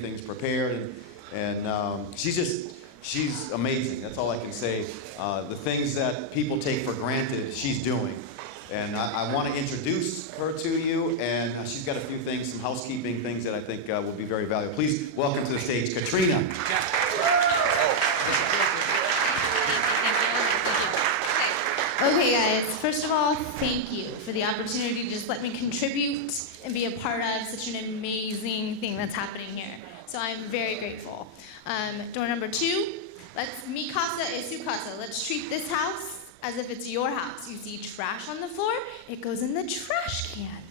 things prepared, and she's amazing. That's all I can say. The things that people take for granted, she's doing. And I want to introduce her to you, and she's got a few things, some housekeeping things that I think will be very valuable. Please welcome to the stage, Katrina. Okay guys, first of all, thank you for the opportunity to just let me contribute and be a part of such an amazing thing that's happening here. So I'm very grateful. Door number 2, mi casa es su casa. Let's treat this house as if it's your house. You see trash on the floor, it goes in the trash can.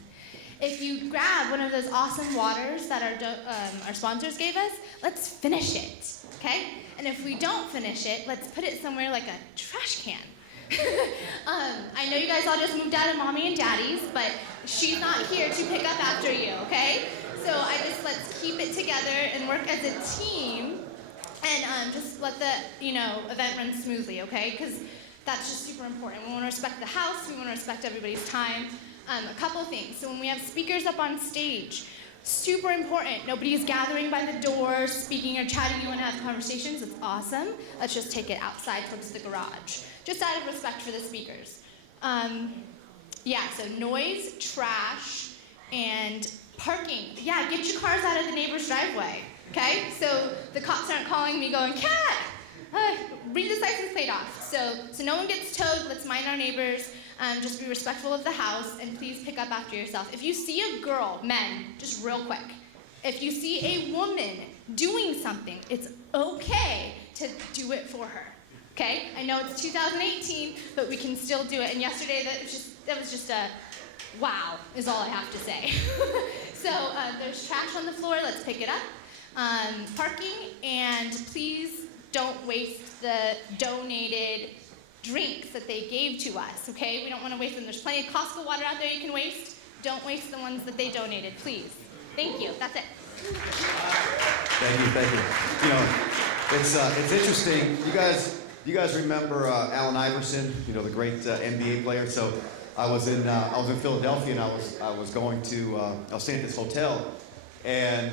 If you grab one of those awesome waters that our sponsors gave us, let's finish it, okay? And if we don't finish it, let's put it somewhere like a trash can. I know you guys all just moved out of mommy and daddy's, but she's not here to pick up after you, okay? So let's keep it together and work as a team, and just let the event run smoothly, okay? Because that's just super important. We want to respect the house. We want to respect everybody's time. A couple things. So when we have speakers up on stage, super important. Nobody is gathering by the door, speaking or chatting. You want to have conversations? It's awesome. Let's just take it outside towards the garage, just out of respect for the speakers. So noise, trash, and parking. Yeah, get your cars out of the neighbor's driveway, okay? So the cops aren't calling me going, "Cat, read the license plate off." So no one gets towed. Let's mind our neighbors. Just be respectful of the house, and please pick up after yourself. If you see a girl, men, just real quick, if you see a woman doing something, it's okay to do it for her. Okay, I know it's 2018, but we can still do it. And yesterday, that was just a wow, is all I have to say. So there's trash on the floor. Let's pick it up. Parking, and please don't waste the donated drinks that they gave to us. Okay, we don't want to waste them. There's plenty of Costco water out there you can waste. Don't waste the ones that they donated, please. Thank you. That's it. Thank you. It's interesting. You guys remember Allen Iverson, the great NBA player? So I was in Philadelphia, and I was staying at this hotel, and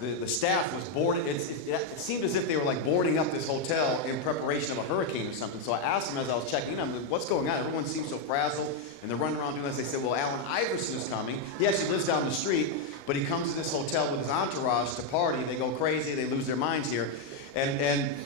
the staff was boarded. It seemed as if they were like boarding up this hotel in preparation of a hurricane or something. So I asked them as I was checking in, I'm like, "What's going on? Everyone seems so frazzled," and they're running around doing this. They said, "Well, Allen Iverson is coming. He actually lives down the street, but he comes to this hotel with his entourage to party. They go crazy. They lose their minds here." And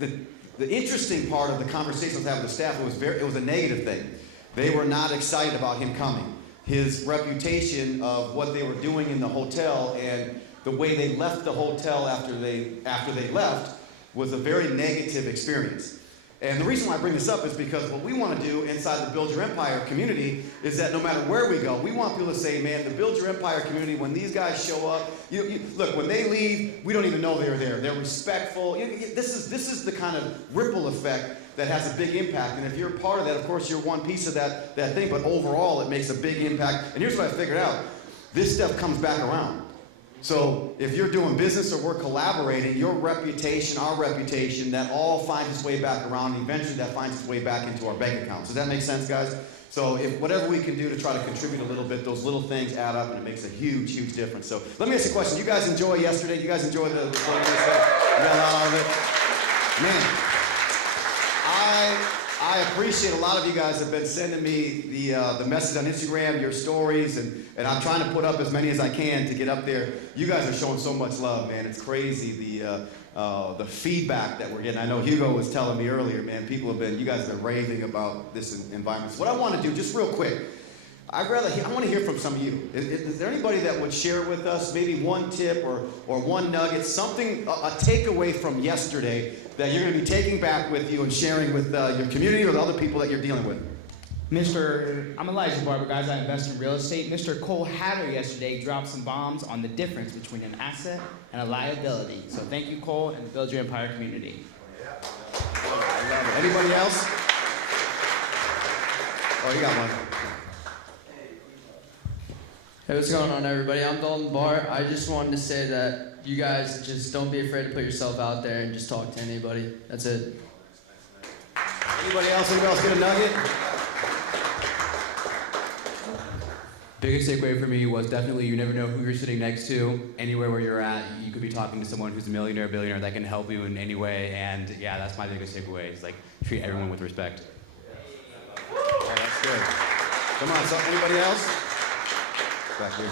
the interesting part of the conversation I was having with the staff, it was a negative thing. They were not excited about him coming. His reputation of what they were doing in the hotel and the way they left the hotel after they left was a very negative experience. And the reason why I bring this up is because what we want to do inside the Build Your Empire community is that no matter where we go, we want people to say, "Man, the Build Your Empire community, when these guys show up, look, when they leave, we don't even know they're there. They're respectful." This is the kind of ripple effect that has a big impact. And if you're a part of that, of course, you're one piece of that thing, but overall, it makes a big impact. And here's what I figured out. This stuff comes back around. So if you're doing business or we're collaborating, your reputation, our reputation, that all finds its way back around, and eventually that finds its way back into our bank accounts. Does that make sense, guys? So if whatever we can do to try to contribute a little bit, those little things add up, and it makes a huge, huge difference. So let me ask you a question. You guys enjoy yesterday? You guys enjoy the program? You got a lot of it? Man, I appreciate a lot of you guys have been sending me the message on Instagram, your stories, and I'm trying to put up as many as I can to get up there. You guys are showing so much love, man. It's crazy the feedback that we're getting. I know Hugo was telling me earlier, man, you guys have been raving about this environment. So what I want to do, just real quick, I want to hear from some of you. Is there anybody that would share with us maybe one tip or one nugget, something, a takeaway from yesterday that you're going to be taking back with you and sharing with your community or the other people that you're dealing with? I'm Elijah Barber, guys. I invest in real estate. Mr. Cole Hatter yesterday dropped some bombs on the difference between an asset and a liability. So thank you, Cole, and the Build Your Empire community. I love it. Anybody else? Oh, you got one. Hey, what's going on, everybody? I'm Dalton Bart. I just wanted to say that you guys just don't be afraid to put yourself out there and just talk to anybody. That's it. Anybody else? Anybody else get a nugget? Biggest takeaway for me was definitely you never know who you're sitting next to. Anywhere where you're at, you could be talking to someone who's a millionaire, billionaire that can help you in any way. And yeah, that's my biggest takeaway. Is like treat everyone with respect. Yeah, that's good. Come on, so anybody else? Back here.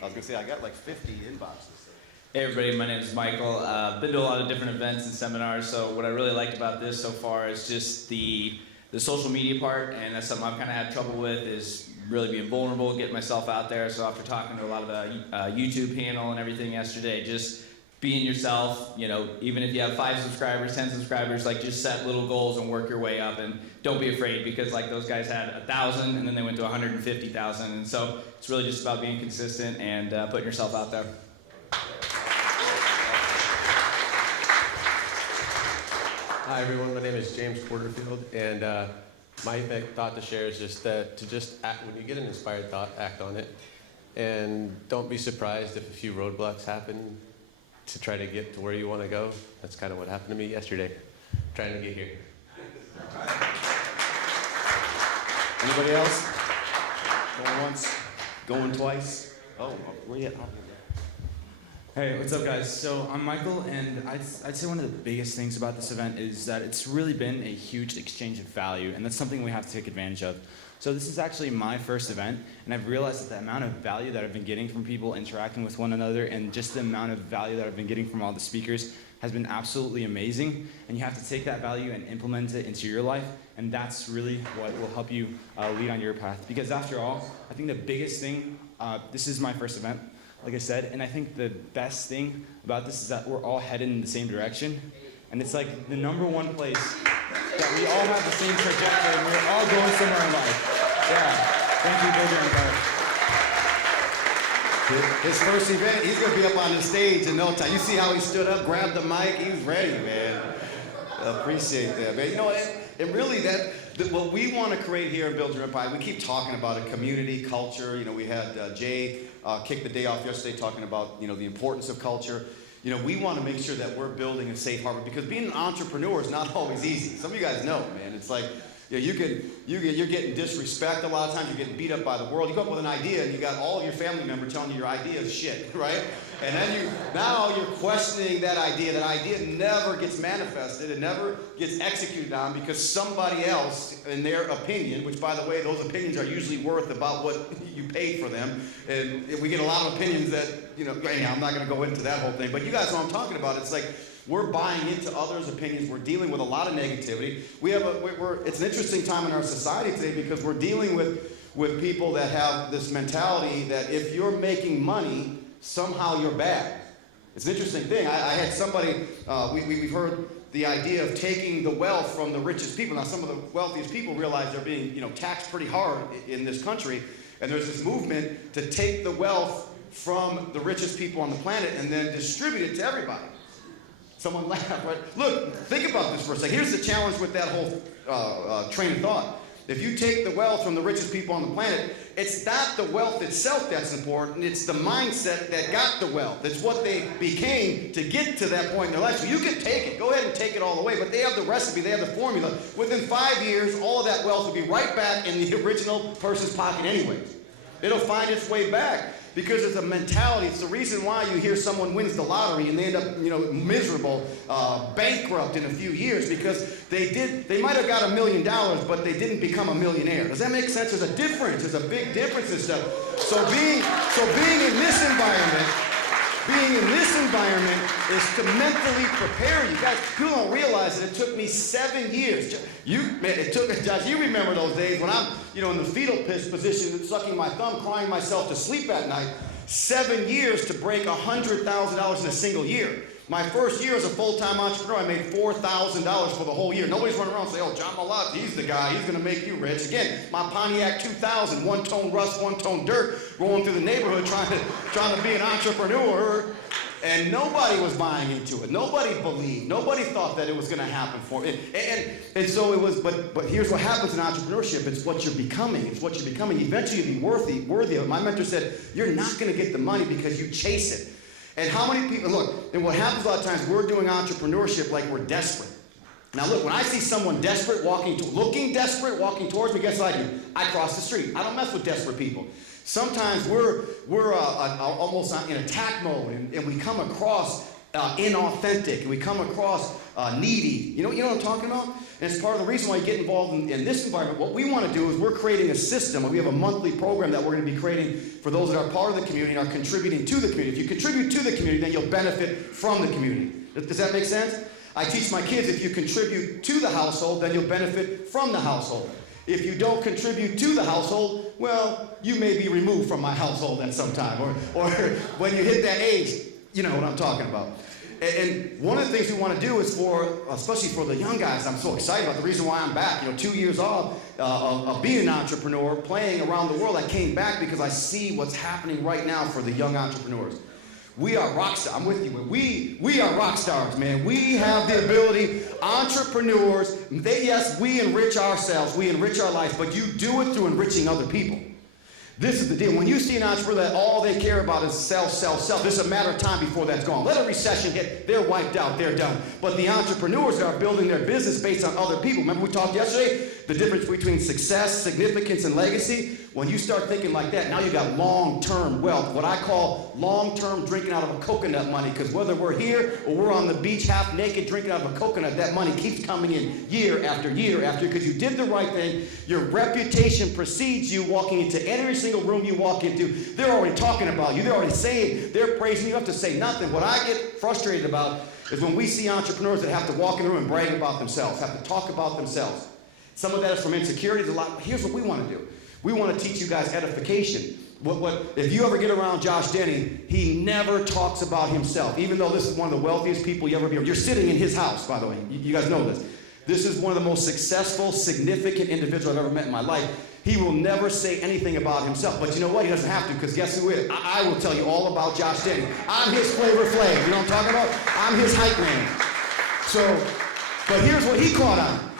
I was gonna say I got like 50 inboxes. Hey everybody, my name is Michael. Been to a lot of different events and seminars, so what I really liked about this so far is just the social media part, and that's something I've kind of had trouble with, is really being vulnerable, getting myself out there. So after talking to a lot of the YouTube panel and everything yesterday, just being yourself, you know, even if you have 5 subscribers, 10 subscribers, like just set little goals and work your way up, and don't be afraid, because like those guys had 1,000 and then they went to 150,000, and so it's really just about being consistent and putting yourself out there. Hi everyone, my name is James Porterfield, and my thought to share is just that to just act, when you get an inspired thought, act on it, and don't be surprised if a few roadblocks happen to try to get to where you want to go. That's kind of what happened to me yesterday, trying to get here. Anybody else? Going once, going twice. Oh, where you at? Hey, what's up guys? So I'm Michael, and I'd say one of the biggest things about this event is that it's really been a huge exchange of value, and that's something we have to take advantage of. So this is actually my first event, and I've realized that the amount of value that I've been getting from people interacting with one another, and just the amount of value that I've been getting from all the speakers has been absolutely amazing, and you have to take that value and implement it into your life, and that's really what will help you lead on your path. Because after all, I think the biggest thing, this is my first event, like I said, and I think the best thing about this is that we're all headed in the same direction, and it's like the #1 place that we all have the same trajectory, and we're all going somewhere in life. Yeah, thank you, Build Your Empire. His first event, he's gonna be up on the stage in no time. You see how he stood up, grabbed the mic, he was ready, man. Appreciate that, man. You know, and really what we want to create here in Build Your Empire, we keep talking about a community, culture. You know, we had Jay kick the day off yesterday talking about, you know, the importance of culture. You know, we want to make sure that we're building a safe harbor, because being an entrepreneur is not always easy. Some of you guys know, man. It's like, you know, you're getting disrespect a lot of times. You're getting beat up by the world. You come up with an idea, and you got all of your family members telling you your idea is shit, right? And then now you're questioning that idea. That idea never gets manifested. It never gets executed on, because somebody else, in their opinion, which by the way, those opinions are usually worth about what you paid for them. And we get a lot of opinions that, you know, anyhow, I'm not going to go into that whole thing. But you guys know what I'm talking about. It's like, we're buying into others' opinions. We're dealing with a lot of negativity. It's an interesting time in our society today, because we're dealing with people that have this mentality that if you're making money, somehow you're bad. It's an interesting thing. I had somebody, we've heard the idea of taking the wealth from the richest people. Now, some of the wealthiest people realize they're being, you know, taxed pretty hard in this country, and there's this movement to take the wealth from the richest people on the planet and then distribute it to everybody. Someone laughed, right? Look, think about this for a second. Here's the challenge with that whole train of thought. If you take the wealth from the richest people on the planet, it's not the wealth itself that's important. It's the mindset that got the wealth. It's what they became to get to that point in their life. So you can take it. Go ahead and take it all the way. But they have the recipe. They have the formula. Within 5 years, all of that wealth will be right back in the original person's pocket anyway. It'll find its way back. Because it's a mentality. It's the reason why you hear someone wins the lottery and they end up, you know, miserable, bankrupt in a few years, because they might have got $1 million, but they didn't become a millionaire. Does that make sense? There's a difference. There's a big difference in stuff. So being in this environment is to mentally prepare you. Guys, people don't realize that it took me 7 years. Josh, you remember those days when I'm, you know, in the fetal position, sucking my thumb, crying myself to sleep at night. 7 years to break $100,000 in a single year. My first year as a full-time entrepreneur, I made $4,000 for the whole year. Nobody's running around and saying, oh, John Malott, he's the guy, he's gonna make you rich. Again, my Pontiac 2000, one-tone rust, one-tone dirt, rolling through the neighborhood trying to be an entrepreneur. And nobody was buying into it. Nobody believed. Nobody thought that it was going to happen for me. And so it was, but here's what happens in entrepreneurship. It's what you're becoming. It's what you're becoming. Eventually you'll be worthy of it. My mentor said, you're not going to get the money because you chase it. And how many people, look, and what happens a lot of times, we're doing entrepreneurship like we're desperate. Now look, when I see someone desperate, looking desperate, walking towards me, guess what I do? I cross the street. I don't mess with desperate people. Sometimes we're almost in attack mode, and we come across inauthentic, and we come across needy. You know what I'm talking about? And it's part of the reason why you get involved in this environment. What we want to do is we're creating a system. We have a monthly program that we're going to be creating for those that are part of the community and are contributing to the community. If you contribute to the community, then you'll benefit from the community. Does that make sense? I teach my kids, if you contribute to the household, then you'll benefit from the household. If you don't contribute to the household, well, you may be removed from my household at some time. Or when you hit that age, you know what I'm talking about. And one of the things we want to do is especially for the young guys, I'm so excited about the reason why I'm back. 2 years off of being an entrepreneur, playing around the world, I came back because I see what's happening right now for the young entrepreneurs. We are rock stars. I'm with you. We are rock stars, man. We have the ability, entrepreneurs, yes, we enrich ourselves, we enrich our lives, but you do it through enriching other people. This is the deal. When you see an entrepreneur that all they care about is sell, it's a matter of time before that's gone. Let a recession hit, they're wiped out, they're done. But the entrepreneurs that are building their business based on other people. Remember we talked yesterday? The difference between success, significance, and legacy. When you start thinking like that, now you got long-term wealth, what I call long-term drinking out of a coconut money, because whether we're here or we're on the beach half naked drinking out of a coconut, that money keeps coming in year after year after, because you did the right thing. Your reputation precedes you walking into every single room you walk into. They're already talking about you. They're already saying, they're praising you. You don't have to say nothing. What I get frustrated about is when we see entrepreneurs that have to walk in the room and brag about themselves, have to talk about themselves. Some of that is from insecurity. Here's what we want to do. We want to teach you guys edification. If you ever get around Josh Denny, he never talks about himself, even though this is one of the wealthiest people you ever be around. You're sitting in his house, by the way. You guys know this. This is one of the most successful, significant individuals I've ever met in my life. He will never say anything about himself. But you know what? He doesn't have to, because guess who is? I will tell you all about Josh Denny. I'm his Flavor Flav. You know what I'm talking about? I'm his hype man. But here's what he caught on.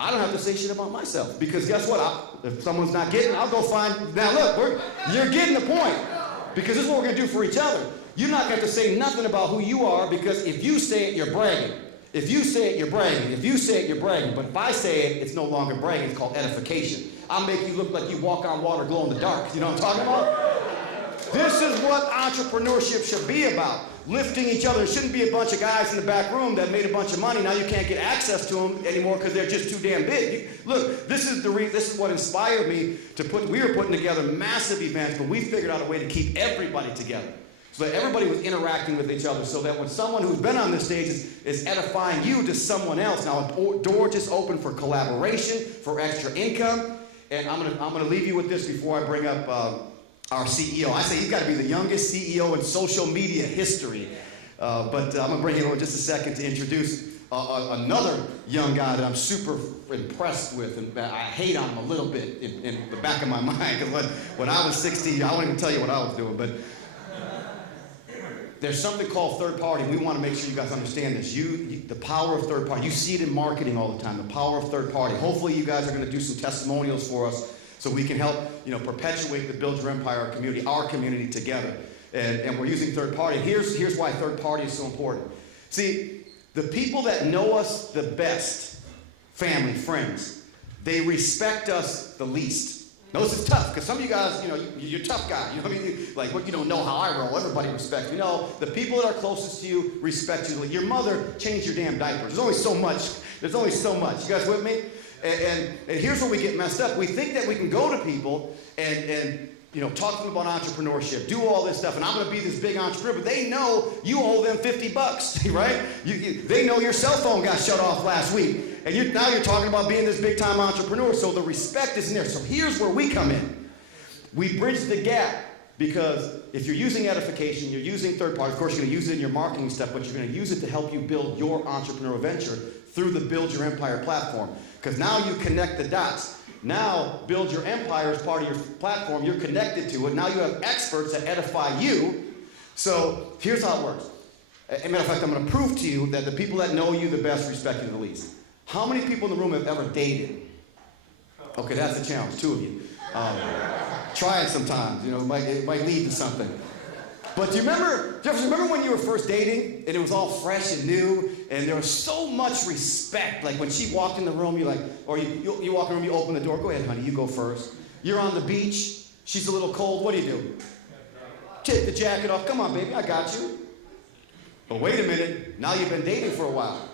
I don't have to say shit about myself, because guess what? If someone's not getting, I'll go find. Now look, you're getting the point, because this is what we're going to do for each other. You're not going to say nothing about who you are, because if you say it, you're bragging. If you say it, you're bragging. If you say it, you're bragging. But if I say it, it's no longer bragging. It's called edification. I'll make you look like you walk on water, glow in the dark. You know what I'm talking about? This is what entrepreneurship should be about. Lifting each other. It shouldn't be a bunch of guys in the back room that made a bunch of money. Now you can't get access to them anymore because they're just too damn big. Look, this is what inspired me to we were putting together massive events, but we figured out a way to keep everybody together, so that everybody was interacting with each other, so that when someone who's been on this stage is edifying you to someone else, now a door just open for collaboration, for extra income. And I'm gonna leave you with this before I bring up our CEO. I say he's got to be the youngest CEO in social media history. But I'm going to bring him over in just a second to introduce another young guy that I'm super impressed with, and I hate on him a little bit in the back of my mind, because when I was 16, I won't even tell you what I was doing, but there's something called third party. We want to make sure you guys understand this. The power of third party. You see it in marketing all the time, the power of third party. Hopefully you guys are going to do some testimonials for us, so we can help, perpetuate the Build Your Empire community, our community together. And we're using third party. Here's why third party is so important. See, the people that know us the best, family, friends, they respect us the least. Notice it's tough, because some of you guys, you're a tough guy. You know what I mean? You don't know how I roll. Everybody respects you. The people that are closest to you respect you. Your mother changed your damn diapers. There's only so much. You guys with me? And here's where we get messed up. We think that we can go to people and talk to them about entrepreneurship, do all this stuff, and I'm going to be this big entrepreneur, but they know you owe them $50, right? They know your cell phone got shut off last week, and now you're talking about being this big-time entrepreneur, so the respect isn't there. So here's where we come in. We bridge the gap, because if you're using edification, you're using third party, of course you're going to use it in your marketing stuff, but you're going to use it to help you build your entrepreneurial venture through the Build Your Empire platform. Because now you connect the dots. Now, Build Your Empire is part of your platform. You're connected to it. Now you have experts that edify you. So here's how it works. As a matter of fact, I'm going to prove to you that the people that know you the best respect you the least. How many people in the room have ever dated? Okay, that's the challenge, 2 of you. Try it sometimes. It might lead to something. But do you remember when you were first dating and it was all fresh and new and there was so much respect? Like when she walked in the room, you walk in the room, you open the door, go ahead, honey, you go first. You're on the beach, she's a little cold, what do? Take the jacket off, come on, baby, I got you. But wait a minute, now you've been dating for a while.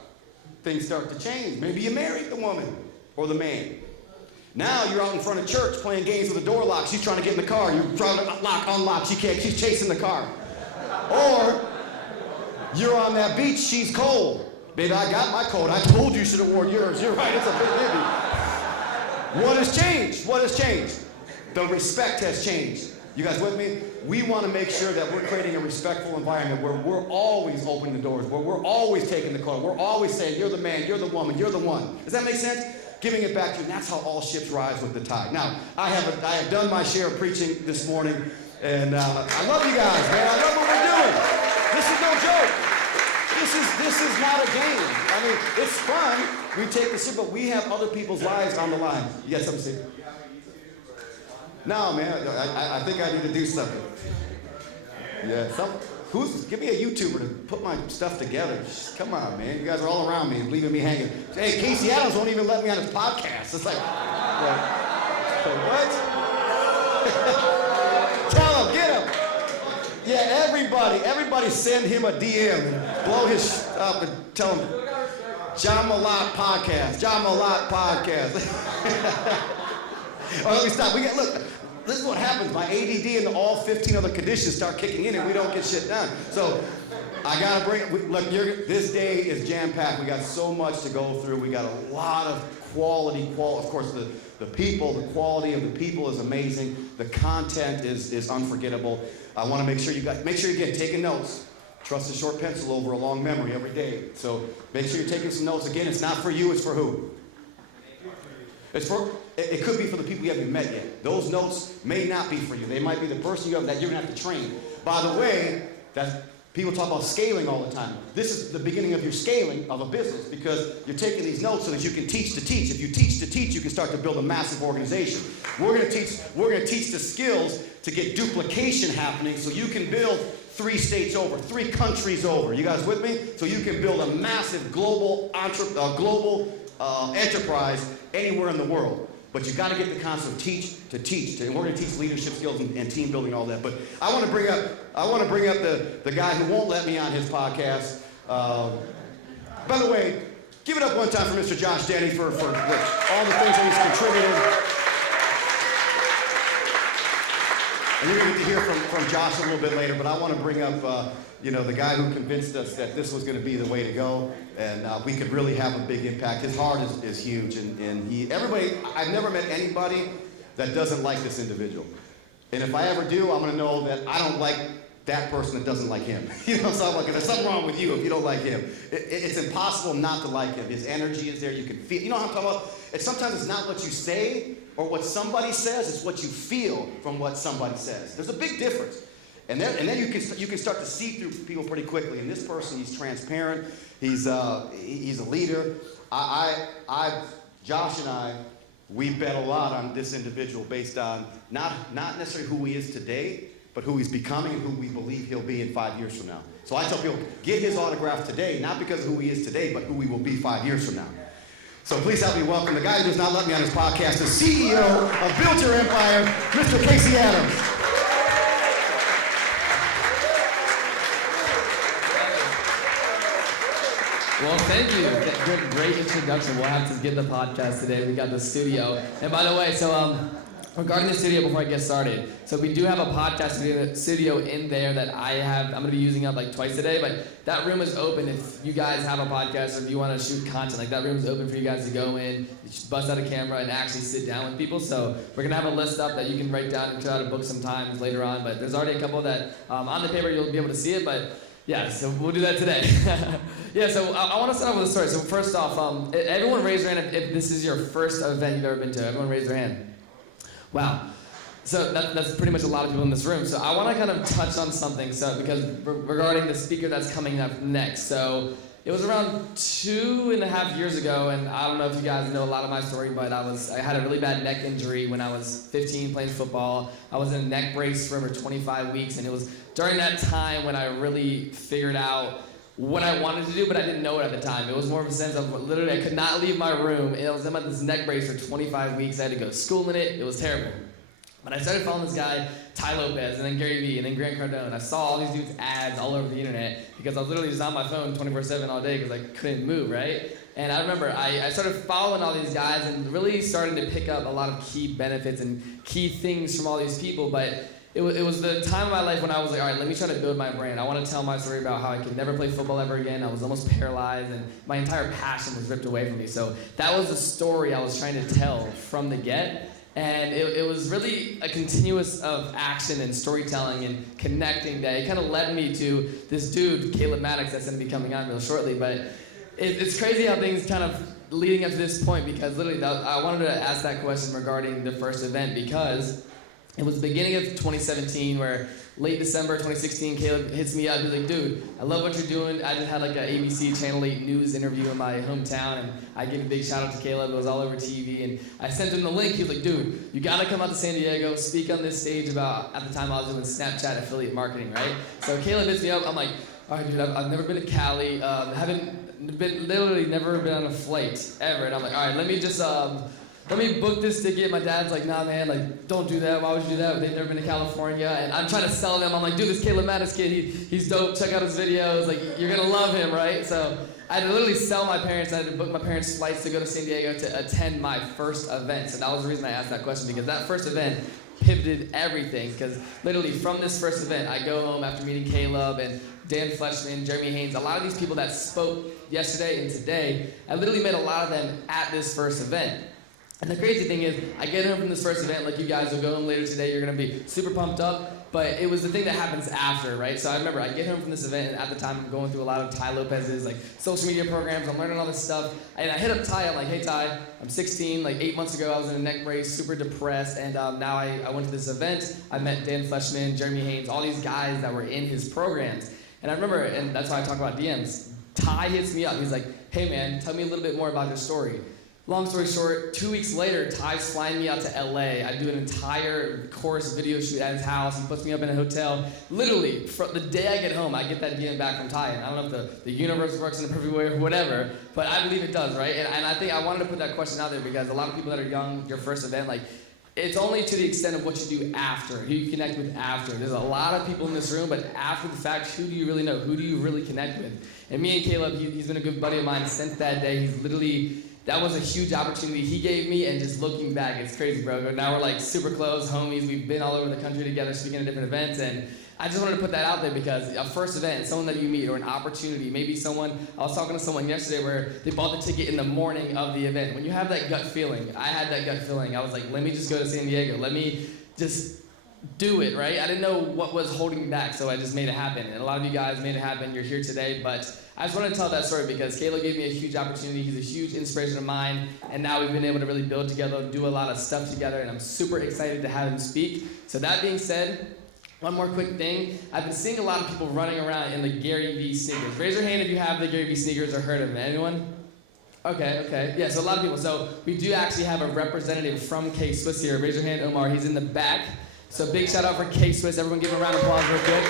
Things start to change. Maybe you married the woman or the man. Now you're out in front of church playing games with the door locked. She's trying to get in the car. You're trying to lock, unlock. She can't. She's chasing the car. Or you're on that beach. She's cold. Baby, I got my coat. I told you should have worn yours. You're right. It's a bit heavy. What has changed? What has changed? The respect has changed. You guys with me? We want to make sure that we're creating a respectful environment where we're always opening the doors, where we're always taking the call. We're always saying, you're the man, you're the woman, you're the one. Does that make sense? Giving it back to you, and that's how all ships rise with the tide. Now, I have done my share of preaching this morning, and I love you guys, man. I love what we're doing. This is no joke. This is not a game. I mean, it's fun. We take the ship, but we have other people's lives on the line. You got something to say? No, man. I think I need to do something. Yeah. Give me a YouTuber to put my stuff together. Come on, man. You guys are all around me, leaving me hanging. Hey, Casey Adams won't even let me on his podcast. It's like what? Tell him, get him. Yeah, everybody send him a DM and blow his up and tell him, John Malott podcast. John Malott podcast. Oh, let me stop. Look. This is what happens. My ADD and all 15 other conditions start kicking in and we don't get shit done. So I got to this day is jam-packed. We got so much to go through. We got a lot of quality. Of course, the quality of the people is amazing. The content is unforgettable. I want to make sure you're taking notes. Trust a short pencil over a long memory every day. So make sure you're taking some notes. Again, it's not for you, it's for who? It could be for the people you haven't met yet. Those notes may not be for you. They might be the person that you're going to have to train. By the way, people talk about scaling all the time. This is the beginning of your scaling of a business because you're taking these notes so that you can teach to teach. If you teach to teach, you can start to build a massive organization. We're going to teach the skills to get duplication happening so you can build 3 states over, 3 countries over. You guys with me? So you can build a massive global enterprise anywhere in the world. But you got to get the concept of teach, and we're going to teach leadership skills and team building, all that. But I want to bring up the guy who won't let me on his podcast. By the way, give it up one time for Mr. Josh Denny for all the things that he's contributed. And you're going to get to hear from Josh a little bit later. But I want to bring up the guy who convinced us that this was going to be the way to go, and we could really have a big impact. His heart is huge, and I've never met anybody that doesn't like this individual. And if I ever do, I'm going to know that I don't like that person that doesn't like him. So there's something wrong with you if you don't like him. It's impossible not to like him. His energy is there. You can feel. You know what I'm talking about? Sometimes it's not what you say or what somebody says. It's what you feel from what somebody says. There's a big difference. And then you can start to see through people pretty quickly. And this person, he's transparent. He's a leader. Josh and I, we bet a lot on this individual based on not necessarily who he is today, but who he's becoming and who we believe he'll be in 5 years from now. So I tell people, get his autograph today, not because of who he is today, but who he will be 5 years from now. So please help me welcome the guy who does not let me on his podcast, the CEO of Build Your Empire, Mr. Casey Adams. Well, thank you. Great introduction. We'll have to get the podcast today. We got the studio. And by the way, regarding the studio, before I get started, so we do have a podcast studio in there that I'm going to be using up like twice a day, but that room is open if you guys have a podcast or if you want to shoot content. Like that room is open for you guys to go in, just bust out a camera and actually sit down with people. So we're going to have a list up that you can write down and try to book some times later on, but there's already a couple that on the paper you'll be able to see it, but yeah, so we'll do that today. Yeah, so I want to start off with a story. So first off, everyone raise their hand if this is your first event you've ever been to. Everyone raise their hand. Wow. So that's pretty much a lot of people in this room. So I want to kind of touch on something. So because regarding the speaker that's coming up next. So it was around 2.5 years ago, and I don't know if you guys know a lot of my story, but I had a really bad neck injury when I was 15 playing football. I was in a neck brace for over 25 weeks, and it was during that time when I really figured out what I wanted to do, but I didn't know it at the time. It was more of a sense of literally I could not leave my room, and I was in this neck brace for 25 weeks. I had to go to school in it. It was terrible. But I started following this guy, Ty Lopez, and then Gary Vee, and then Grant Cardone. I saw all these dudes' ads all over the internet because I was literally just on my phone 24/7 all day because I couldn't move, right? And I remember I started following all these guys and really starting to pick up a lot of key benefits and key things from all these people. But it was the time of my life when I was like, all right, let me try to build my brand. I want to tell my story about how I could never play football ever again. I was almost paralyzed, and my entire passion was ripped away from me. So that was the story I was trying to tell from the get. And it was really a continuous of action and storytelling and connecting that it kind of led me to this dude, Caleb Maddox, that's going to be coming on real shortly. But it's crazy how things kind of leading up to this point, because literally I wanted to ask that question regarding the first event, because it was the beginning of 2017 where late December 2016, Caleb hits me up. He's like, dude, I love what you're doing. I just had like an ABC Channel 8 news interview in my hometown, and I give a big shout out to Caleb. It was all over TV, and I sent him the link. He was like, dude, you gotta come out to San Diego, speak on this stage about, at the time I was doing Snapchat affiliate marketing, right? So Caleb hits me up. I'm like, all right, dude, I've never been to Cali. Literally never been on a flight ever. And I'm like, all right, let me book this ticket. My dad's like, nah, man, like, don't do that. Why would you do that? They've never been to California. And I'm trying to sell them. I'm like, dude, this Caleb Maddox kid, he's dope. Check out his videos. Like, you're going to love him, right? So I had to literally sell my parents. I had to book my parents' flights to go to San Diego to attend my first event. So that was the reason I asked that question, because that first event pivoted everything. Because literally from this first event, I go home after meeting Caleb and Dan Fleshman, Jeremy Haynes, a lot of these people that spoke yesterday and today, I literally met a lot of them at this first event. And the crazy thing is, I get home from this first event, like you guys will go home later today, you're gonna be super pumped up, but it was the thing that happens after, right? So I remember I get home from this event, and at the time I'm going through a lot of Ty Lopez's like social media programs, I'm learning all this stuff, and I hit up Ty, I'm like, hey Ty, I'm 16, like 8 months ago I was in a neck brace, super depressed, and now I went to this event, I met Dan Fleshman, Jeremy Haynes, all these guys that were in his programs. And I remember, and that's why I talk about DMs, Ty hits me up, he's like, hey man, tell me a little bit more about your story. Long story short, 2 weeks later, Ty's flying me out to LA. I do an entire course video shoot at his house. He puts me up in a hotel. Literally, from the day I get home, I get that DM back from Ty. And I don't know if the universe works in a perfect way or whatever, but I believe it does, right? And I think I wanted to put that question out there because a lot of people that are young, your first event, like, it's only to the extent of what you do after, who you connect with after. There's a lot of people in this room, but after the fact, who do you really know? Who do you really connect with? And me and Caleb, he's been a good buddy of mine since that day. He's literally, that was a huge opportunity he gave me, and just looking back, it's crazy, bro. Now we're like super close homies. We've been all over the country together speaking at different events, and I just wanted to put that out there because a first event, someone that you meet, or an opportunity, maybe someone, I was talking to someone yesterday where they bought the ticket in the morning of the event. When you have that gut feeling, I had that gut feeling. I was like, let me just go to San Diego. Let me just do it, right? I didn't know what was holding me back, so I just made it happen. And a lot of you guys made it happen. You're here today, but I just wanted to tell that story because Caleb gave me a huge opportunity. He's a huge inspiration of mine, and now we've been able to really build together and do a lot of stuff together, and I'm super excited to have him speak. So that being said, one more quick thing. I've been seeing a lot of people running around in the Gary Vee sneakers. Raise your hand if you have the Gary Vee sneakers or heard of them. Anyone? Okay. Yeah, so a lot of people. So we do actually have a representative from K-Swiss here. Raise your hand, Omar. He's in the back. So big shout out for K-Swiss. Everyone give him a round of applause real quick.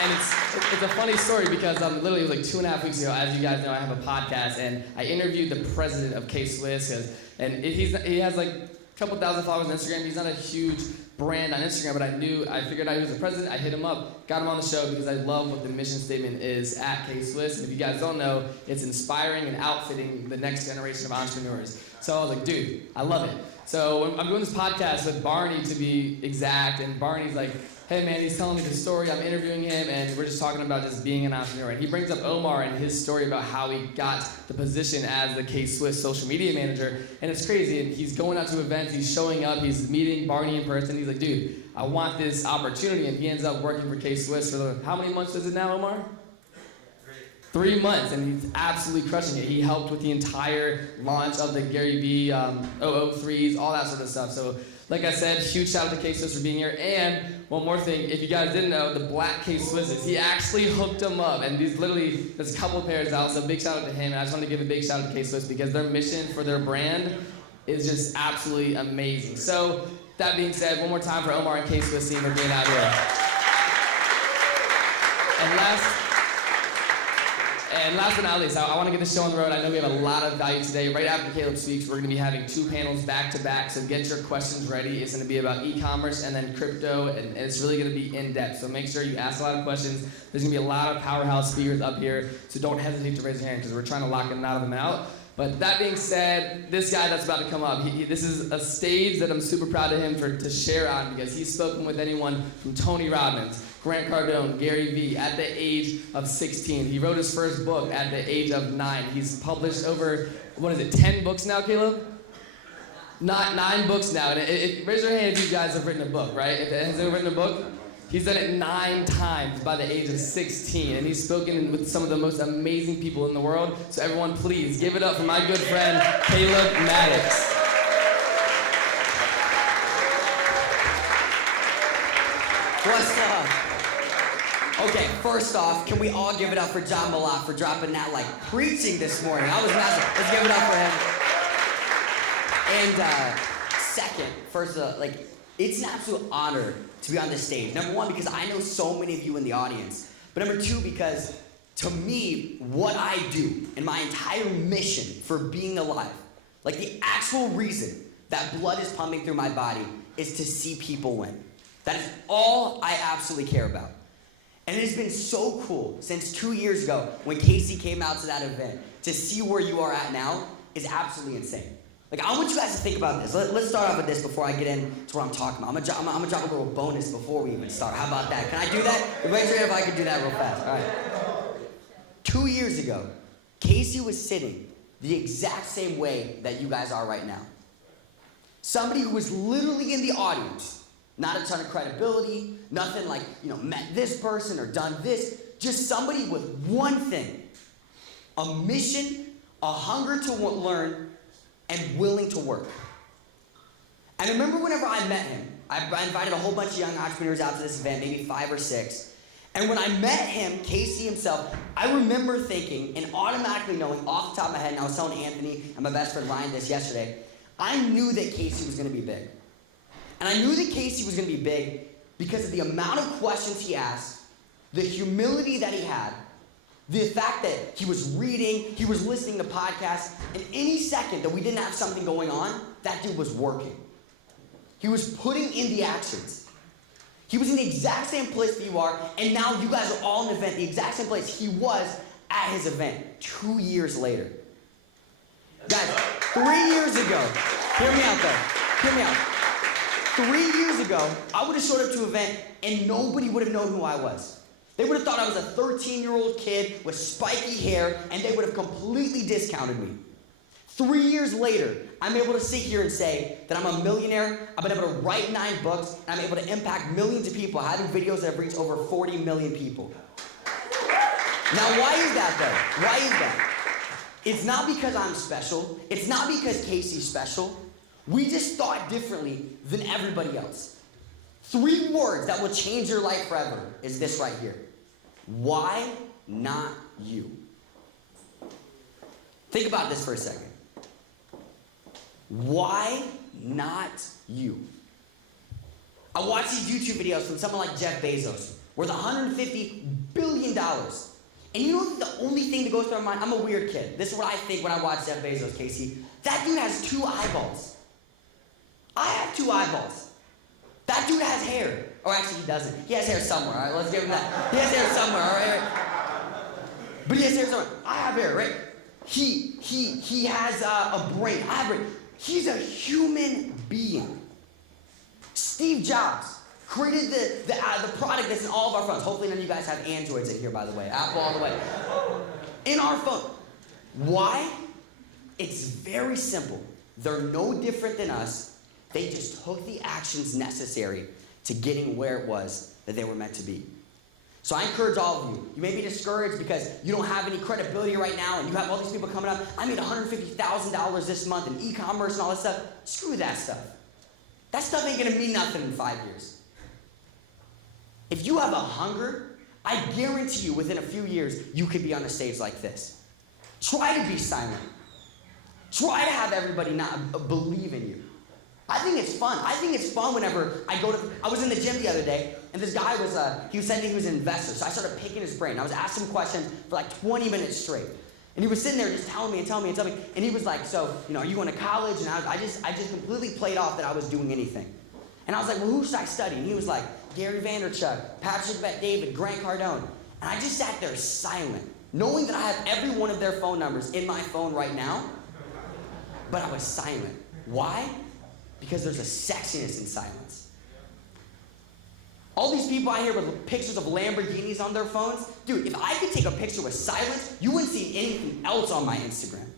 And it's a funny story because literally it was like 2.5 weeks ago, as you guys know, I have a podcast, and I interviewed the president of K-Swiss, and he has like a couple thousand followers on Instagram. He's not a huge brand on Instagram, but I figured out he was the president. I hit him up, got him on the show because I love what the mission statement is at K-Swiss. And if you guys don't know, it's inspiring and outfitting the next generation of entrepreneurs. So I was like, dude, I love it. So I'm doing this podcast with Barney, to be exact, and Barney's like, hey man, he's telling me the story, I'm interviewing him, and we're just talking about just being an entrepreneur. And he brings up Omar and his story about how he got the position as the K-Swiss social media manager. And it's crazy, and he's going out to events, he's showing up, he's meeting Barney in person, he's like, dude, I want this opportunity, and he ends up working for K-Swiss for how many months is it now, Omar? 3 months, and he's absolutely crushing it. He helped with the entire launch of the Gary Vee 003s, all that sort of stuff. So Like I said, huge shout out to K-Swiss for being here. And one more thing, if you guys didn't know, the black K-Swisses, he actually hooked them up. And there's a couple pairs out, so big shout out to him. And I just want to give a big shout out to K-Swiss because their mission for their brand is just absolutely amazing. So that being said, one more time for Omar and K-Swiss team for being out here. And last but not least, I want to get the show on the road. I know we have a lot of value today. Right after Caleb speaks, we're going to be having 2 panels back to back, so get your questions ready. It's going to be about e-commerce and then crypto, and it's really going to be in-depth. So make sure you ask a lot of questions. There's going to be a lot of powerhouse speakers up here, so don't hesitate to raise your hand because we're trying to lock a lot of them out. But that being said, this guy that's about to come up, this is a stage that I'm super proud of him to share on because he's spoken with anyone from Tony Robbins, Grant Cardone, Gary Vee at the age of 16. He wrote his first book at the age of 9. He's published over, 10 books now, Caleb? 9 books now. And raise your hand if you guys have written a book, right? Has anyone written a book? He's done it 9 times by the age of 16, and he's spoken with some of the most amazing people in the world. So everyone, please give it up for my good friend, Caleb Maddox. What's up? Okay, first off, can we all give it up for John Malott for dropping that preaching this morning? I was massive. Let's give it up for him. And second, it's an absolute honor to be on this stage. Number one, because I know so many of you in the audience. But number two, because to me, what I do and my entire mission for being alive, the actual reason that blood is pumping through my body is to see people win. That is all I absolutely care about. And it has been so cool since 2 years ago when Casey came out to that event. To see where you are at now is absolutely insane. I want you guys to think about this. Let's start off with this before I get into what I'm talking about. I'm gonna drop a little bonus before we even start. How about that? Can I do that? Raise your hand if I can do that real fast. All right. 2 years ago, Casey was sitting the exact same way that you guys are right now. Somebody who was literally in the audience, not a ton of credibility, nothing met this person or done this, just somebody with one thing, a mission, a hunger to learn, and willing to work. And I remember whenever I met him, I invited a whole bunch of young entrepreneurs out to this event, maybe 5 or 6. And when I met him, Casey himself, I remember thinking and automatically knowing off the top of my head, and I was telling Anthony and my best friend Ryan this yesterday, I knew that Casey was gonna be big. And I knew that Casey was gonna be big because of the amount of questions he asked, the humility that he had, the fact that he was reading, he was listening to podcasts, and any second that we didn't have something going on, that dude was working. He was putting in the actions. He was in the exact same place that you are, and now you guys are all in the event, the exact same place he was at his event 2 years later. Guys, 3 years ago, hear me out though, hear me out. 3 years ago, I would have showed up to an event and nobody would have known who I was. They would have thought I was a 13-year-old kid with spiky hair, and they would have completely discounted me. 3 years later, I'm able to sit here and say that I'm a millionaire, I've been able to write 9 books, and I'm able to impact millions of people, having videos that have reached over 40 million people. Now, why is that, though? Why is that? It's not because I'm special. It's not because Casey's special. We just thought differently than everybody else. 3 words that will change your life forever is this right here. Why not you? Think about this for a second. Why not you? I watch these YouTube videos from someone like Jeff Bezos, worth $150 billion. And you know the only thing that goes through my mind? I'm a weird kid. This is what I think when I watch Jeff Bezos, Casey. That dude has 2 eyeballs. I have 2 eyeballs. That dude has hair. Or actually, he doesn't. He has hair somewhere, all right? Let's give him that. He has hair somewhere, all right? But he has hair somewhere. I have hair, right? He has a brain. I have a brain. He's a human being. Steve Jobs created the product that's in all of our phones. Hopefully none of you guys have Androids in here, by the way. Apple all the way. In our phone. Why? It's very simple. They're no different than us. They just took the actions necessary to getting where it was that they were meant to be. So I encourage all of you. You may be discouraged because you don't have any credibility right now and you have all these people coming up. I made $150,000 this month in e-commerce and all this stuff. Screw that stuff. That stuff ain't gonna mean nothing in 5 years. If you have a hunger, I guarantee you within a few years, you could be on a stage like this. Try to be silent. Try to have everybody not believe in you. I think it's fun. I think it's fun whenever I was in the gym the other day, and this guy he was saying he was an investor, so I started picking his brain. I was asking him questions for like 20 minutes straight. And he was sitting there just telling me, and he was like, so, are you going to college? And I just completely played off that I was doing anything. And I was like, well, who should I study? And he was like, Gary Vaynerchuk, Patrick Bet-David, Grant Cardone. And I just sat there silent, knowing that I have every one of their phone numbers in my phone right now, but I was silent. Why? Because there's a sexiness in silence. All these people out here with pictures of Lamborghinis on their phones, dude, if I could take a picture with silence, you wouldn't see anything else on my Instagram.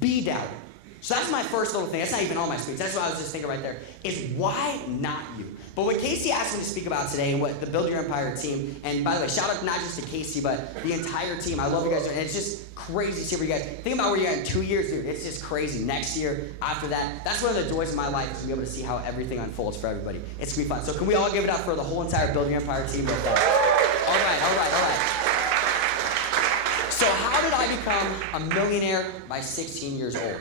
Be doubted. So that's my first little thing. That's not even on my speech. That's what I was just thinking right there, is why not you? But what Casey asked me to speak about today, and what the Build Your Empire team, and by the way, shout out not just to Casey, but the entire team. I love you guys. And it's just crazy to see where you guys, think about where you're at in 2 years, dude. It's just crazy. Next year, after that, that's one of the joys of my life, is to be able to see how everything unfolds for everybody. It's gonna be fun. So can we all give it up for the whole entire Build Your Empire team? All right. So how did I become a millionaire by 16 years old?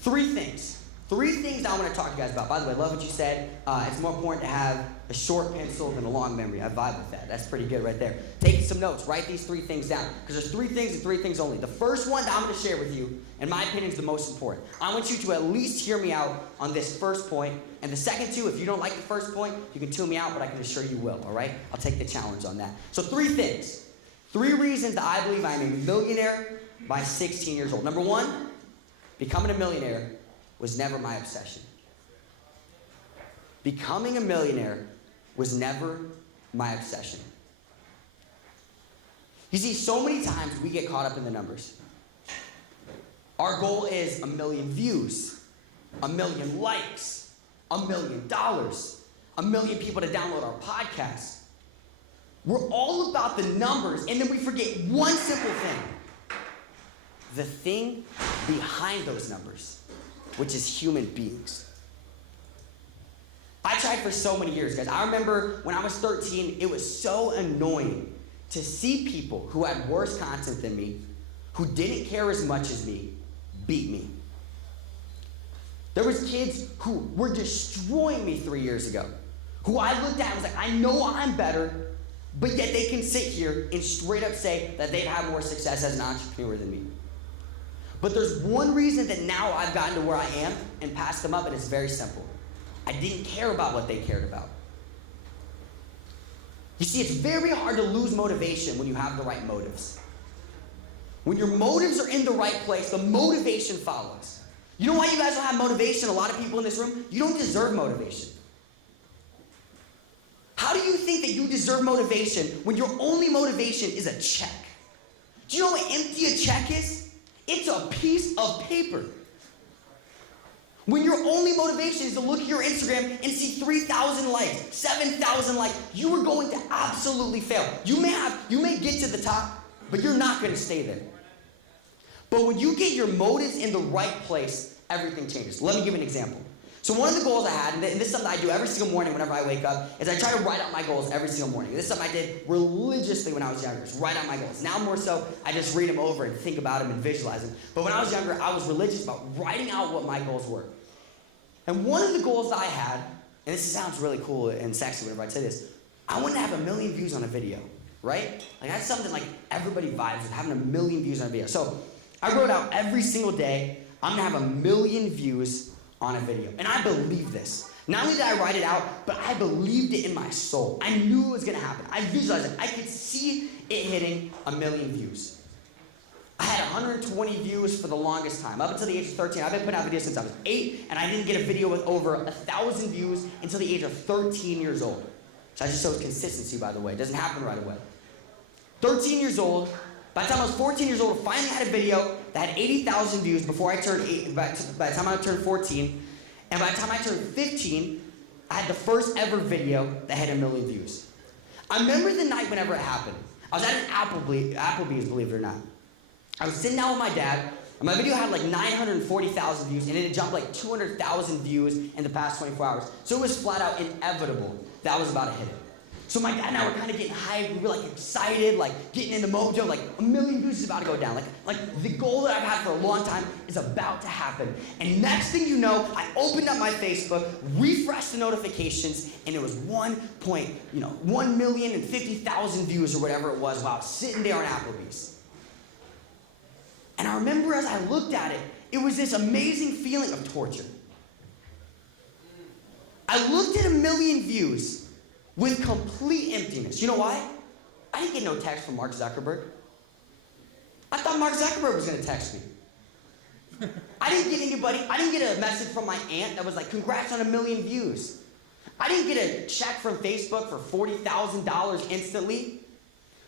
Three things that I want to talk to you guys about. By the way, I love what you said. It's more important to have a short pencil than a long memory. I vibe with that. That's pretty good right there. Take some notes. Write these three things down. Because there's three things and three things only. The first one that I'm going to share with you, in my opinion, is the most important. I want you to at least hear me out on this first point. And the second two, if you don't like the first point, you can tune me out, but I can assure you will, all right? I'll take the challenge on that. So 3 things. 3 reasons that I believe I'm a millionaire by 16 years old. Number 1, becoming a millionaire was never my obsession. Becoming a millionaire was never my obsession. You see, so many times we get caught up in the numbers. Our goal is 1 million views, 1 million likes, $1 million, 1 million people to download our podcast. We're all about the numbers, and then we forget one simple thing. The thing behind those numbers, which is human beings. I tried for so many years, guys. I remember when I was 13, it was so annoying to see people who had worse content than me, who didn't care as much as me, beat me. There was kids who were destroying me 3 years ago, who I looked at and was like, I know I'm better, but yet they can sit here and straight up say that they've had more success as an entrepreneur than me. But there's one reason that now I've gotten to where I am and passed them up, and it's very simple. I didn't care about what they cared about. You see, it's very hard to lose motivation when you have the right motives. When your motives are in the right place, the motivation follows. You know why you guys don't have motivation? A lot of people in this room, you don't deserve motivation. How do you think that you deserve motivation when your only motivation is a check? Do you know how empty a check is? It's a piece of paper. When your only motivation is to look at your Instagram and see 3,000 likes, 7,000 likes, you are going to absolutely fail. You may get to the top, but you're not going to stay there. But when you get your motives in the right place, everything changes. Let me give you an example. So one of the goals I had, and this is something I do every single morning whenever I wake up, is I try to write out my goals every single morning. This is something I did religiously when I was younger, is write out my goals. Now more so, I just read them over and think about them and visualize them. But when I was younger, I was religious about writing out what my goals were. And one of the goals that I had, and this sounds really cool and sexy whenever I say this, I wanted to have 1 million views on a video, right? Like that's something like everybody vibes with, having 1 million views on a video. So I wrote out every single day, I'm gonna have 1 million views on a video. And I believe this. Not only did I write it out, but I believed it in my soul. I knew it was gonna happen. I visualized it. I could see it hitting 1 million views. I had 120 views for the longest time. Up until the age of 13, I've been putting out videos since I was 8, and I didn't get a video with over 1,000 views until the age of 13 years old. So that just shows consistency, by the way. It doesn't happen right away. 13 years old, by the time I was 14 years old, I finally had a video that had 80,000 views before I turned 8, by the time I turned 14. And by the time I turned 15, I had the first ever video that had 1 million views. I remember the night whenever it happened. I was at an Applebee's, believe it or not. I was sitting down with my dad, And my video had like 940,000 views, and it had jumped like 200,000 views in the past 24 hours. So it was flat out inevitable that I was about to hit it. So my dad and I were kind of getting hyped. We were like excited, like getting into mojo, like 1 million views is about to go down. Like the goal that I've had for a long time is about to happen. And next thing you know, I opened up my Facebook, refreshed the notifications, and it was 1,050,000 views or whatever it was while I was sitting there on Applebee's. And I remember as I looked at it, it was this amazing feeling of torture. I looked at 1 million views with complete emptiness. You know why? I didn't get no text from Mark Zuckerberg. I thought Mark Zuckerberg was gonna text me. I didn't get a message from my aunt that was like, congrats on 1 million views. I didn't get a check from Facebook for $40,000 instantly.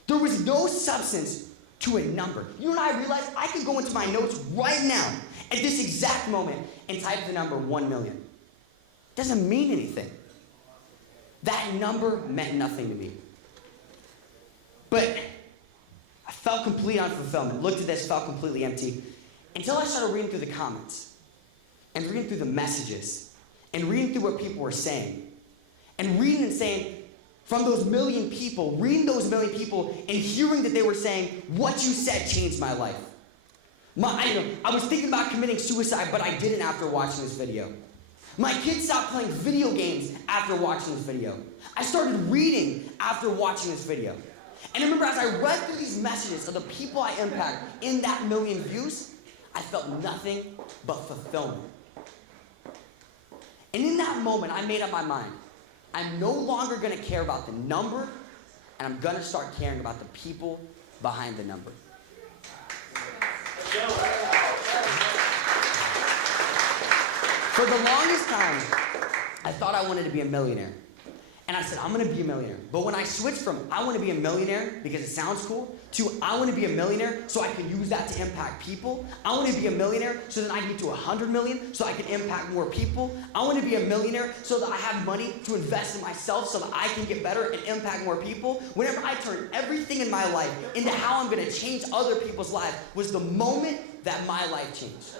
There was no substance to a number. You and I realized I could go into my notes right now at this exact moment and type the number 1 million. Doesn't mean anything. That number meant nothing to me. But I felt complete unfulfillment. Looked at this, felt completely empty. Until I started reading through the comments, and reading through the messages, and reading through what people were saying, and reading and saying, from those 1 million people, reading those 1 million people, and hearing that they were saying, what you said changed my life. I was thinking about committing suicide, but I didn't after watching this video. My kids stopped playing video games after watching this video. I started reading after watching this video. And I remember as I read through these messages of the people I impact in that 1 million views, I felt nothing but fulfillment. And in that moment, I made up my mind. I'm no longer gonna care about the number, and I'm gonna start caring about the people behind the number. For the longest time, I thought I wanted to be a millionaire. And I said, I'm gonna be a millionaire. But when I switched from I wanna be a millionaire because it sounds cool, to I wanna be a millionaire so I can use that to impact people. I wanna be a millionaire so that I get to 100 million so I can impact more people. I wanna be a millionaire so that I have money to invest in myself so that I can get better and impact more people. Whenever I turned everything in my life into how I'm gonna change other people's lives was the moment that my life changed.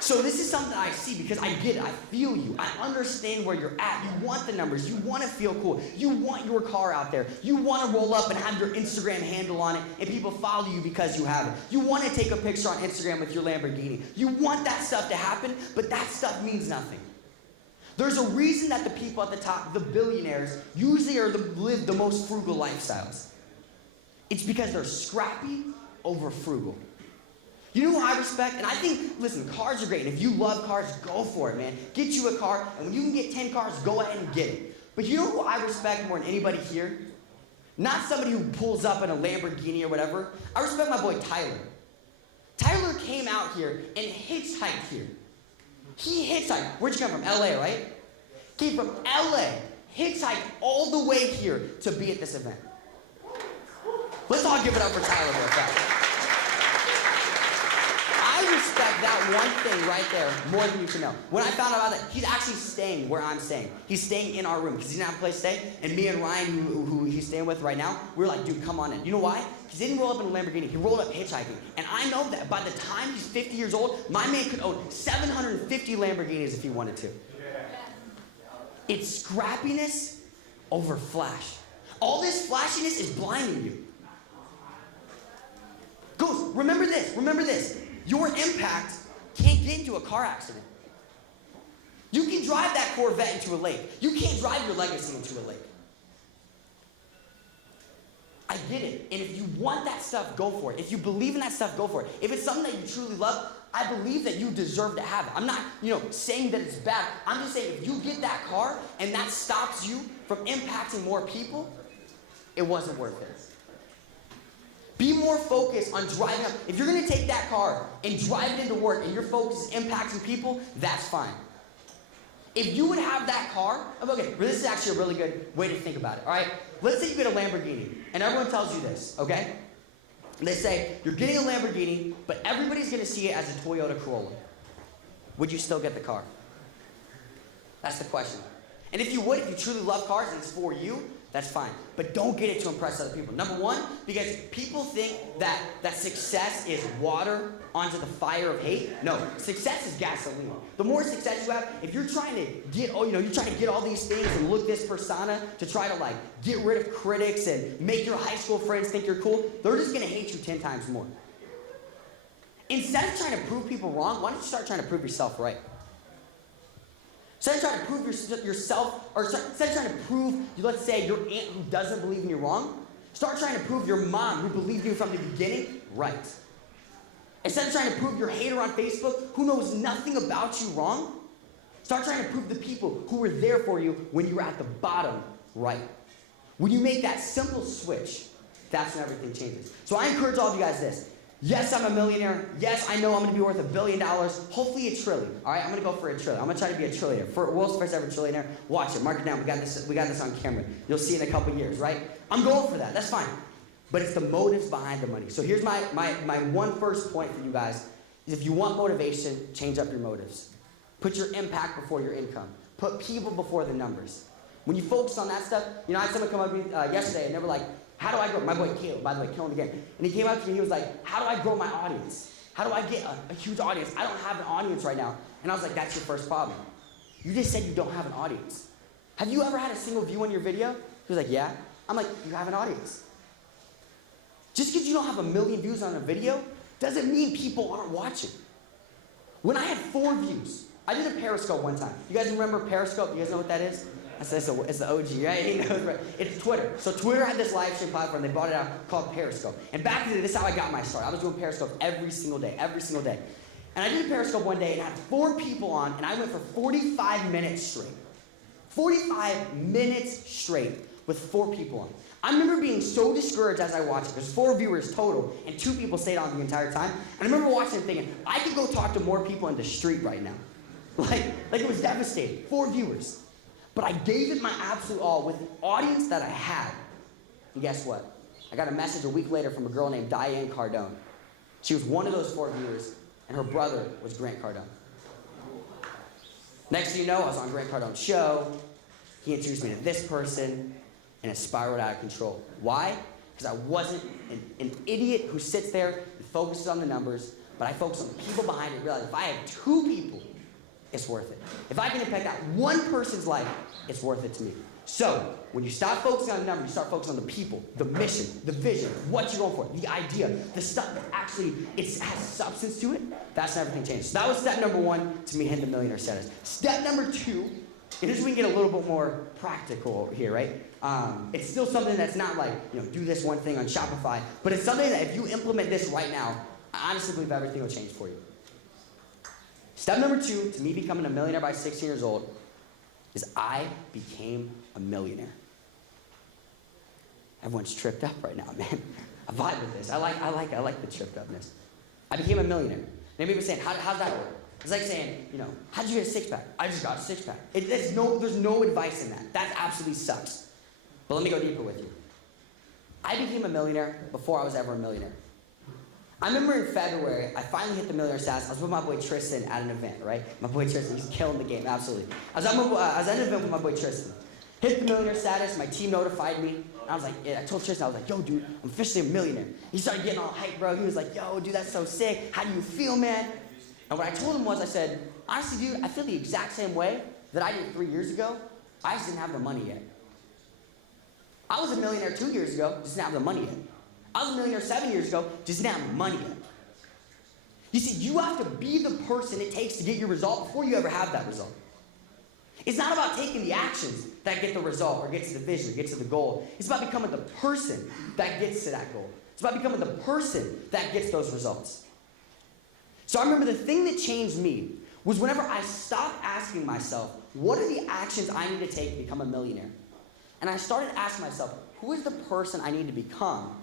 So this is something I see because I get it, I feel you, I understand where you're at. You want the numbers, you want to feel cool, you want your car out there, you want to roll up and have your Instagram handle on it and people follow you because you have it. You want to take a picture on Instagram with your Lamborghini. You want that stuff to happen, but that stuff means nothing. There's a reason that the people at the top, the billionaires, usually live the most frugal lifestyles. It's because they're scrappy over frugal. You know who I respect? And I think, listen, cars are great. And if you love cars, go for it, man. Get you a car, and when you can get 10 cars, go ahead and get it. But you know who I respect more than anybody here? Not somebody who pulls up in a Lamborghini or whatever. I respect my boy Tyler. Tyler came out here and hitchhiked here. He hitchhiked. Where'd you come from? LA, right? Came from LA, hitchhiked all the way here to be at this event. Let's all give it up for Tyler real fast. I respect that one thing right there more than you can know. When I found out about that, he's actually staying where I'm staying. He's staying in our room because he didn't have a place to stay. And me and Ryan, who he's staying with right now, we were like, dude, come on in. You know why? He didn't roll up in a Lamborghini. He rolled up hitchhiking. And I know that by the time he's 50 years old, my man could own 750 Lamborghinis if he wanted to. It's scrappiness over flash. All this flashiness is blinding you. Goes, remember this. Your impact can't get into a car accident. You can drive that Corvette into a lake. You can't drive your legacy into a lake. I get it. And if you want that stuff, go for it. If you believe in that stuff, go for it. If it's something that you truly love, I believe that you deserve to have it. I'm not, saying that it's bad. I'm just saying if you get that car and that stops you from impacting more people, it wasn't worth it. Be more focused on driving up. If you're gonna take that car and drive it into work and your focus is impacting people, that's fine. If you would have that car, okay, this is actually a really good way to think about it, all right? Let's say you get a Lamborghini, and everyone tells you this, okay? They say, you're getting a Lamborghini, but everybody's gonna see it as a Toyota Corolla. Would you still get the car? That's the question. And if you would, if you truly love cars and it's for you, That's fine. But don't get it to impress other people. Number one, because people think that success is water onto the fire of hate. No, success is gasoline. The more success you have, if you're trying to get, you're trying to get all these things and look this persona to try to like get rid of critics and make your high school friends think you're cool, they're just gonna hate you 10 times more. Instead of trying to prove people wrong, why don't you start trying to prove yourself right? Instead of trying to prove yourself, or instead of trying to prove, let's say, your aunt who doesn't believe in you wrong, start trying to prove your mom who believed you from the beginning right. Instead of trying to prove your hater on Facebook who knows nothing about you wrong, start trying to prove the people who were there for you when you were at the bottom right. When you make that simple switch, that's when everything changes. So I encourage all of you guys this. Yes, I'm a millionaire. Yes, I know I'm going to be worth $1 billion. Hopefully $1 trillion. All right, I'm going to go for $1 trillion. I'm going to try to be a trillionaire. For world's first ever trillionaire. Watch it. Mark it down. We got this on camera. You'll see in a couple years, right? I'm going for that. That's fine. But it's the motives behind the money. So here's my one first point for you guys. Is if you want motivation, change up your motives. Put your impact before your income. Put people before the numbers. When you focus on that stuff, I had someone come up to me yesterday and they were like, how do I grow? My boy Caleb, by the way, killing the game. And he came up to me and he was like, how do I grow my audience? How do I get a huge audience? I don't have an audience right now. And I was like, that's your first problem. You just said you don't have an audience. Have you ever had a single view on your video? He was like, yeah. I'm like, you have an audience. Just because you don't have 1 million views on a video doesn't mean people aren't watching. When I had 4 views, I did a Periscope one time. You guys remember Periscope? You guys know what that is? It's the OG, right? He knows, right? It's Twitter. So Twitter had this live stream platform. They bought it out called Periscope. And back in the day, this is how I got my start. I was doing Periscope every single day. And I did a Periscope one day and I had 4 people on, and I went for 45 minutes straight. 45 minutes straight with 4 people on. I remember being so discouraged as I watched it. There's 4 viewers total, and 2 people stayed on the entire time. And I remember watching it thinking, I could go talk to more people in the street right now. Like it was devastating. 4 viewers. But I gave it my absolute all with the audience that I had. And guess what? I got a message a week later from a girl named Diane Cardone. She was one of those 4 viewers, and her brother was Grant Cardone. Next thing you know, I was on Grant Cardone's show. He introduced me to this person, and it spiraled out of control. Why? Because I wasn't an idiot who sits there and focuses on the numbers, but I focus on the people behind it and realize if I have 2 people, it's worth it. If I can impact that one person's life, it's worth it to me. So, when you stop focusing on the numbers, you start focusing on the people, the mission, the vision, what you're going for, the idea, the stuff that actually has substance to it, that's when everything changes. So that was step number 1 to me hitting the millionaire status. Step number 2, and this we can get a little bit more practical here, right? It's still something that's not like, do this one thing on Shopify, but it's something that if you implement this right now, I honestly believe everything will change for you. Step number 2 to me becoming a millionaire by 16 years old is I became a millionaire. Everyone's tripped up right now, man. I vibe with this. I like the tripped upness. I became a millionaire. Maybe people saying, how's that work? It's like saying, how'd you get a 6-pack? I just got a 6-pack. There's no advice in that. That absolutely sucks. But let me go deeper with you. I became a millionaire before I was ever a millionaire. I remember in February, I finally hit the millionaire status. I was with my boy Tristan at an event, right? My boy Tristan, he's killing the game, absolutely. I was at an event with my boy Tristan. Hit the millionaire status, my team notified me. And I was like, I told Tristan, I was like, yo, dude, I'm officially a millionaire. He started getting all hyped, bro. He was like, yo, dude, that's so sick. How do you feel, man? And what I told him was, I said, honestly, dude, I feel the exact same way that I did 3 years ago. I just didn't have the money yet. I was a millionaire 2 years ago, just didn't have the money yet. I was a millionaire 7 years ago, just didn't have money yet. You see, you have to be the person it takes to get your result before you ever have that result. It's not about taking the actions that get the result or get to the vision or get to the goal. It's about becoming the person that gets to that goal. It's about becoming the person that gets those results. So I remember the thing that changed me was whenever I stopped asking myself, what are the actions I need to take to become a millionaire? And I started asking myself, who is the person I need to become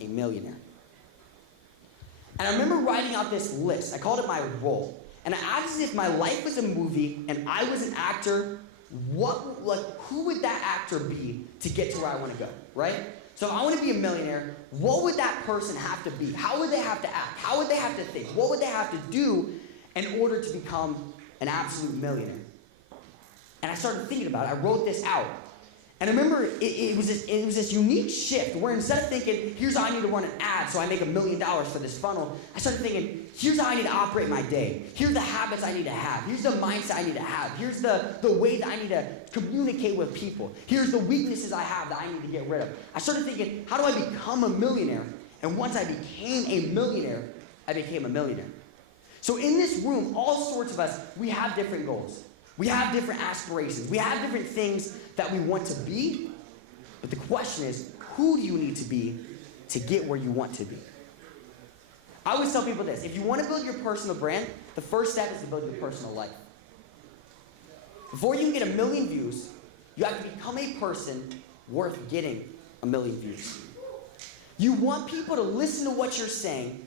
a millionaire? And I remember writing out this list. I called it my role. And I asked if my life was a movie and I was an actor, who would that actor be to get to where I want to go, right? So if I want to be a millionaire, what would that person have to be? How would they have to act? How would they have to think? What would they have to do in order to become an absolute millionaire? And I started thinking about it. I wrote this out. And I remember it was this unique shift where instead of thinking, here's how I need to run an ad so I make $1 million for this funnel, I started thinking, here's how I need to operate my day. Here's the habits I need to have. Here's the mindset I need to have. Here's the way that I need to communicate with people. Here's the weaknesses I have that I need to get rid of. I started thinking, how do I become a millionaire? And once I became a millionaire, I became a millionaire. So in this room, all sorts of us, we have different goals. We have different aspirations. We have different things that we want to be. But the question is, who do you need to be to get where you want to be? I always tell people this. If you want to build your personal brand, the first step is to build your personal life. Before you can get 1 million views, you have to become a person worth getting 1 million views. You want people to listen to what you're saying,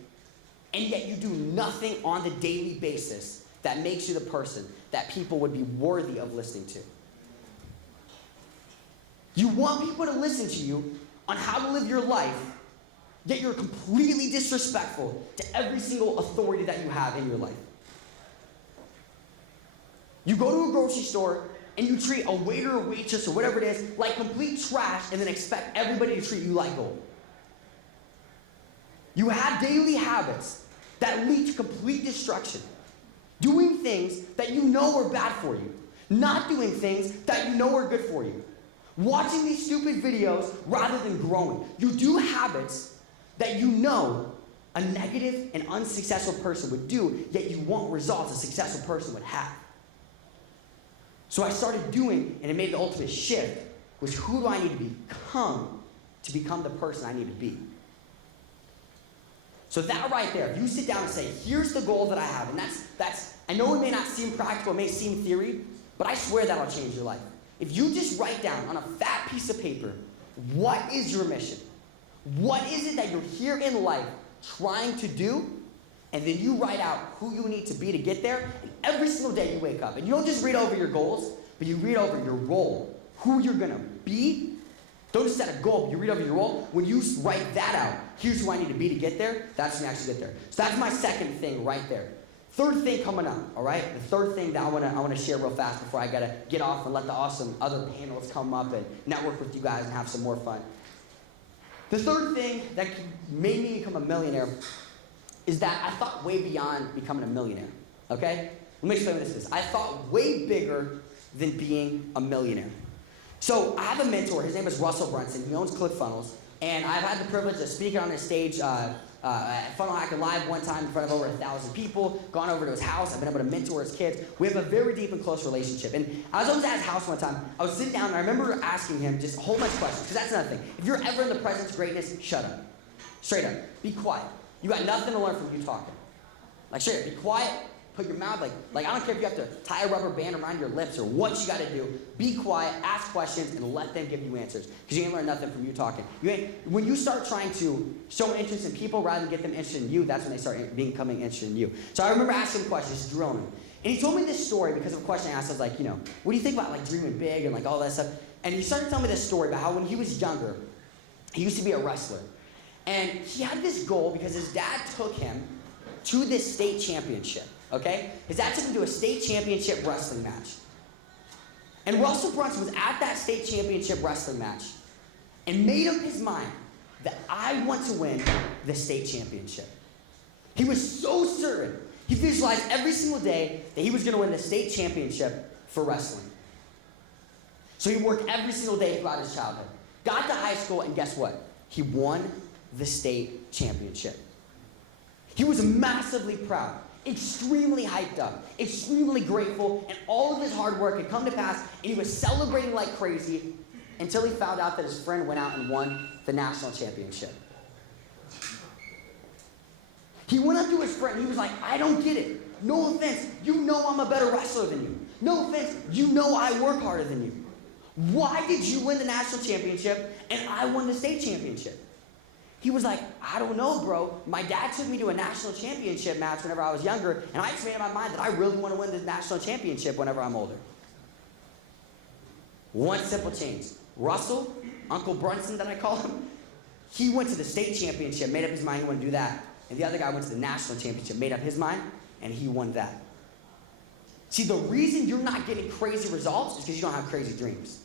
and yet you do nothing on the daily basis that makes you the person that people would be worthy of listening to. You want people to listen to you on how to live your life, yet you're completely disrespectful to every single authority that you have in your life. You go to a grocery store and you treat a waiter or waitress or whatever it is like complete trash and then expect everybody to treat you like gold. You have daily habits that lead to complete destruction. Doing things that you know are bad for you. Not doing things that you know are good for you. Watching these stupid videos rather than growing. You do habits that you know a negative and unsuccessful person would do, yet you want results a successful person would have. So I started doing, and it made the ultimate shift, was who do I need to become the person I need to be? So that right there, if you sit down and say, here's the goal that I have, and that's I know it may not seem practical, it may seem theory, but I swear that'll change your life. If you just write down on a fat piece of paper, what is your mission? What is it that you're here in life trying to do? And then you write out who you need to be to get there, and every single day you wake up. And you don't just read over your goals, but you read over your role, who you're gonna be. Don't just set a goal, but you read over your role. When you write that out, here's who I need to be to get there, that's when you actually get there. So that's my second thing right there. Third thing coming up, all right? The third thing that I wanna share real fast before I gotta get off and let the awesome other panelists come up and network with you guys and have some more fun. The third thing that made me become a millionaire is that I thought way beyond becoming a millionaire, okay? Let me explain what this is. I thought way bigger than being a millionaire. So I have a mentor, his name is Russell Brunson, he owns ClickFunnels, and I've had the privilege of speaking on his stage at Funnel Hacker Live one time in front of over 1,000 people, gone over to his house, I've been able to mentor his kids. We have a very deep and close relationship. And I was at his house one time, I was sitting down and I remember asking him just a whole bunch of questions, because that's another thing. If you're ever in the presence of greatness, shut up. Straight up, be quiet. You got nothing to learn from you talking. Like straight up, be quiet, put your mouth, like I don't care if you have to tie a rubber band around your lips or what you gotta do. Be quiet, ask questions, and let them give you answers. Because you ain't learn nothing from you talking. When you start trying to show interest in people rather than get them interested in you, that's when they start becoming interested in you. So I remember asking him questions, just drilling him. And he told me this story because of a question I asked. I was like, what do you think about like dreaming big and like all that stuff? And he started telling me this story about how when he was younger, he used to be a wrestler. And he had this goal because his dad took him to this state championship, okay? His dad took him to a state championship wrestling match. And Russell Brunson was at that state championship wrestling match and made up his mind that I want to win the state championship. He was so certain. He visualized every single day that he was gonna win the state championship for wrestling. So he worked every single day throughout his childhood. Got to high school, and guess what? He won the state championship. He was massively proud, extremely hyped up, extremely grateful, and all of his hard work had come to pass, and he was celebrating like crazy until he found out that his friend went out and won the national championship. He went up to his friend, he was like, I don't get it. No offense, you know I'm a better wrestler than you. No offense, you know I work harder than you. Why did you win the national championship and I won the state championship? He was like, I don't know, bro. My dad took me to a national championship match whenever I was younger, and I just made up my mind that I really want to win the national championship whenever I'm older. One simple change. Russell, Uncle Brunson that I call him, he went to the state championship, made up his mind he wanted to do that. And the other guy went to the national championship, made up his mind, and he won that. See, the reason you're not getting crazy results is because you don't have crazy dreams.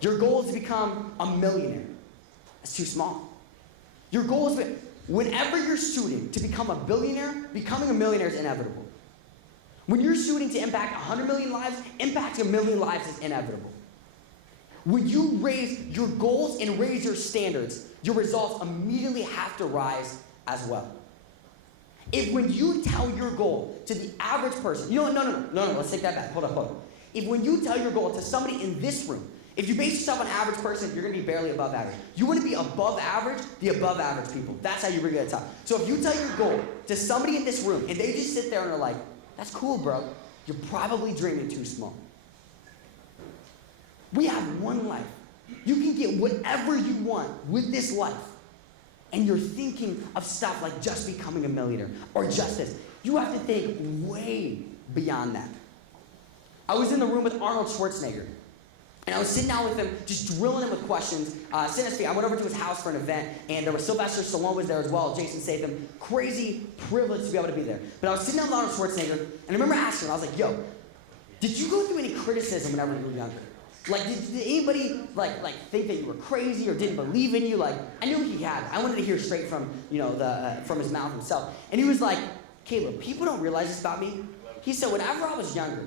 Your goal is to become a millionaire. That's too small. Your goal is to, whenever you're shooting to become a billionaire, becoming a millionaire is inevitable. When you're shooting to impact 100 million lives, impacting 1 million lives is inevitable. When you raise your goals and raise your standards, your results immediately have to rise as well. If when you tell your goal to the average person, you know what, no, let's take that back, hold up. If when you tell your goal to somebody in this room, if you base yourself on average person, you're gonna be barely above average. You wanna be above average, the above average people. That's how you're gonna get to the top. So if you tell your goal to somebody in this room and they just sit there and are like, that's cool, bro, you're probably dreaming too small. We have one life. You can get whatever you want with this life. And you're thinking of stuff like just becoming a millionaire or just this. You have to think way beyond that. I was in the room with Arnold Schwarzenegger. And I was sitting down with him, just drilling him with questions. I went over to his house for an event, and there was Sylvester Stallone was there as well, Jason Statham. Crazy privilege to be able to be there. But I was sitting down with Arnold Schwarzenegger, and I remember asking him, I was like, yo, did you go through any criticism whenever you were younger? Like, did anybody think that you were crazy or didn't believe in you? Like, I knew he had. I wanted to hear straight from, from his mouth himself. And he was like, Caleb, people don't realize this about me. He said, whenever I was younger,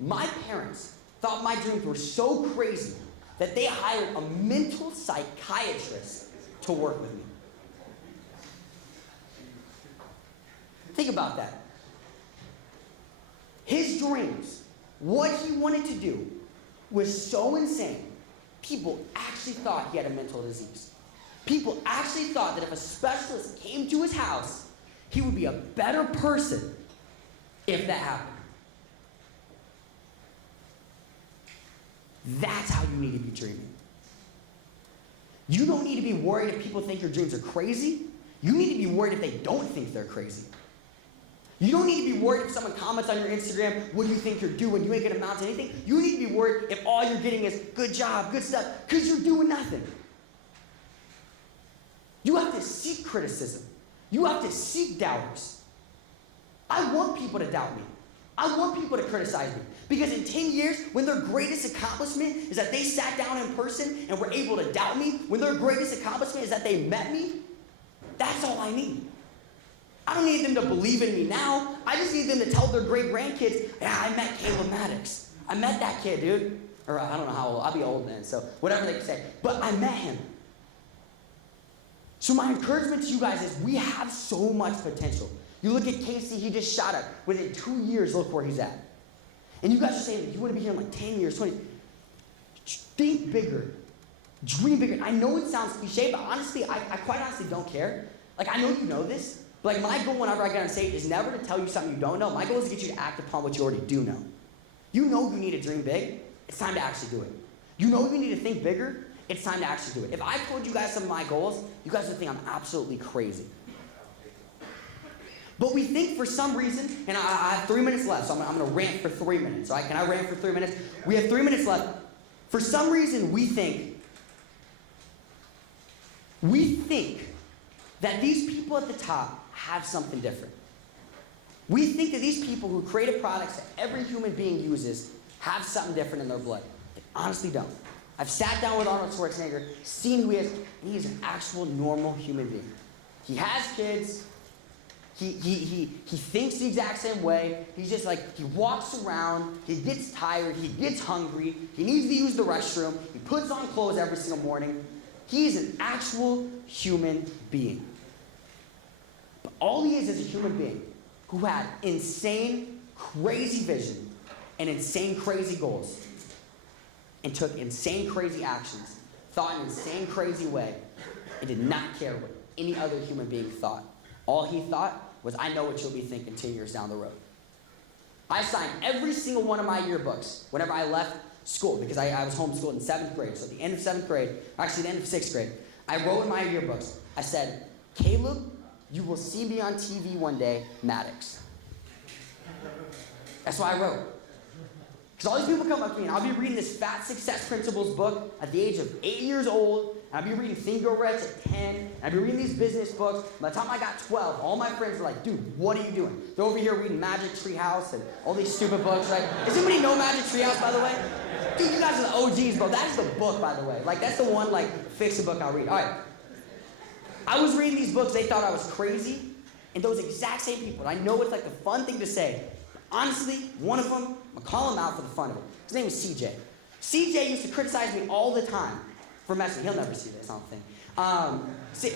my parents thought my dreams were so crazy that they hired a mental psychiatrist to work with me. Think about that. His dreams, what he wanted to do, was so insane, people actually thought he had a mental disease. People actually thought that if a specialist came to his house, he would be a better person if that happened. That's how you need to be dreaming. You don't need to be worried if people think your dreams are crazy. You need to be worried if they don't think they're crazy. You don't need to be worried if someone comments on your Instagram, what do you think you're doing? You ain't gonna amount to anything. You need to be worried if all you're getting is good job, good stuff, because you're doing nothing. You have to seek criticism. You have to seek doubters. I want people to doubt me. I want people to criticize me. Because in 10 years, when their greatest accomplishment is that they sat down in person and were able to doubt me, when their greatest accomplishment is that they met me, that's all I need. I don't need them to believe in me now. I just need them to tell their great grandkids, yeah, I met Caleb Maddox. I met that kid, dude. Or I don't know how old. I'll be old then, so whatever they can say. But I met him. So my encouragement to you guys is we have so much potential. You look at Casey, he just shot up. Within 2 years, look where he's at. And you guys are saying that you want to be here in like 10 years, 20. Think bigger. Dream bigger. I know it sounds cliche, but honestly, I quite honestly don't care. Like, I know you know this. But like, my goal whenever I get on stage is never to tell you something you don't know. My goal is to get you to act upon what you already do know. You know you need to dream big. It's time to actually do it. You know you need to think bigger. It's time to actually do it. If I told you guys some of my goals, you guys would think I'm absolutely crazy. But we think for some reason, and I have 3 minutes left, so I'm going to rant for 3 minutes. All right? Can I rant for 3 minutes? We have 3 minutes left. For some reason, we think that these people at the top have something different. We think that these people who create products that every human being uses have something different in their blood. They honestly don't. I've sat down with Arnold Schwarzenegger, seen who he is, and he's an actual normal human being. He has kids. He thinks the exact same way. He's just like, he walks around, he gets tired, he gets hungry, he needs to use the restroom, he puts on clothes every single morning. He is an actual human being. But all he is a human being who had insane, crazy vision and insane, crazy goals and took insane, crazy actions, thought in an insane, crazy way, and did not care what any other human being thought. All he thought was, I know what you'll be thinking 10 years down the road. I signed every single one of my yearbooks whenever I left school, because I was homeschooled in 7th grade. So at the end of 7th grade, actually the end of 6th grade, I wrote in my yearbooks, I said, Caleb, you will see me on TV one day, Maddox. That's what I wrote. Because all these people come up to me, and I'll be reading this Fat Success Principles book at the age of 8 years old, and I'll be reading Think Go Rich at 10, and I'll be reading these business books. By the time I got 12, all my friends were like, dude, what are you doing? They're over here reading Magic Treehouse and all these stupid books. Like, does anybody know Magic Treehouse, by the way? Dude, you guys are the OGs, bro. That is the book, by the way. Like, that's the one, like, fix the book I'll read. All right. I was reading these books, they thought I was crazy, and those exact same people, and I know it's like the fun thing to say. Honestly, one of them, I'm gonna call him out for the fun of it. His name was CJ. CJ used to criticize me all the time for messing. He'll never see this, I don't think.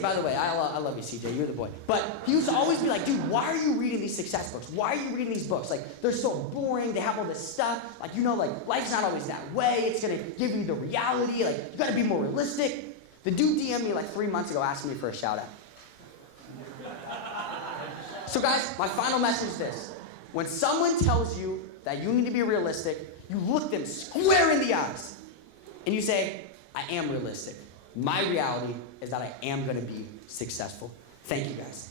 By the way, I love you, CJ. You're the boy. But he used to always be like, dude, why are you reading these success books? Why are you reading these books? Like, they're so boring. They have all this stuff. Like, you know, like, life's not always that way. It's gonna give you the reality. Like, you gotta be more realistic. The dude DM'd me like 3 months ago asking me for a shout out. So guys, my final message is this. When someone tells you that you need to be realistic, you look them square in the eyes and you say, I am realistic. My reality is that I am gonna be successful. Thank you guys.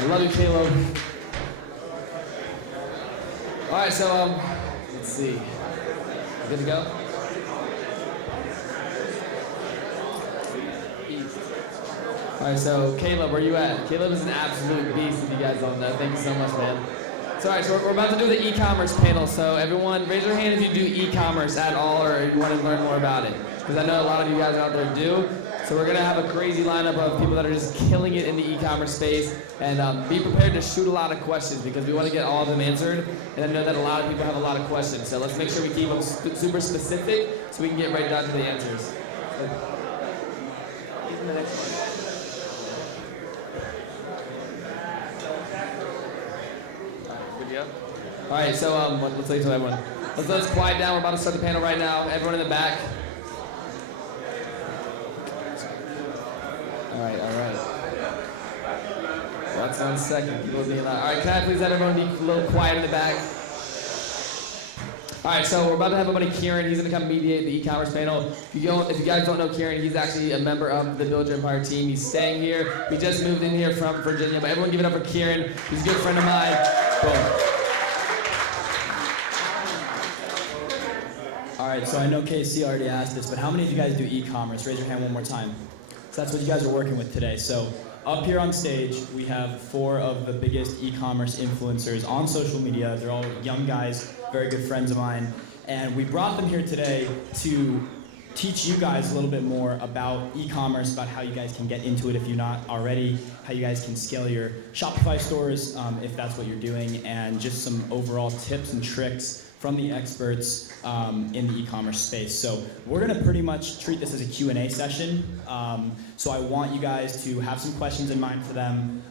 I love you, Caleb. All right, so let's see. Good to go? All right, so Caleb, where you at? Caleb is an absolute beast, if you guys don't know. Thank you so much, man. So, all right, so we're about to do the e-commerce panel. So everyone, raise your hand if you do e-commerce at all or if you want to learn more about it. Because I know a lot of you guys out there do. So we're gonna have a crazy lineup of people that are just killing it in the e-commerce space, and be prepared to shoot a lot of questions because we want to get all of them answered. And I know that a lot of people have a lot of questions, so let's make sure we keep them super specific so we can get right down to the answers. All right, so let's wait till everyone. Let's quiet down. We're about to start the panel right now. Everyone in the back. All right. That's 1 second. People are being loud. All right, can I please have everyone be a little quiet in the back? All right, so we're about to have everybody Kieran. He's going to come mediate the e-commerce panel. If you guys don't know Kieran, he's actually a member of the Build Your Empire team. He's staying here. We just moved in here from Virginia, but everyone give it up for Kieran. He's a good friend of mine. Boom. All right, so I know KC already asked this, but how many of you guys do e-commerce? Raise your hand one more time. So that's what you guys are working with today. So up here on stage, we have 4 of the biggest e-commerce influencers on social media. They're all young guys, very good friends of mine. And we brought them here today to teach you guys a little bit more about e-commerce, about how you guys can get into it if you're not already, how you guys can scale your Shopify stores if that's what you're doing, and just some overall tips and tricks from the experts in the e-commerce space. So we're gonna pretty much treat this as a Q&A session. So I want you guys to have some questions in mind for them.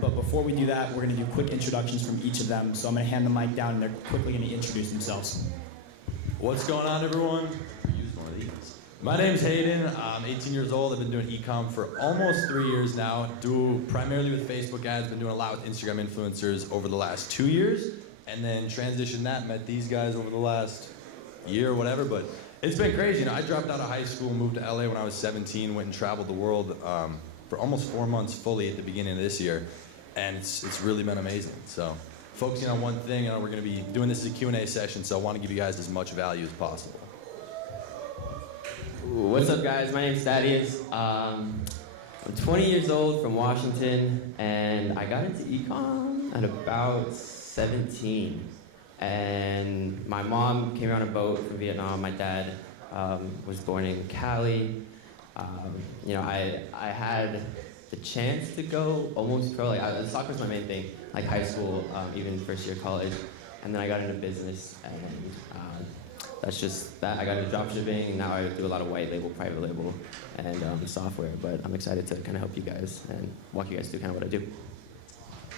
But before we do that, we're gonna do quick introductions from each of them. So I'm gonna hand the mic down and they're quickly gonna introduce themselves. What's going on, everyone? Use one of these. My name's Hayden. I'm 18 years old. I've been doing e-com for almost 3 years now. Do primarily with Facebook ads. Been doing a lot with Instagram influencers over the last 2 years. And then transitioned that, met these guys over the last year or whatever, but it's been crazy. You know, I dropped out of high school, moved to LA when I was 17, went and traveled the world for almost 4 months fully at the beginning of this year, and it's really been amazing. So focusing on one thing, we're gonna be doing this as a Q&A session, so I wanna give you guys as much value as possible. What's up, guys? My name's Thaddeus. I'm 20 years old from Washington, and I got into e-com at about 17, and my mom came on a boat from Vietnam. My dad was born in Cali. You know, I had the chance to go almost pro. Like, soccer was my main thing, like high school, even first year college, and then I got into business, and that's just that. I got into dropshipping, and now I do a lot of white label, private label, and software. But I'm excited to kind of help you guys and walk you guys through kind of what I do.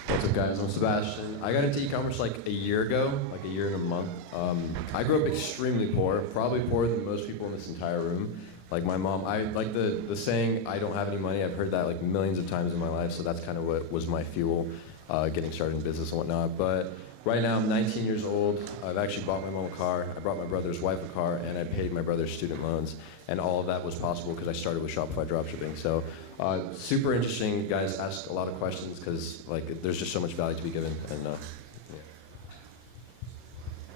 What's up, guys? I'm Sebastian. I got into e-commerce like a year ago, like a year and a month. I grew up extremely poor, probably poorer than most people in this entire room. Like my mom, I like the saying, I don't have any money. I've heard that like millions of times in my life, so that's kind of what was my fuel getting started in business and whatnot. But Right now, I'm 19 years old. I've actually bought my mom a car. I brought my brother's wife a car, and I paid my brother's student loans. And all of that was possible because I started with Shopify dropshipping. So, super interesting. You guys ask a lot of questions because like there's just so much value to be given. And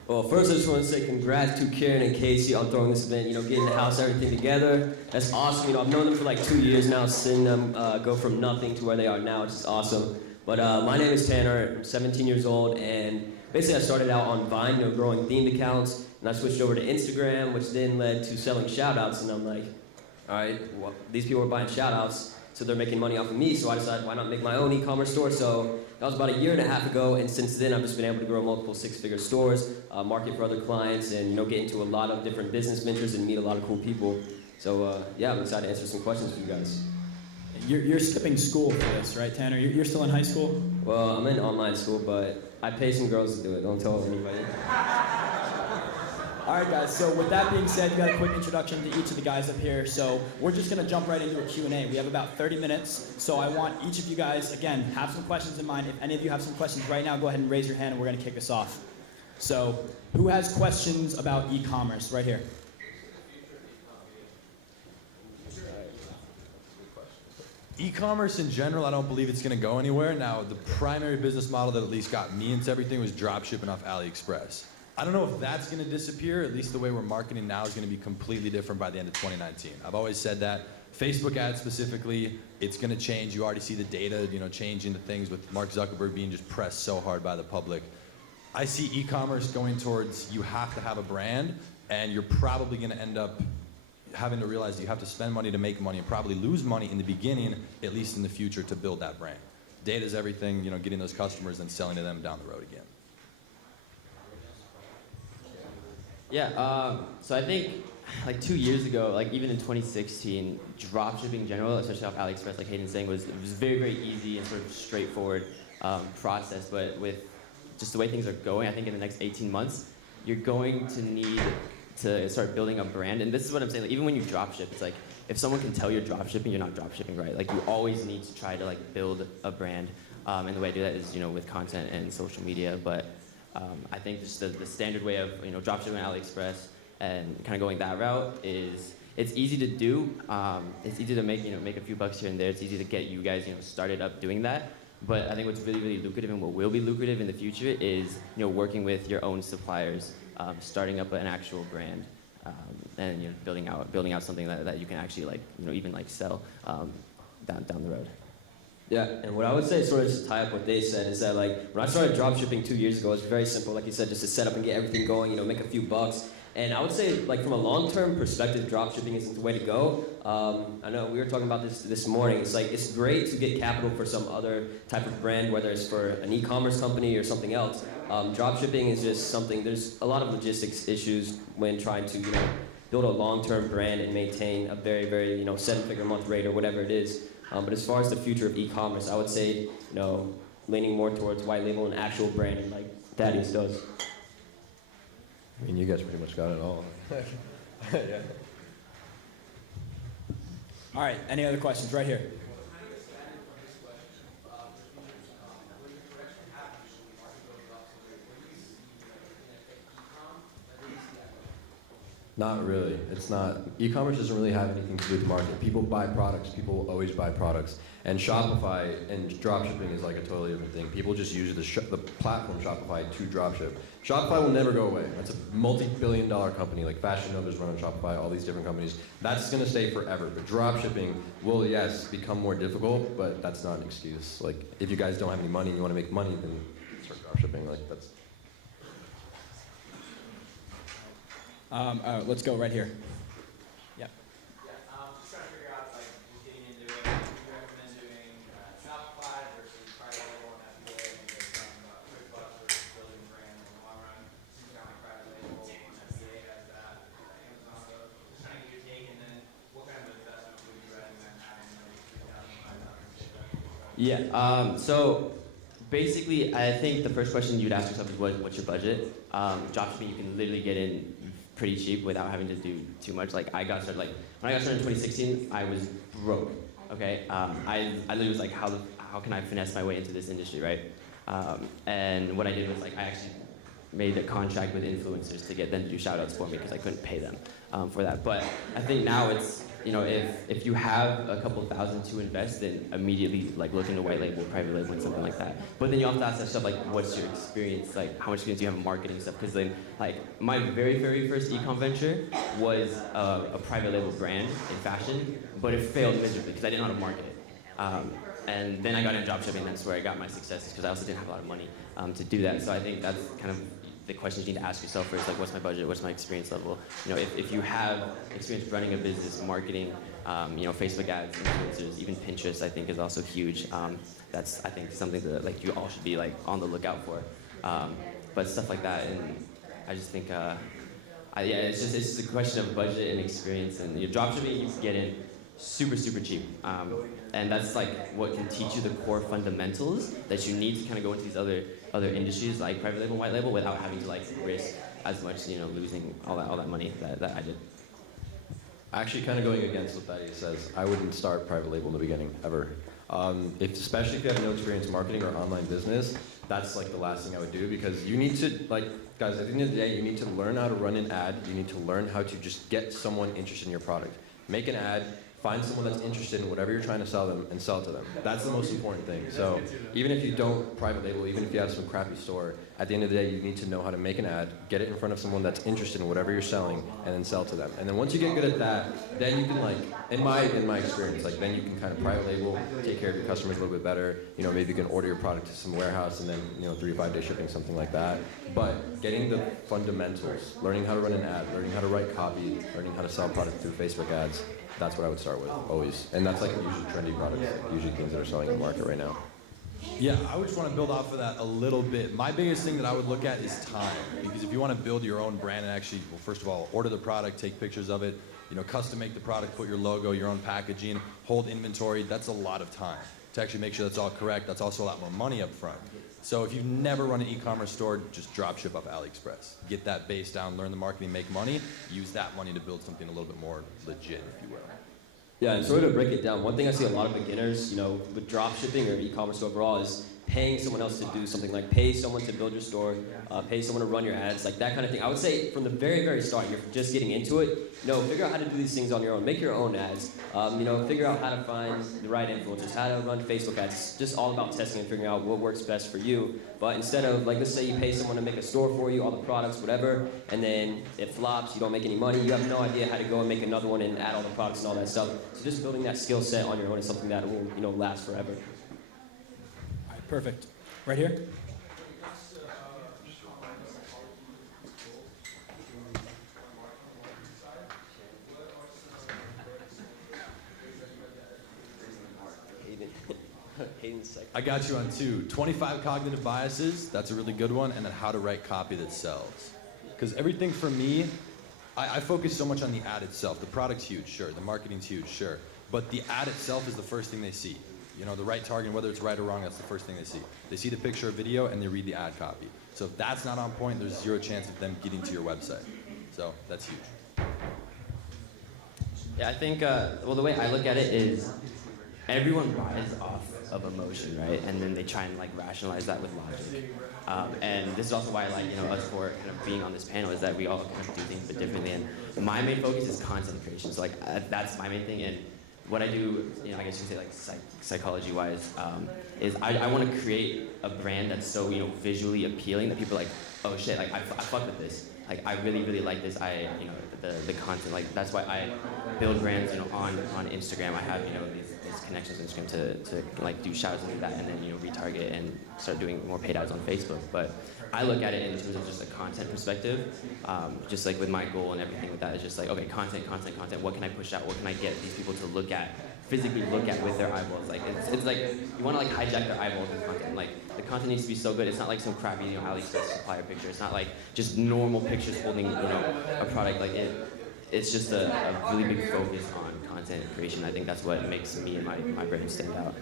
Well, first I just want to say congrats to Karen and Casey on throwing this event, getting the house, everything together. That's awesome. I've known them for like 2 years now, seeing them go from nothing to where they are now. It's just awesome. But my name is Tanner. I'm 17 years old, and basically I started out on Vine, growing themed accounts, and I switched over to Instagram, which then led to selling shout-outs, and I'm like, all right, well, these people are buying shout-outs, so they're making money off of me, so I decided, why not make my own e-commerce store? So that was about 1.5 years ago, and since then I've just been able to grow multiple six-figure stores, market for other clients, and get into a lot of different business ventures and meet a lot of cool people. So yeah, I'm excited to answer some questions for you guys. You're skipping school for this, right, Tanner? You're still in high school? Well, I'm in online school, but I pay some girls to do it. Don't tell anybody. All right, guys, so with that being said, we got a quick introduction to each of the guys up here. So we're just going to jump right into a Q&A. We have about 30 minutes, so I want each of you guys, again, have some questions in mind. If any of you have some questions right now, go ahead and raise your hand, and we're going to kick us off. So who has questions about e-commerce right here? E-commerce in general, I don't believe it's going to go anywhere. Now, the primary business model that at least got me into everything was drop shipping off AliExpress. I don't know if that's going to disappear. At least the way we're marketing now is going to be completely different by the end of 2019. I've always said that. Facebook ads specifically, it's going to change. You already see the data, changing the things with Mark Zuckerberg being just pressed so hard by the public. I see e-commerce going towards you have to have a brand, and you're probably going to end up having to realize that you have to spend money to make money and probably lose money in the beginning, at least in the future, to build that brand. Data is everything, getting those customers and selling to them down the road again. Yeah, so I think like 2 years ago, like even in 2016, dropshipping in general, especially off AliExpress, like Hayden's saying, was very, very easy and sort of straightforward process. But with just the way things are going, I think in the next 18 months, you're going to need to start building a brand. And this is what I'm saying, like, even when you dropship, it's like, if someone can tell you're dropshipping, you're not dropshipping, right? Like, you always need to try to like build a brand. And the way I do that is, with content and social media. But I think just the standard way of, dropshipping on AliExpress and kind of going that route is, it's easy to do. It's easy to make a few bucks here and there. It's easy to get you guys, started up doing that. But I think what's really, really lucrative and what will be lucrative in the future is, working with your own suppliers, starting up an actual brand, and building out something that you can actually even sell down the road. Yeah, and what I would say, sort of just to tie up what they said, is that when I started dropshipping 2 years ago, it was very simple, like you said, just to set up and get everything going, make a few bucks. And I would say, from a long-term perspective, dropshipping isn't the way to go. I know we were talking about this morning. It's great to get capital for some other type of brand, whether it's for an e-commerce company or something else. Dropshipping is just something. There's a lot of logistics issues when trying to build a long-term brand and maintain a very, very 7-figure month rate or whatever it is. But as far as the future of e-commerce, I would say leaning more towards white label and actual branding, like Thaddeus does. I mean, you guys pretty much got it all. Yeah. All right, any other questions right here? Not really. It's not. E-commerce doesn't really have anything to do with marketing. People buy products. People will always buy products. And Shopify and dropshipping is like a totally different thing. People just use the platform Shopify to dropship. Shopify will never go away. That's a multi-billion-dollar company. Like Fashion Nova's run on Shopify, all these different companies. That's going to stay forever. But dropshipping will, yes, become more difficult, but that's not an excuse. Like, if you guys don't have any money and you want to make money, then start dropshipping. Like, that's... Let's go right here. Yep. Just trying to figure out, getting into it, would you recommend doing Shopify versus private label and FBA, and just talking about quick bucks versus building a brand in the long run? Seems kind of like private label and FBA has that, Amazon does. Just trying to get your take, and then what kind of investment would you recommend having, $3,000, $5,000? Yeah. So basically, I think the first question you'd ask yourself is what's your budget? Dropshipping, you can literally get in pretty cheap without having to do too much. When I got started in 2016, I was broke. Okay, I literally was like, how can I finesse my way into this industry, right? And what I did was like I actually made a contract with influencers to get them to do shout outs for me because I couldn't pay them for that. But I think now it's, you know, if you have a couple thousand to invest, then immediately like look into white label, private label, and something like that. But then you have to ask that stuff like, what's your experience? Like, how much experience do you have in marketing stuff? Because then, like, my very first e-com venture was a private label brand in fashion, but it failed miserably because I didn't know how to market it. And then I got into dropshipping. That's where I got my successes because I also didn't have a lot of money to do that. So I think that's kind of the questions you need to ask yourself first, like what's my budget, what's my experience level? You know, if you have experience running a business, marketing, you know, Facebook ads, influencers, even Pinterest, I think is also huge. That's, I think, something that like you all should be like on the lookout for. But stuff like that, and I just think, yeah, it's just a question of budget and experience. And your dropshipping, you can get in super cheap. And that's like what can teach you the core fundamentals that you need to kind of go into these other industries like private label, white label, without having to like risk as much, you know, losing all that money that I did. Actually, kind of going against what Thaddeus says, I wouldn't start private label in the beginning, ever. Especially if you have no experience marketing or online business, that's like the last thing I would do, because you need to, like, guys, at the end of the day, you need to learn how to run an ad, you need to learn how to just get someone interested in your product. Make an ad, find someone that's interested in whatever you're trying to sell them and sell to them. That's the most important thing. So even if you don't private label, even if you have some crappy store, at the end of the day, you need to know how to make an ad, get it in front of someone that's interested in whatever you're selling, and then sell to them. And then once you get good at that, then you can, like, in my experience, like, then you can kind of private label, take care of your customers a little bit better. You know, maybe you can order your product to some warehouse and then, you know, 3 to 5 day shipping, something like that. But getting the fundamentals, learning how to run an ad, learning how to write copy, learning how to sell product through Facebook ads, that's what I would start with, always. And that's like usually trendy products, usually things that are selling in the market right now. Yeah, I would just want to build off of that a little bit. My biggest thing that I would look at is time. Because if you want to build your own brand and actually, well, first of all, order the product, take pictures of it, you know, custom make the product, put your logo, your own packaging, hold inventory, that's a lot of time. To actually make sure that's all correct, that's also a lot more money up front. So if you've never run an e-commerce store, just drop ship off AliExpress. Get that base down, learn the marketing, make money, use that money to build something a little bit more legit, if you will. Yeah, and sort of to break it down, one thing I see a lot of beginners, you know, with drop shipping or e-commerce overall is paying someone else to do something, like pay someone to build your store, pay someone to run your ads, like that kind of thing. I would say from the very start, you're just getting into it, you know, figure out how to do these things on your own. Make your own ads, you know, figure out how to find the right influencers, how to run Facebook ads. It's just all about testing and figuring out what works best for you. But instead of, like, let's say you pay someone to make a store for you, all the products, whatever, and then it flops, you don't make any money, you have no idea how to go and make another one and add all the products and all that stuff. So just building that skill set on your own is something that will, you know, last forever. All right, perfect. Right here. I got you on 2. 25 cognitive biases, that's a really good one, and then how to write copy that sells. Because everything for me, I focus so much on the ad itself. The product's huge, sure. The marketing's huge, sure. But the ad itself is the first thing they see. You know, the right target, whether it's right or wrong, that's the first thing they see. They see the picture or video and they read the ad copy. So if that's not on point, there's 0 chance of them getting to your website. So that's huge. Yeah, I think, well, the way I look at it is everyone buys off of emotion, right? And then they try and like rationalize that with logic. And this is also why I like, you know, us four kind of being on this panel is that we all kind of do things a bit differently. And my main focus is content creation. So like that's my main thing. And what I do, you know, I guess you could say like psychology-wise, is I want to create a brand that's so, you know, visually appealing that people are like, oh shit, like I fuck with this. Like I really like this. You know, the content. Like that's why I build brands, you know, on Instagram. I have, you know, these connections on Instagram to like do shout outs and that, and then, you know, retarget and start doing more paid ads on Facebook. But I look at it in terms of just a content perspective. Just like with my goal and everything with that, it's just like, okay, content. What can I push out? What can I get these people to look at, physically look at with their eyeballs? Like it's like you want to like hijack their eyeballs with content. Like the content needs to be so good. It's not like some crappy, you know, AliExpress supplier picture. It's not like just normal pictures holding, you know, a product. Like it's just a really big focus on content creation. I think that's what makes me and my brand stand out.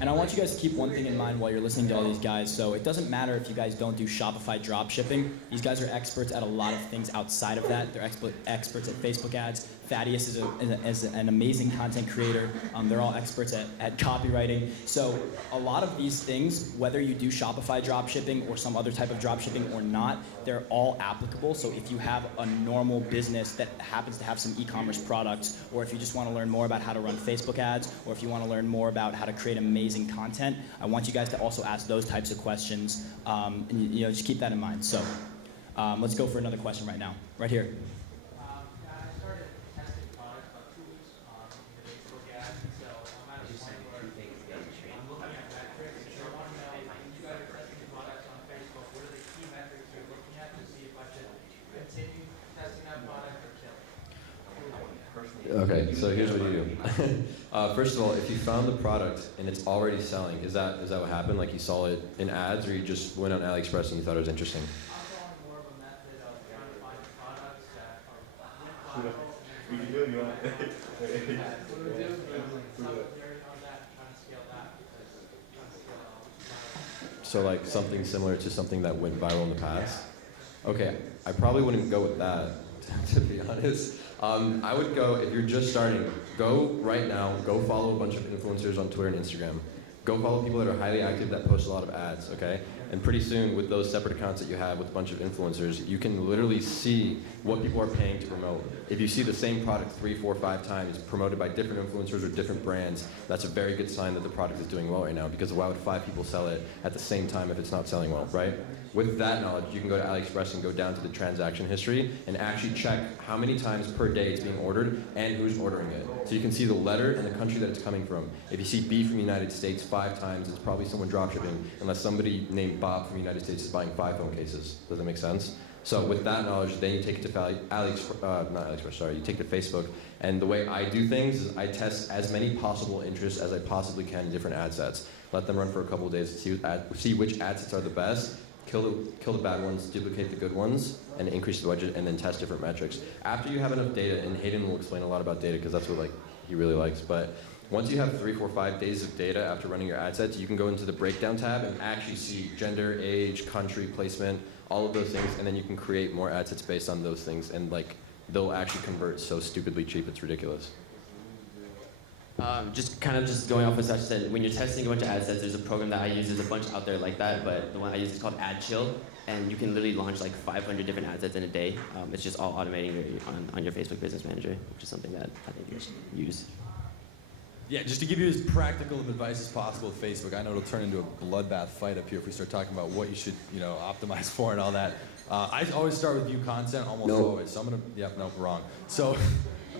And I want you guys to keep one thing in mind while you're listening to all these guys. So it doesn't matter if you guys don't do Shopify drop shipping. These guys are experts at a lot of things outside of that. They're experts at Facebook ads. Thaddeus is an amazing content creator. They're all experts at copywriting. So a lot of these things, whether you do Shopify drop shipping or some other type of drop shipping or not, they're all applicable. So if you have a normal business that happens to have some e-commerce products, or if you just want to learn more about how to run Facebook ads, or if you want to learn more about how to create amazing content, I want you guys to also ask those types of questions. And just keep that in mind. So let's go for another question right now. Right here. Okay, so here's what you do. First of all, if you found the product and it's already selling, is that what happened? Like you saw it in ads, or you just went on AliExpress and you thought it was interesting? So like something similar to something that went viral in the past? Okay, I probably wouldn't go with that, to be honest. I would go, if you're just starting, go right now, go follow a bunch of influencers on Twitter and Instagram. Go follow people that are highly active that post a lot of ads, okay? And pretty soon, with those separate accounts that you have with a bunch of influencers, you can literally see what people are paying to promote. If you see the same product 3, 4, 5 times promoted by different influencers or different brands, that's a very good sign that the product is doing well right now, because why would 5 people sell it at the same time if it's not selling well, right? With that knowledge, you can go to AliExpress and go down to the transaction history and actually check how many times per day it's being ordered and who's ordering it. So you can see the letter and the country that it's coming from. If you see B from the United States 5 times, it's probably someone dropshipping, unless somebody named Bob from the United States is buying 5 phone cases. Does that make sense? So with that knowledge, then you take it to you take it to Facebook. And the way I do things is I test as many possible interests as I possibly can in different ad sets. Let them run for a couple of days to see which ad sets are the best. Kill the bad ones, duplicate the good ones, and increase the budget, and then test different metrics. After you have enough data, and Hayden will explain a lot about data because that's what he really likes, but once you have 3, 4, 5 days of data after running your ad sets, you can go into the breakdown tab and actually see gender, age, country, placement, all of those things, and then you can create more ad sets based on those things, and they'll actually convert so stupidly cheap, it's ridiculous. Just going off what Sasha said, when you're testing a bunch of ad sets, there's a program that I use. There's a bunch out there like that, but the one I use is called AdChill, and you can literally launch like 500 different ad sets in a day. It's just all automating on your Facebook Business Manager, which is something that I think you should use. Yeah, just to give you as practical of advice as possible with Facebook. I know it'll turn into a bloodbath fight up here if we start talking about what you should, optimize for and all that. I always start with view content, almost always. So I'm gonna, wrong. So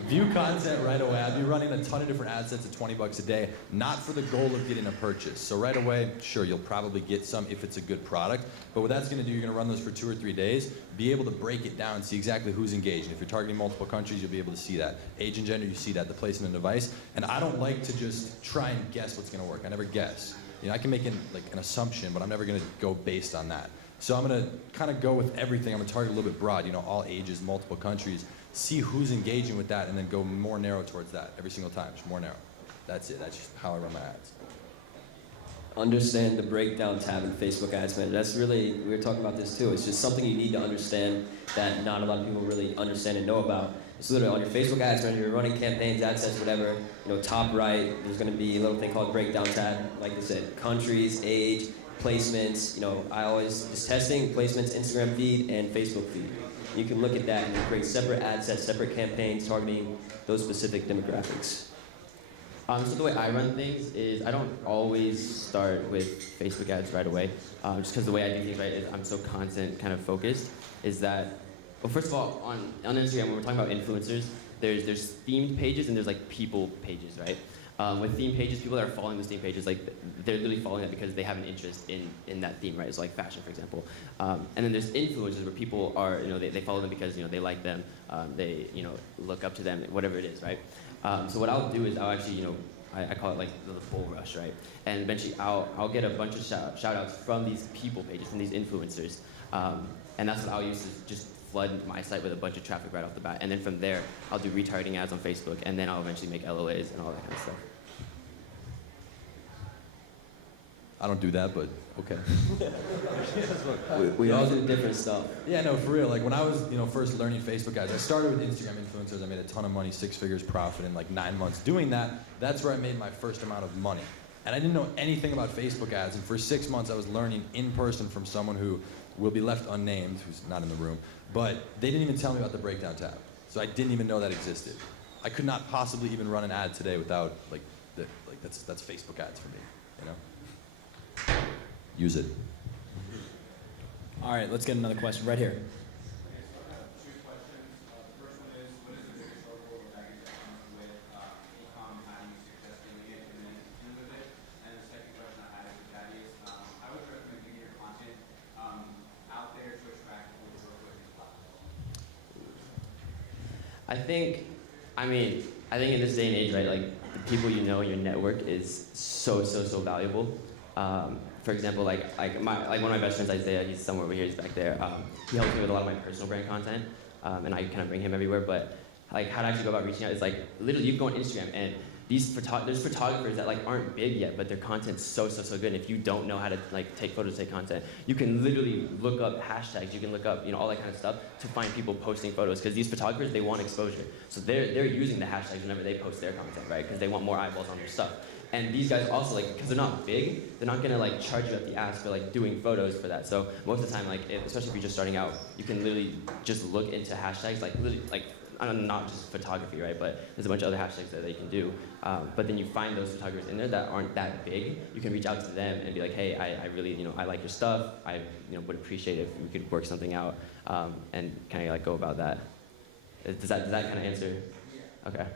view content right away. I'd be running a ton of different ad sets at $20 a day, not for the goal of getting a purchase. So right away, sure, you'll probably get some if it's a good product, but what that's gonna do, you're gonna run those for 2 or 3 days, be able to break it down and see exactly who's engaged. And if you're targeting multiple countries, you'll be able to see that. Age and gender, you see that, the placement and device. And I don't like to just try and guess what's gonna work. I never guess. I can make an assumption, but I'm never gonna go based on that. So I'm gonna kind of go with everything. I'm gonna target a little bit broad, all ages, multiple countries, see who's engaging with that, and then go more narrow towards that every single time, just more narrow. That's it, that's just how I run my ads. Understand the breakdown tab in Facebook Ads Manager. That's really, we were talking about this too. It's just something you need to understand that not a lot of people really understand and know about. It's literally on your Facebook Ads Manager, you're running campaigns, ad sets, whatever, top right, there's gonna be a little thing called breakdown tab. Like I said, countries, age, placements, I always, just testing, placements, Instagram feed, and Facebook feed. You can look at that and create separate ad sets, separate campaigns targeting those specific demographics. So the way I run things is I don't always start with Facebook ads right away, just because the way I do things, right, is I'm so content kind of focused, is that, well, first of all, on Instagram, when we're talking about influencers, there's themed pages and there's like people pages, right? With theme pages, people that are following those theme pages, they're literally following that because they have an interest in that theme, right? So like fashion, for example. And then there's influencers where people are, they follow them because, they like them, they, look up to them, whatever it is, right? So what I'll do is I'll actually, I call it like the bull rush, right? And eventually I'll get a bunch of shout outs from these people pages, from these influencers. And that's what I'll use to just flood my site with a bunch of traffic right off the bat. And then from there, I'll do retargeting ads on Facebook, and then I'll eventually make LOAs and all that kind of stuff. I don't do that, but okay. We all do different stuff. Yeah, no, for real. Like when I was, first learning Facebook ads, I started with Instagram influencers. I made a ton of money, 6 figures profit in like 9 months doing that. That's where I made my first amount of money. And I didn't know anything about Facebook ads. And for 6 months, I was learning in person from someone who will be left unnamed, who's not in the room. But they didn't even tell me about the breakdown tab. So I didn't even know that existed. I could not possibly even run an ad today without that's Facebook ads for me, Use it. All right, let's get another question right here. Two questions. The first one is, what is the biggest struggle or baggage that comes with e-com and how do you successfully get in with it? And the second question I had with that is, I would recommend getting your content out there to attract people to work with your platform. I think in this day and age, right, like the people you know in your network is so valuable. For example, like one of my best friends, Isaiah, he's somewhere over here, he's back there. He helps me with a lot of my personal brand content, and I kind of bring him everywhere. But like how to actually go about reaching out is like literally you go on Instagram and there's photographers that like aren't big yet, but their content's so good. And if you don't know how to like take photos, take content, you can literally look up hashtags, you can look up all that kind of stuff to find people posting photos. Because these photographers, they want exposure, so they're using the hashtags whenever they post their content, right? Because they want more eyeballs on their stuff. And these guys also, like, because they're not big, they're not gonna like charge you up the ass for like doing photos for that. So most of the time, especially if you're just starting out, you can literally just look into hashtags, like literally like. Not just photography, right? But there's a bunch of other hashtags that you can do. But then you find those photographers in there that aren't that big. You can reach out to them and be like, hey, I really, I like your stuff. I, would appreciate it if we could work something out, and kind of like go about that. Does that kind of answer? Okay.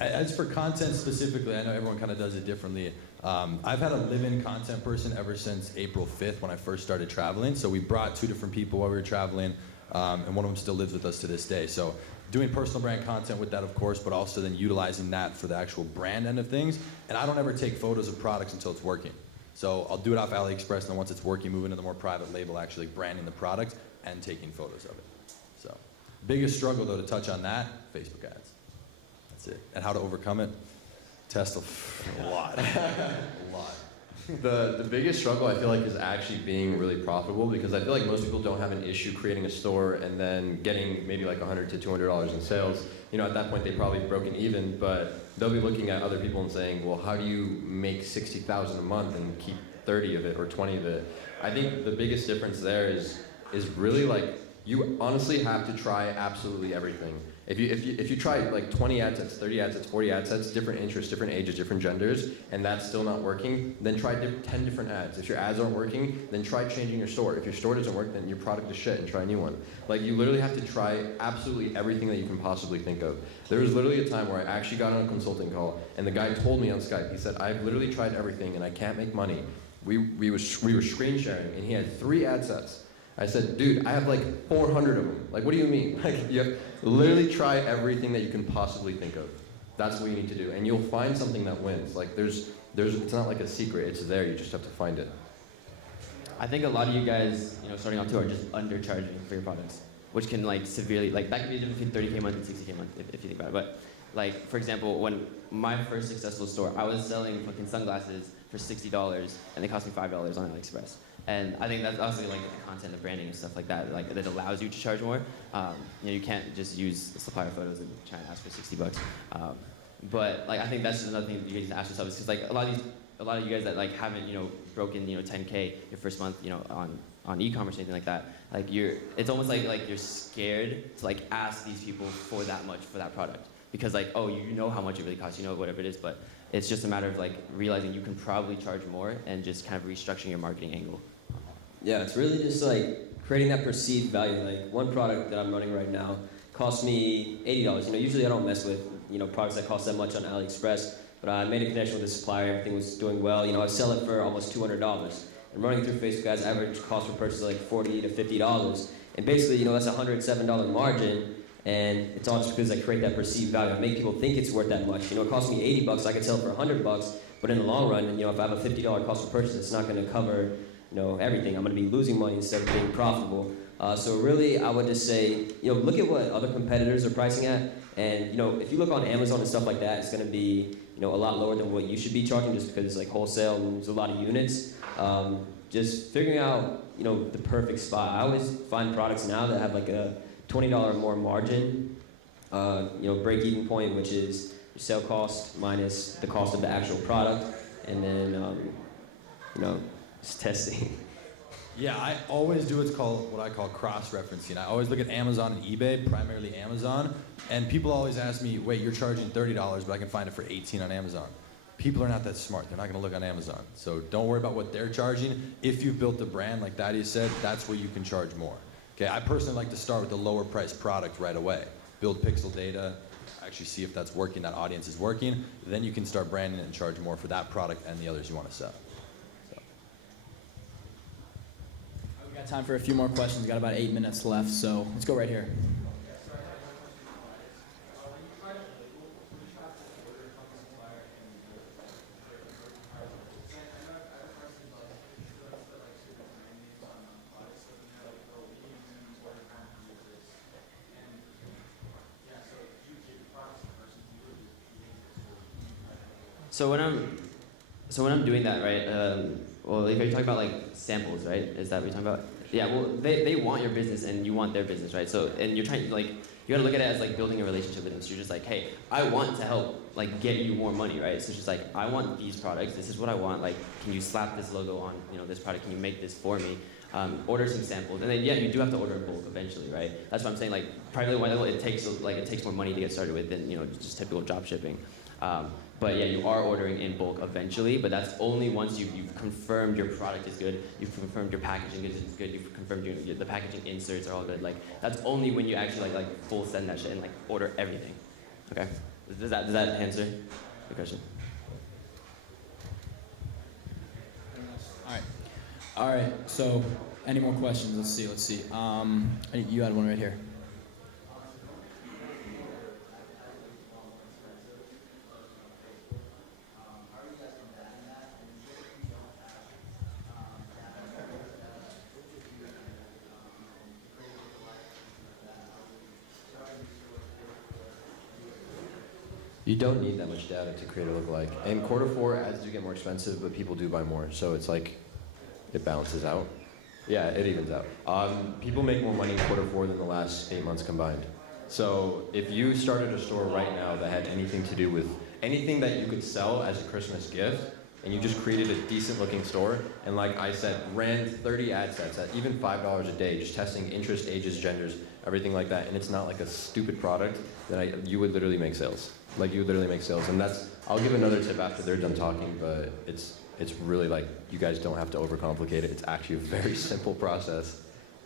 As for content specifically, I know everyone kind of does it differently. I've had a live-in content person ever since April 5th when I first started traveling. So we brought 2 different people while we were traveling. And one of them still lives with us to this day. So doing personal brand content with that, of course, but also then utilizing that for the actual brand end of things. And I don't ever take photos of products until it's working. So I'll do it off AliExpress, and then once it's working, move into the more private label, actually branding the product and taking photos of it. So biggest struggle, though, to touch on that, Facebook ads. That's it. And how to overcome it, test a lot. A lot. The biggest struggle I feel like is actually being really profitable, because I feel like most people don't have an issue creating a store and then getting maybe like $100 to $200 in sales. At that point they probably broken even, but they'll be looking at other people and saying, well, how do you make $60,000 a month and keep 30 of it or 20 of it? I think the biggest difference there is really like you honestly have to try absolutely everything. If you try like 20 ad sets, 30 ad sets, 40 ad sets, different interests, different ages, different genders, and that's still not working, then try 10 different ads. If your ads aren't working, then try changing your store. If your store doesn't work, then your product is shit and try a new one. Like you literally have to try absolutely everything that you can possibly think of. There was literally a time where I actually got on a consulting call and the guy told me on Skype, he said, I've literally tried everything and I can't make money. We were screen sharing and he had 3 ad sets. I said, dude, I have like 400 of them. Like, what do you mean? Like, you have to literally try everything that you can possibly think of. That's what you need to do, and you'll find something that wins. Like, it's not like a secret. It's there. You just have to find it. I think a lot of you guys, starting out too, are just undercharging for your products, which can like severely, like that could be the difference between 30K a month and 60K a month if you think about it. But like, for example, when my first successful store, I was selling fucking sunglasses for $60, and they cost me $5 on AliExpress. And I think that's also like the content, the branding and stuff like that, like that allows you to charge more. You can't just use supplier photos and try and ask for $60. But like I think that's just another thing that you guys need to ask yourself, is because like a lot of you guys that like haven't broken 10K your first month on e-commerce or anything like that, like it's almost like you're scared to like ask these people for that much for that product, because like, oh, you know how much it really costs, whatever it is, but it's just a matter of like realizing you can probably charge more and just kind of restructuring your marketing angle. Yeah, it's really just like creating that perceived value. Like one product that I'm running right now costs me $80. Usually I don't mess with products that cost that much on AliExpress, but I made a connection with the supplier. Everything was doing well. I sell it for almost $200. And running through Facebook ads, average cost per purchase is like $40 to $50. And basically, that's a $107 margin. And it's all just because I create that perceived value. I make people think it's worth that much. It costs me $80. I could sell it for $100. But in the long run, if I have a $50 cost per purchase, it's not going to cover everything. I'm going to be losing money instead of being profitable. So really, I would just say, look at what other competitors are pricing at. And, if you look on Amazon and stuff like that, it's going to be a lot lower than what you should be charging, just because it's like wholesale and there's a lot of units. Just figuring out, the perfect spot. I always find products now that have like a $20 or more margin, break-even point, which is your sale cost minus the cost of the actual product, and then, just testing. Yeah, I always do what I call cross-referencing. I always look at Amazon and eBay, primarily Amazon, and people always ask me, wait, you're charging $30, but I can find it for $18 on Amazon. People are not that smart. They're not going to look on Amazon. So don't worry about what they're charging. If you've built a brand, like Thaddeus said, that's where you can charge more. Okay, I personally like to start with the lower priced product right away. Build pixel data, actually see if that's working, that audience is working. Then you can start branding it and charge more for that product and the others you want to sell. We got time for a few more questions. We got about 8 minutes left, so let's go right here. So when I'm doing that, right? Well, if you're talking about like samples, right? Is that what you're talking about? Yeah. Well, they want your business and you want their business, right? So and you're trying you gotta look at it as like building a relationship with them. So you're just like, hey, I want to help like get you more money, right? So it's just like, I want these products. This is what I want. Like, can you slap this logo on this product? Can you make this for me? Order some samples, and then you do have to order in bulk eventually, right? That's what I'm saying. Like, primarily, it takes more money to get started with than just typical drop shipping. But yeah, you are ordering in bulk eventually, but that's only once you've confirmed your product is good, you've confirmed your packaging is good, you've confirmed the packaging inserts are all good. Like, that's only when you actually like full send that shit and like order everything. Okay? Does that answer the question? All right. So, any more questions? Let's see. You had one right here. You don't need that much data to create a lookalike. In quarter four, ads do get more expensive, but people do buy more. So it's like, it balances out. Yeah, it evens out. People make more money in quarter four than the last 8 months combined. So if you started a store right now that had anything to do with anything that you could sell as a Christmas gift, and you just created a decent looking store, and like I said, ran 30 ad sets at even $5 a day, just testing interest, ages, genders, everything like that, and it's not like a stupid product, then you would literally make sales. Like, you would literally make sales. And I'll give another tip after they're done talking, but it's really like, you guys don't have to overcomplicate it. It's actually a very simple process,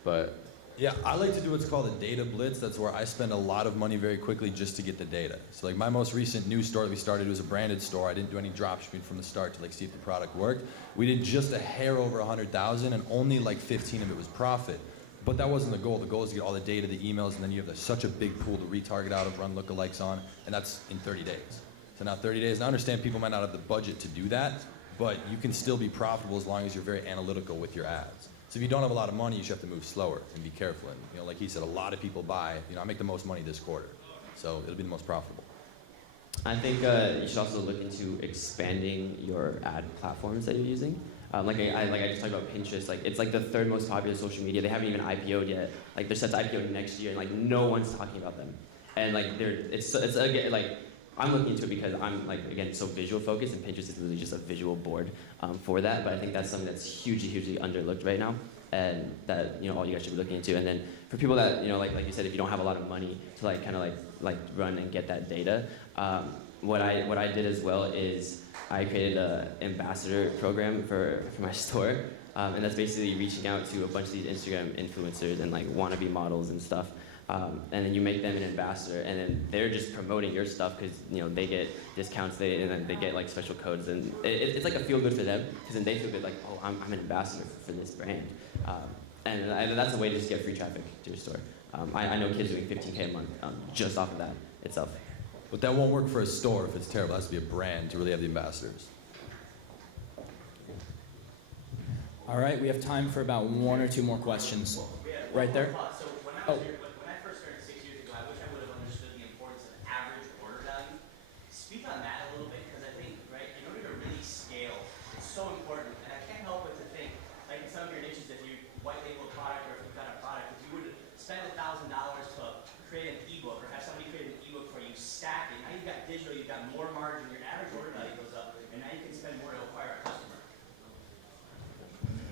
but. Yeah, I like to do what's called a data blitz. That's where I spend a lot of money very quickly just to get the data. So like my most recent new store that we started was a branded store. I didn't do any drop shipping from the start to like see if the product worked. We did just a hair over 100,000 and only like 15 of it was profit. But that wasn't the goal. The goal is to get all the data, the emails, and then you have such a big pool to retarget out of, run lookalikes on, and that's in 30 days. So now 30 days, and I understand people might not have the budget to do that, but you can still be profitable as long as you're very analytical with your ads. So if you don't have a lot of money, you should have to move slower and be careful. And like he said, a lot of people buy. I make the most money this quarter, so it'll be the most profitable. I think you should also look into expanding your ad platforms that you're using. Like I just talked about Pinterest. Like, it's like the third most popular social media. They haven't even IPO'd yet. Like, they're set to IPO next year, and like no one's talking about them. And like it's again, like, I'm looking into it because I'm like, again, so visual focused, and Pinterest is really just a visual board for that. But I think that's something that's hugely underlooked right now, and that all you guys should be looking into. And then for people that like you said, if you don't have a lot of money to like kind of like run and get that data, what I did as well is I created an ambassador program for my store, and that's basically reaching out to a bunch of these Instagram influencers and like wannabe models and stuff. And then you make them an ambassador, and then they're just promoting your stuff because they get discounts, and then they get like special codes, and it's like a feel good for them because then they feel good, like, oh, I'm an ambassador for this brand, and that's a way to just get free traffic to your store. I know kids doing $15K a month just off of that itself. But that won't work for a store if it's terrible. It has to be a brand to really have the ambassadors. All right, we have time for about one or two more questions. Right there. Oh. When I first started 6 years ago, I wish I would have understood the importance of average order value. Speak on that a little bit, because white label product or if you've got a product, if you were to spend $1,000 to create an ebook or have somebody create an ebook for you, stack it. Now you've got digital, you've got more margin, your average order value goes up, and now you can spend more to acquire a customer.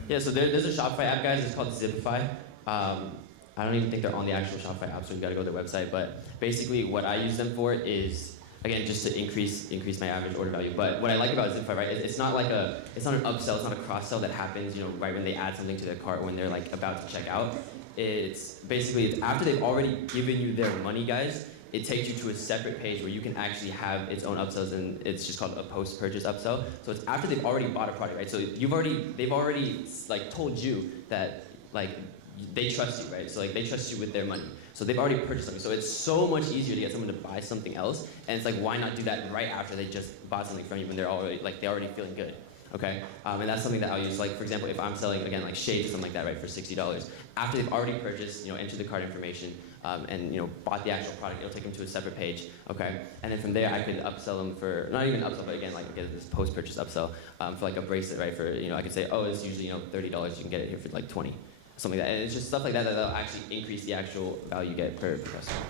Yeah, so there's a Shopify app, guys. It's called Zipify. I don't even think they're on the actual Shopify app, so you got to go to their website. But basically, what I use them for is, again, just to increase my average order value. But what I like about Zipify, right, it's not an upsell, it's not a cross sell that happens, right when they add something to their cart when they're like about to check out. It's after they've already given you their money, guys. It takes you to a separate page where you can actually have its own upsells, and it's just called a post-purchase upsell. So it's after they've already bought a product, right? So they've already like told you that like they trust you, right? So like they trust you with their money. So they've already purchased something. So it's so much easier to get someone to buy something else, and it's like why not do that right after they just bought something from you when they're already feeling good. Okay, and that's something that I'll use. Like for example, if I'm selling again like shades or something like that, right, for $60, after they've already purchased, entered the cart information, and bought the actual product, it'll take them to a separate page. Okay, and then from there I could upsell them for not even upsell, but again like get this post-purchase upsell for like a bracelet, right? For I could say, oh, it's usually $30, you can get it here for like 20, something like that. And it's just stuff like that that'll actually increase the actual value you get per customer.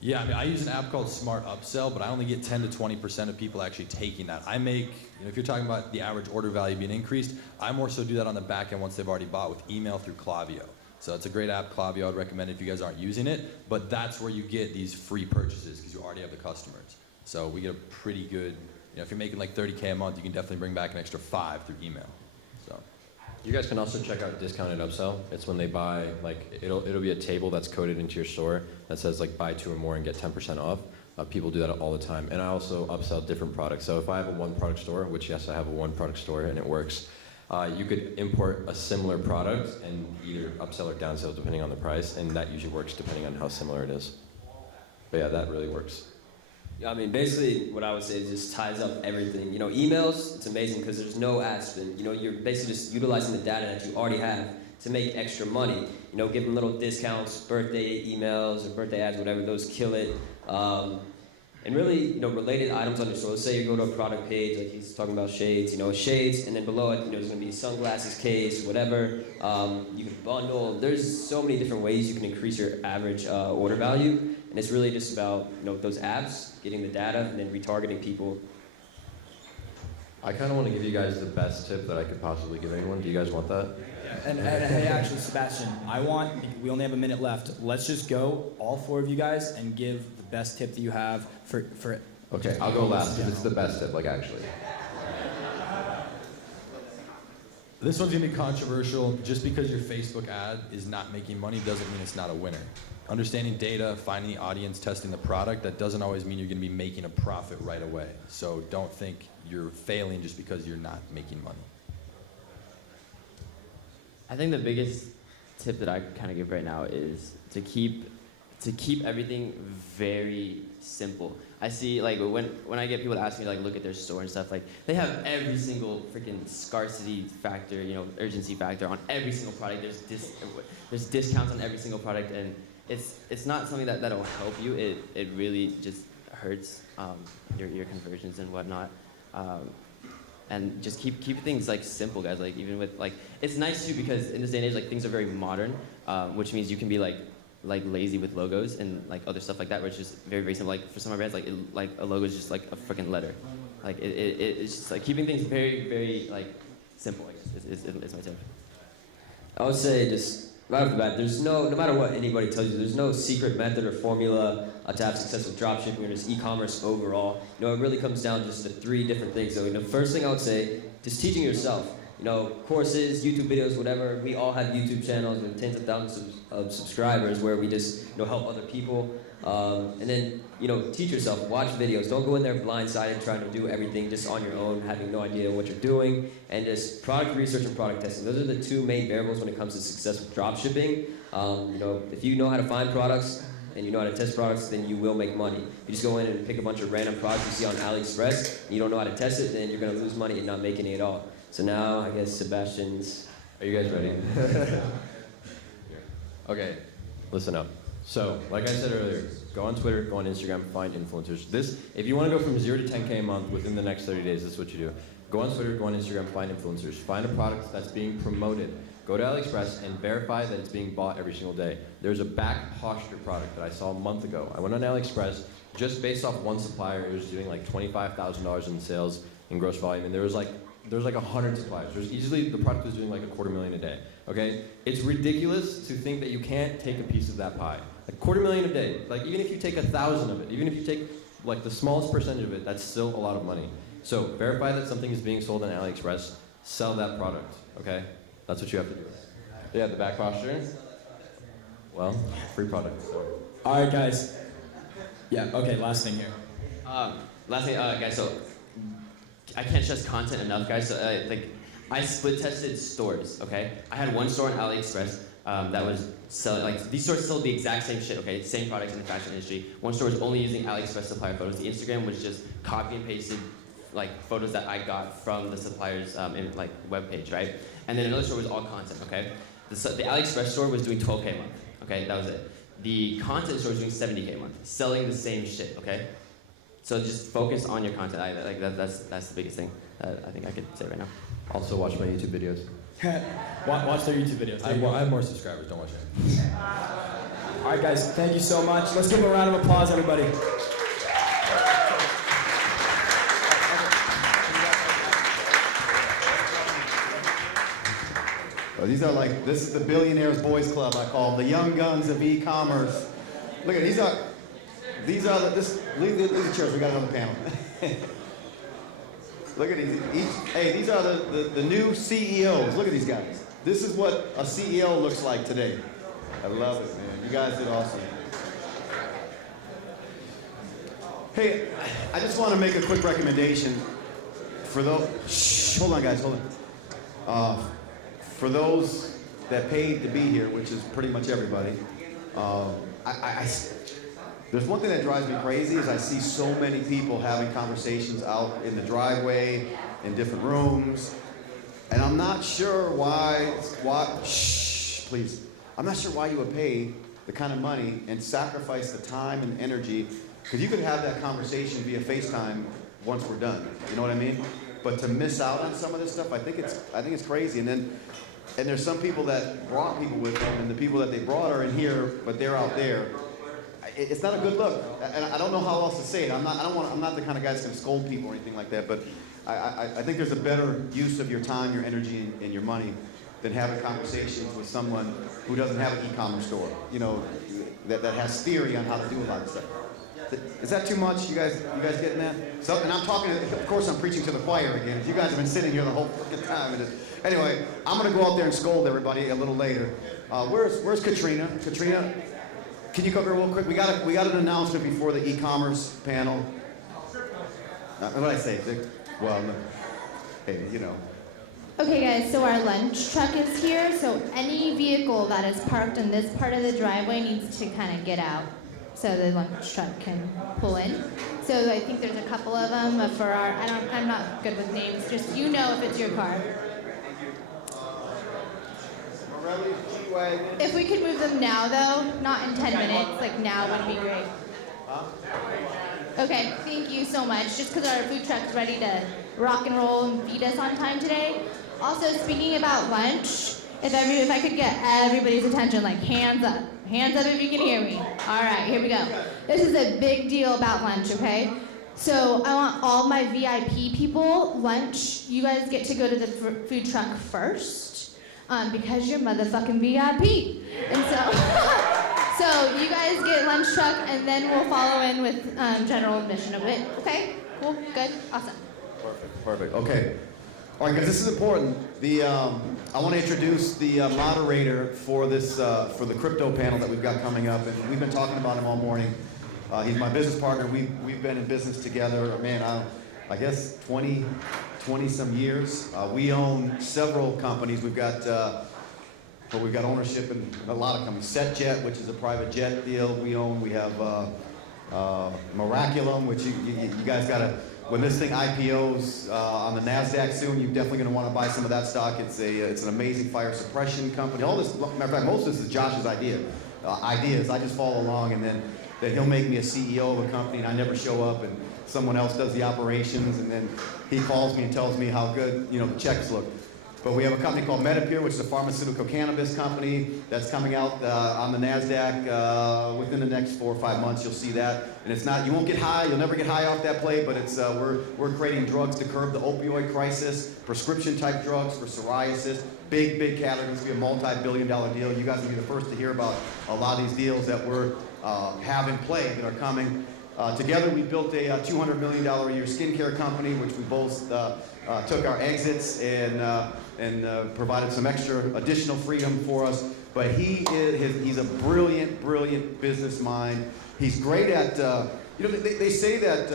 Yeah, I mean, I use an app called Smart Upsell, but I only get 10 to 20% of people actually taking that. I make, if you're talking about the average order value being increased, I more so do that on the back end once they've already bought with email through Klaviyo. So it's a great app, Klaviyo. I'd recommend it if you guys aren't using it, but that's where you get these free purchases because you already have the customers. So we get a pretty good, if you're making like 30K a month, you can definitely bring back an extra 5 through email. So. You guys can also check out discounted upsell. It's when they buy, like, it'll be a table that's coded into your store that says like buy 2 or more and get 10% off. People do that all the time. And I also upsell different products. So if I have a one product store, which yes, I have a one product store and it works, you could import a similar product and either upsell or downsell depending on the price, and that usually works depending on how similar it is. But yeah, that really works. I mean, basically, what I would say is just ties up everything. Emails, it's amazing because there's no ad spend. You're basically just utilizing the data that you already have to make extra money. Give them little discounts, birthday emails or birthday ads, whatever, those kill it. And really, related items on your store. Let's say you go to a product page, like he's talking about shades, shades, and then below it, there's going to be sunglasses case, whatever. You can bundle. There's so many different ways you can increase your average order value. And it's really just about, those apps, getting the data, and then retargeting people. I kind of want to give you guys the best tip that I could possibly give anyone. Do you guys want that? And hey, actually, Sebastian, we only have a minute left. Let's just go, all 4 of you guys, and give the best tip that you have for Okay, I'll go last because it's the best tip, actually. This one's gonna be controversial. Just because your Facebook ad is not making money doesn't mean it's not a winner. Understanding data, finding the audience, testing the product, that doesn't always mean you're gonna be making a profit right away. So don't think you're failing just because you're not making money. I think the biggest tip that I kind of give right now is to keep everything very simple. I see when I get people to ask me to look at their store and stuff, they have every single freaking scarcity factor, urgency factor on every single product. There's discounts on every single product, and it's not something that'll help you. It really just hurts your conversions and whatnot. And just keep things simple, guys. Even with it's nice too because in this day and age, things are very modern, which means you can be lazy with logos and other stuff like that, which is very very simple. For some of our brands, a logo is just a freaking letter. It's just keeping things very very simple. I guess is my tip. I would say just right off the bat, there's no matter what anybody tells you, there's no secret method or formula to have success with dropshipping or just e-commerce overall. It really comes down just to 3 different things. So the first thing I would say, just teaching yourself. Courses, YouTube videos, whatever. We all have YouTube channels with tens of thousands of subscribers where we just help other people. And then teach yourself, watch videos. Don't go in there blindsided trying to do everything just on your own, having no idea what you're doing. And just product research and product testing. Those are the 2 main variables when it comes to success with dropshipping. If you know how to find products and you know how to test products, then you will make money. If you just go in and pick a bunch of random products you see on AliExpress and you don't know how to test it, then you're going to lose money and not make any at all. So now, I guess Sebastian's... Are you guys ready? Okay, listen up. So, like I said earlier, go on Twitter, go on Instagram, find influencers. If you want to go from 0 to 10K a month within the next 30 days, this is what you do. Go on Twitter, go on Instagram, find influencers. Find a product that's being promoted. Go to AliExpress and verify that it's being bought every single day. There's a back posture product that I saw a month ago. I went on AliExpress, just based off one supplier, it was doing like $25,000 in sales in gross volume, and there was like 100 suppliers. There's easily, the product was doing like $250,000 a day, okay? It's ridiculous to think that you can't take a piece of that pie. Like $250,000 a day, like even if you take 1,000 of it, even if you take like the smallest percentage of it, that's still a lot of money. So verify that something is being sold on AliExpress, sell that product, okay? That's what you have to do. Yeah, the back posture. Well, free product. So. All right, guys. Yeah, okay, last thing here. Last thing, guys, so I can't stress content enough, guys. So, like, I split tested stores, okay? I had one store on AliExpress that was selling, like, these stores sell the exact same shit, okay? Same products in the fashion industry. One store was only using AliExpress supplier photos. The Instagram was just copy and pasted, like, photos that I got from the supplier's webpage, right? And then another store was all content, okay? The AliExpress store was doing $12K a month, okay? That was it. The content store was doing $70K a month, selling the same shit, okay? So just focus on your content. That's the biggest thing that I think I could say right now. Also watch my YouTube videos. Watch their YouTube videos. I have more subscribers, don't watch it. All right, guys, thank you so much. Let's give them a round of applause, everybody. These are like, this is the Billionaires Boys Club, I call them, the young guns of e-commerce. Look at these are leave the chairs, we got another panel. Look at these, these are the new CEOs. Look at these guys. This is what a CEO looks like today. I love it, man. You guys did awesome. Hey, I just want to make a quick recommendation for those, hold on guys, hold on. For those that paid to be here, which is pretty much everybody, there's one thing that drives me crazy is I see so many people having conversations out in the driveway, in different rooms, and I'm not sure please. I'm not sure why you would pay the kind of money and sacrifice the time and energy, because you could have that conversation via FaceTime once we're done. You know what I mean? But to miss out on some of this stuff, I think it's crazy. And there's some people that brought people with them, and the people that they brought are in here, but they're out there. It's not a good look, and I don't know how else to say it. I'm not the kind of guy that's going to scold people or anything like that. But I think there's a better use of your time, your energy, and your money than having conversations with someone who doesn't have an e-commerce store. You know, that has theory on how to do a lot of stuff. Is that too much? You guys getting that? So, and I'm talking, of course I'm preaching to the choir again. You guys have been sitting here the whole freaking time. Anyway, I'm gonna go out there and scold everybody a little later. Where's Katrina? Katrina, can you come here real quick? We got an announcement before the e-commerce panel. What did I say? Well, hey, you know. Okay guys, so our lunch truck is here, so any vehicle that is parked in this part of the driveway needs to kind of get out so the lunch truck can pull in. So I think there's a couple of them for our, I'm not good with names, just you know if it's your car. Morelli, G-Wagon. If we could move them now though, not in 10 minutes, like now would be great. Okay, thank you so much, just because our food truck's ready to rock and roll and feed us on time today. Also, speaking about lunch, if I could get everybody's attention, like hands up if you can hear me. All right, here we go. This is a big deal about lunch, okay? So I want all my VIP people, lunch, you guys get to go to the food truck first, because you're motherfucking VIP. And so you guys get lunch truck, and then we'll follow in with general admission of it. Okay, cool, good, awesome. Perfect. Okay. All right, guys, this is important. I want to introduce the moderator for this for the crypto panel that we've got coming up, and we've been talking about him all morning. He's my business partner. We've been in business together, man. I guess 20 some years. We own several companies. We've got ownership in a lot of companies. SetJet, which is a private jet deal. We have Miraculum, which you guys got to. When this thing IPOs on the NASDAQ soon, you're definitely going to want to buy some of that stock. It's an amazing fire suppression company. All this, matter of fact, most of this is Josh's ideas. I just follow along, and then that he'll make me a CEO of a company and I never show up and someone else does the operations and then he calls me and tells me how good, the checks look. But we have a company called Medipure, which is a pharmaceutical cannabis company that's coming out on the NASDAQ within the next 4 or 5 months. You'll see that. And it's not, you won't get high, you'll never get high off that plate, but it's we're creating drugs to curb the opioid crisis, prescription type drugs for psoriasis, big category. It's going to be a multi-billion-dollar deal. You guys will be the first to hear about a lot of these deals that we're have in play that are coming. Together we built a $200 million a year skincare company, which we both took our exits and provided some extra additional freedom for us. But he's a brilliant business mind. He's great at, they say that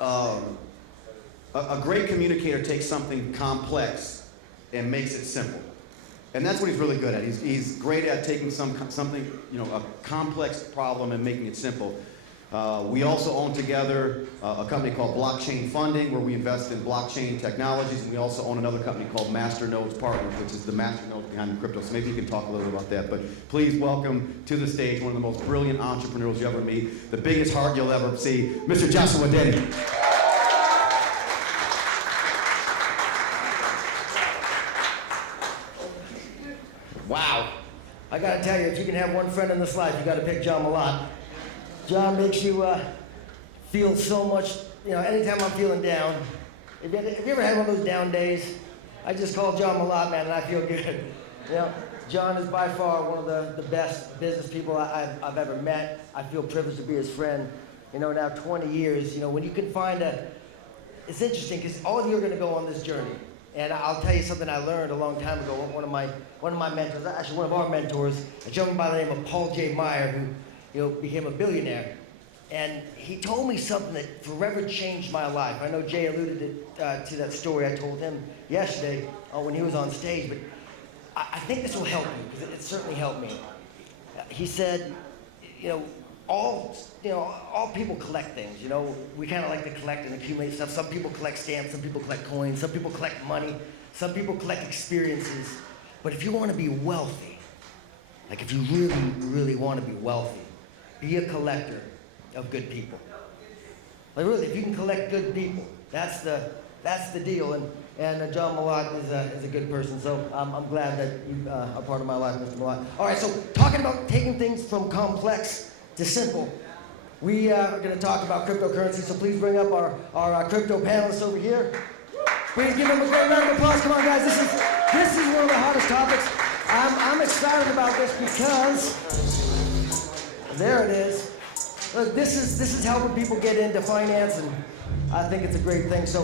a great communicator takes something complex and makes it simple. And that's what he's really good at. He's great at taking something, a complex problem and making it simple. We also own together a company called Blockchain Funding, where we invest in blockchain technologies, and we also own another company called Masternodes Partners, which is the masternodes behind the crypto. So maybe you can talk a little bit about that. But please welcome to the stage one of the most brilliant entrepreneurs you'll ever meet, the biggest heart you'll ever see, Mr. Joshua Denny. Wow. I gotta tell you, if you can have one friend in this life, you gotta pick John Malott. John makes you feel so much, anytime I'm feeling down. Have you ever had one of those down days? I just call John Malott, man, and I feel good. John is by far one of the best business people I've ever met. I feel privileged to be his friend. Now 20 years, when you can find it's interesting because all of you are gonna go on this journey. And I'll tell you something I learned a long time ago. One of my mentors, actually one of our mentors, a gentleman by the name of Paul J. Meyer, who became a billionaire. And he told me something that forever changed my life. I know Jay alluded to that story I told him yesterday when he was on stage, but I think this will help you because it certainly helped me. He said, all people collect things. We kind of like to collect and accumulate stuff. Some people collect stamps, some people collect coins, some people collect money, some people collect experiences. But if you want to be wealthy, like if you really want to be wealthy, be a collector of good people. Like really, if you can collect good people, that's the deal. And John Malott is a good person. So I'm glad that you are part of my life, Mr. Malott. All right, so talking about taking things from complex to simple, we are going to talk about cryptocurrency. So please bring up our crypto panelists over here. Please give them a great round of applause. Come on, guys. This is one of the hottest topics. I'm excited about this because there it is. Look, this is helping people get into finance, and I think it's a great thing. So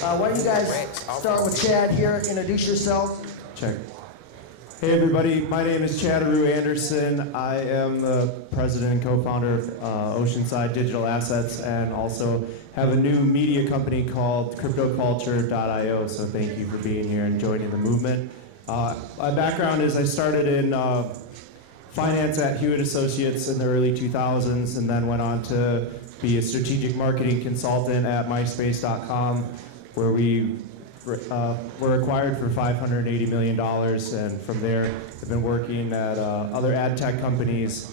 why don't you guys start with Chad here? Introduce yourself. Check. Hey everybody, my name is Chad Anderson. I am the president and co-founder of Oceanside Digital Assets and also have a new media company called cryptoculture.io, so thank you for being here and joining the movement. My background is I started in finance at Hewitt Associates in the early 2000s and then went on to be a strategic marketing consultant at myspace.com, where we were acquired for $580 million, and from there I've been working at other ad tech companies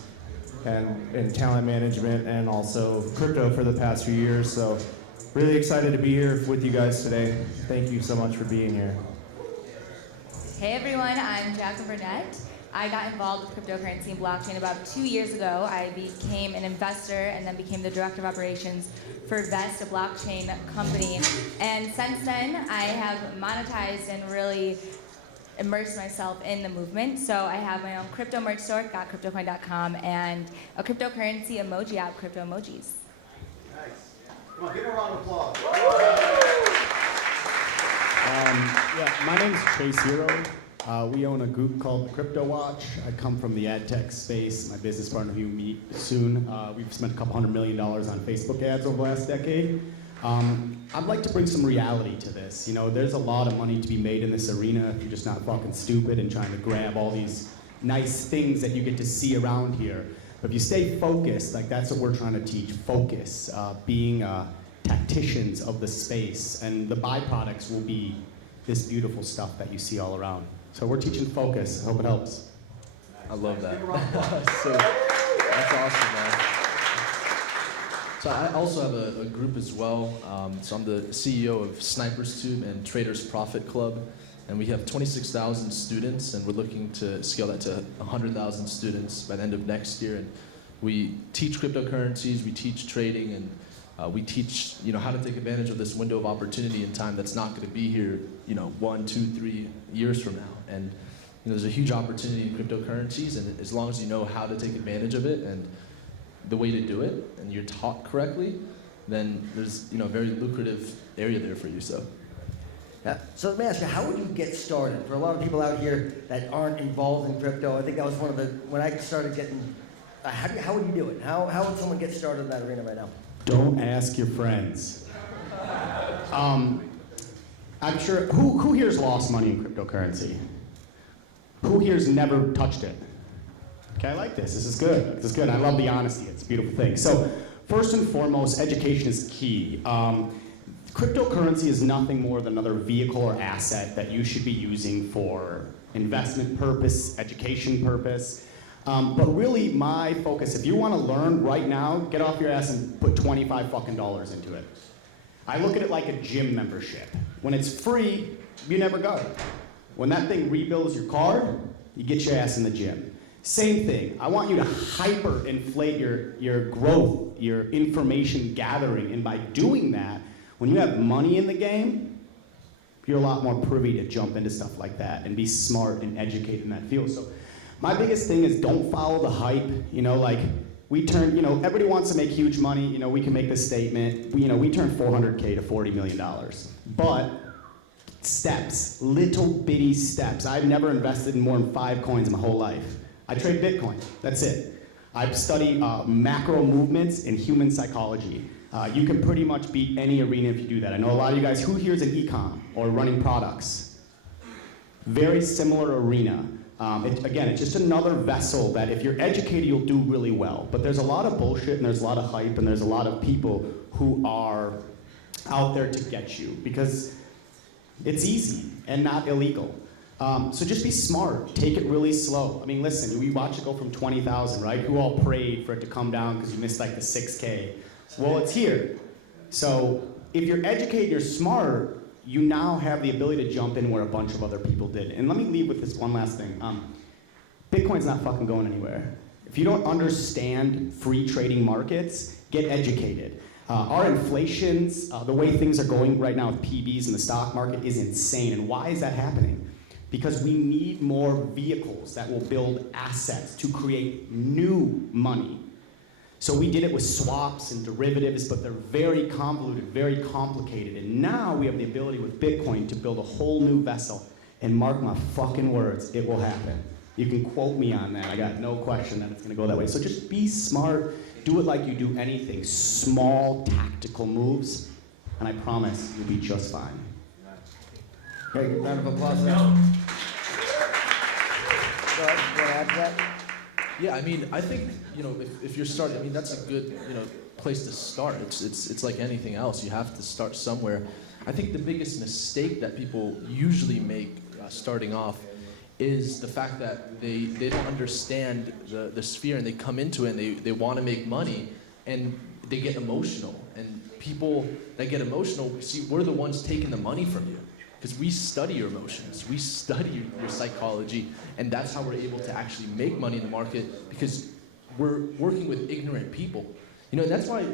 and in talent management and also crypto for the past few years. So really excited to be here with you guys today. Thank you so much for being here. Hey everyone, I'm Jacqueline Burnett. I got involved with cryptocurrency and blockchain about 2 years ago. I became an investor and then became the director of operations for Vest, a blockchain company. And since then, I have monetized and really immersed myself in the movement. So I have my own crypto merch store, gotcryptocoin.com, and a cryptocurrency emoji app, Crypto Emojis. Nice. Come on, give a round of applause. My name is Chase Hero. We own a group called Crypto Watch. I come from the ad tech space. My business partner, who you'll meet soon, we've spent a couple $100 million on Facebook ads over the last decade. I'd like to bring some reality to this. There's a lot of money to be made in this arena if you're just not fucking stupid and trying to grab all these nice things that you get to see around here. But if you stay focused, like that's what we're trying to teach, focus, being tacticians of the space, and the byproducts will be this beautiful stuff that you see all around. So we're teaching focus. I hope it helps. I love that. That's awesome, man. So I also have a group as well. So I'm the CEO of Snipers Tube and Traders Profit Club. And we have 26,000 students, and we're looking to scale that to 100,000 students by the end of next year. And we teach cryptocurrencies, we teach trading, and we teach how to take advantage of this window of opportunity in time that's not going to be here 1, 2, 3 years from now. And there's a huge opportunity in cryptocurrencies, and as long as you know how to take advantage of it and the way to do it, and you're taught correctly, then there's a very lucrative area there for you. Yeah. So let me ask you, how would you get started? For a lot of people out here that aren't involved in crypto, I think that was one of the, when I started getting, how would you do it? How would someone get started in that arena right now? Don't ask your friends. I'm sure, who here's lost money in cryptocurrency? Who here's never touched it? Okay, I like this. This is good. This is good. I love the honesty. It's a beautiful thing. So, first and foremost, education is key. Cryptocurrency is nothing more than another vehicle or asset that you should be using for investment purpose, education purpose. But really, my focus, if you want to learn right now, get off your ass and put $25 fucking into it. I look at it like a gym membership. When it's free, you never go. When that thing rebuilds your card, you get your ass in the gym. Same thing. I want you to hyper-inflate your growth, your information gathering, and by doing that, when you have money in the game, you're a lot more privy to jump into stuff like that and be smart and educated in that field. So my biggest thing is don't follow the hype. Everybody wants to make huge money. We can make this statement. We turn $400K to $40 million. But steps, little bitty steps. I've never invested in more than 5 coins in my whole life. I trade Bitcoin, that's it. I've studied macro movements and human psychology. You can pretty much beat any arena if you do that. I know a lot of you guys, who here is in e-com or running products? Very similar arena. It's just another vessel that if you're educated, you'll do really well. But there's a lot of bullshit and there's a lot of hype and there's a lot of people who are out there to get you because it's easy and not illegal. So just be smart. Take it really slow. I mean, listen, we watch it go from 20,000, right? Who all prayed for it to come down because you missed like the 6K. Well, it's here. So if you're educated, you're smart, you now have the ability to jump in where a bunch of other people did. And let me leave with this one last thing. Bitcoin's not fucking going anywhere. If you don't understand free trading markets, get educated. Our inflations, the way things are going right now with PBs in the stock market is insane. And why is that happening? Because we need more vehicles that will build assets to create new money. So we did it with swaps and derivatives, but they're very convoluted, very complicated. And now we have the ability with Bitcoin to build a whole new vessel. And mark my fucking words, it will happen. You can quote me on that. I got no question that it's gonna go that way. So just be smart, do it like you do anything. Small tactical moves, and I promise you'll be just fine. Great, round of applause for that. Go ahead, you want to add to that? Yeah, I mean, I think if you're starting, I mean, that's a good place to start. It's like anything else. You have to start somewhere. I think the biggest mistake that people usually make starting off is the fact that they don't understand the sphere and they come into it and they want to make money and they get emotional. And people that get emotional, see, we're the ones taking the money from you. Because we study your emotions, we study your psychology, and that's how we're able to actually make money in the market because we're working with ignorant people. And that's why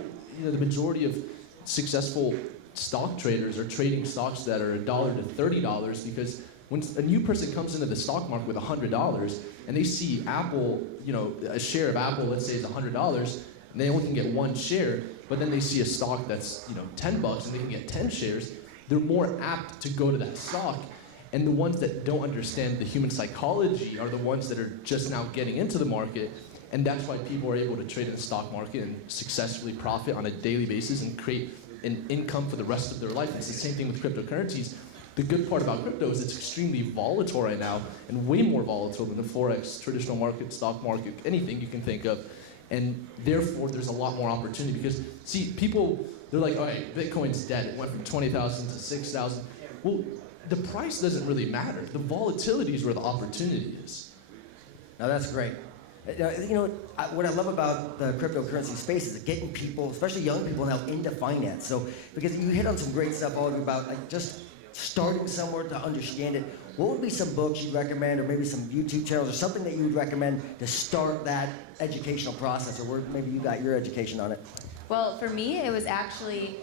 the majority of successful stock traders are trading stocks that are $1 to $30 because when a new person comes into the stock market with $100 and they see Apple, a share of Apple, let's say is $100, and they only can get 1 share, but then they see a stock that's $10 and they can get 10 shares, they're more apt to go to that stock. And the ones that don't understand the human psychology are the ones that are just now getting into the market. And that's why people are able to trade in the stock market and successfully profit on a daily basis and create an income for the rest of their life. And it's the same thing with cryptocurrencies. The good part about crypto is it's extremely volatile right now and way more volatile than the Forex, traditional market, stock market, anything you can think of. And therefore, there's a lot more opportunity because, see, people, they're like, all right, Bitcoin's dead. It went from 20,000 to 6,000. Well, the price doesn't really matter. The volatility is where the opportunity is. Now that's great. What I love about the cryptocurrency space is getting people, especially young people now, into finance. So, because you hit on some great stuff all about like just starting somewhere to understand it. What would be some books you'd recommend, or maybe some YouTube channels, or something that you would recommend to start that educational process, or where maybe you got your education on it? Well, for me, it was actually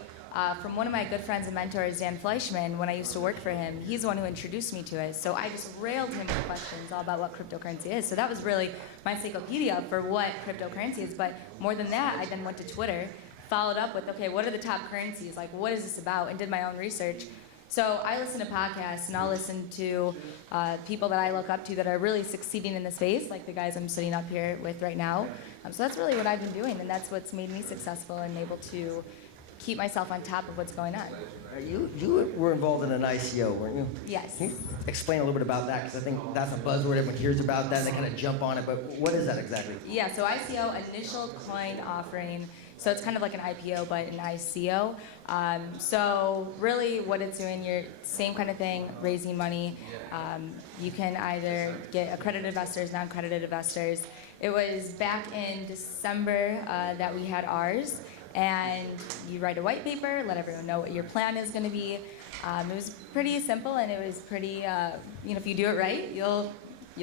from one of my good friends and mentors, Dan Fleischman, when I used to work for him. He's the one who introduced me to it. So I just railed him with questions all about what cryptocurrency is. So that was really my encyclopedia for what cryptocurrency is. But more than that, I then went to Twitter, followed up with, okay, what are the top currencies? Like, what is this about? And did my own research. So I listen to podcasts, and I'll listen to people that I look up to that are really succeeding in the space, like the guys I'm sitting up here with right now. So that's really what I've been doing, and that's what's made me successful and able to keep myself on top of what's going on. You were involved in an ICO, weren't you? Yes. Can you explain a little bit about that? Because I think that's a buzzword. Everyone hears about that and they kind of jump on it. But what is that exactly? Yeah, so ICO, initial coin offering. So it's kind of like an IPO, but an ICO. So really what it's doing, you're same kind of thing, raising money. You can either get accredited investors, non-accredited investors. It was back in December that we had ours. And you write a white paper, let everyone know what your plan is going to be. It was pretty simple, and it was pretty, if you do it right, you'll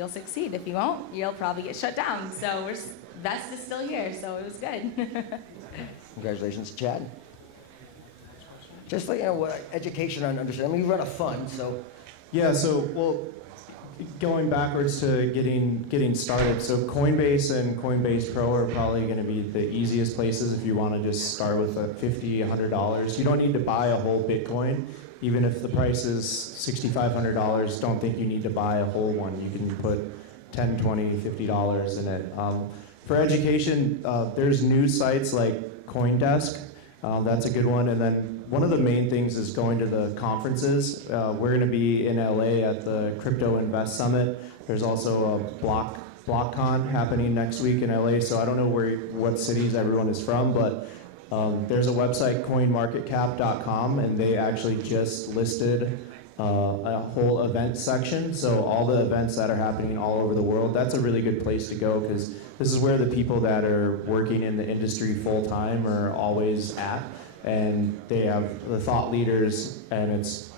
succeed. If you won't, you'll probably get shut down. So Vest is still here, so it was good. Congratulations, Chad. Just like, education on understanding. I mean, you run a fund, so. Yeah, going backwards to getting started. So Coinbase and Coinbase Pro are probably going to be the easiest places if you want to just start with $50, $100. You don't need to buy a whole Bitcoin. Even if the price is $6,500, don't think you need to buy a whole one. You can put $10, $20, $50 in it. For education, there's news sites like CoinDesk. That's a good one. And then one of the main things is going to the conferences. We're going to be in LA at the Crypto Invest Summit. There's also a BlockCon happening next week in LA. So I don't know what cities everyone is from, but there's a website, coinmarketcap.com, and they actually just listed a whole event section. So all the events that are happening all over the world, that's a really good place to go, because this is where the people that are working in the industry full time are always at. And they have the thought leaders, and it's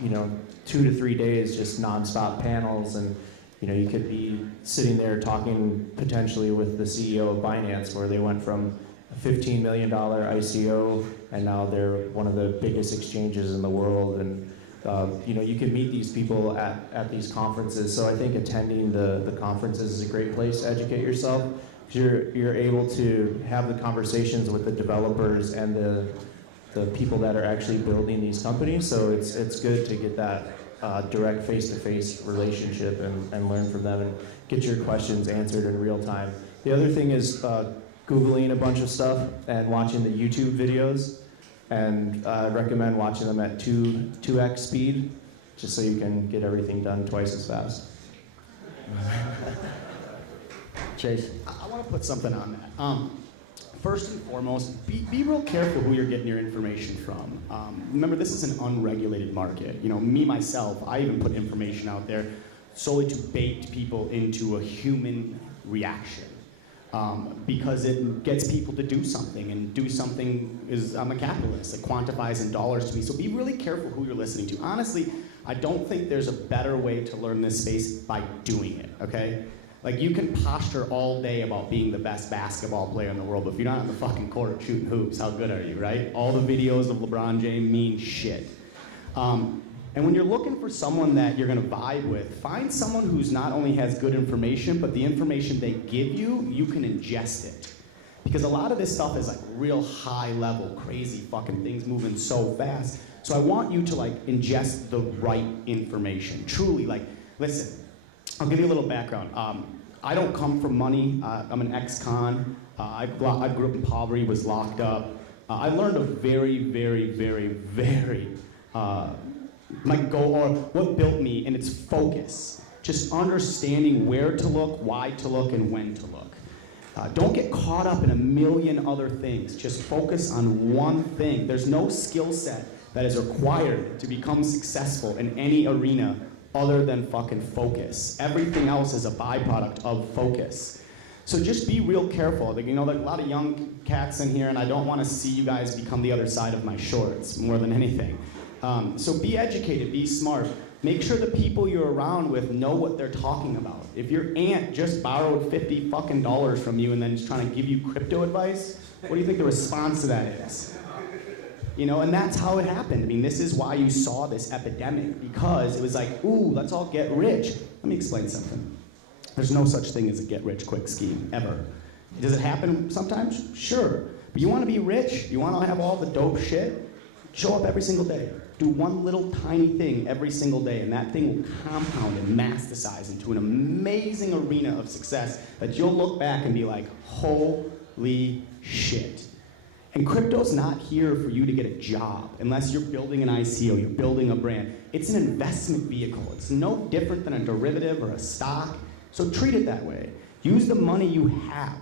2 to 3 days just nonstop panels, and you could be sitting there talking potentially with the CEO of Binance, where they went from a $15 million ICO and now they're one of the biggest exchanges in the world. And you can meet these people at these conferences. So I think attending the conferences is a great place to educate yourself. You're able to have the conversations with the developers and the people that are actually building these companies. So it's good to get that direct face-to-face relationship and learn from them and get your questions answered in real time. The other thing is Googling a bunch of stuff and watching the YouTube videos. And I recommend watching them at 2x speed, just so you can get everything done twice as fast. Chase? I want to put something on that. First and foremost, be real careful who you're getting your information from. Remember, this is an unregulated market. Me, myself, I even put information out there solely to bait people into a human reaction. Because it gets people to do something, and do something I'm a capitalist. It quantifies in dollars to me. So be really careful who you're listening to. Honestly, I don't think there's a better way to learn this space by doing it, okay? Like, you can posture all day about being the best basketball player in the world, but if you're not on the fucking court shooting hoops, how good are you, right? All the videos of LeBron James mean shit. And when you're looking for someone that you're gonna vibe with, find someone who's not only has good information, but the information they give you, you can ingest it. Because a lot of this stuff is like real high level, crazy fucking things moving so fast. So I want you to ingest the right information. Truly, listen, I'll give you a little background. I don't come from money. I'm an ex-con. I grew up in poverty, was locked up. I learned a very, very, very, very, my goal, or what built me, and it's focus. Just understanding where to look, why to look, and when to look. Don't get caught up in a million other things. Just focus on one thing. There's no skill set that is required to become successful in any arena other than fucking focus. Everything else is a byproduct of focus. So just be real careful. Like, you know, like a lot of young cats in here, and I don't want to see you guys become the other side of my shorts more than anything. So be educated, be smart. Make sure the people you're around with know what they're talking about. If your aunt just borrowed $50 fucking from you and then is trying to give you crypto advice, what do you think the response to that is? You know, and that's how it happened. I mean, this is why you saw this epidemic, because it was like, ooh, let's all get rich. Let me explain something. There's no such thing as a get-rich-quick scheme, ever. Does it happen sometimes? Sure. But you want to be rich? You want to have all the dope shit? Show up every single day. Do one little tiny thing every single day, and that thing will compound and masticize into an amazing arena of success that you'll look back and be like, holy shit. And crypto's not here for you to get a job unless you're building an ICO, you're building a brand. It's an investment vehicle. It's no different than a derivative or a stock. So treat it that way. Use the money you have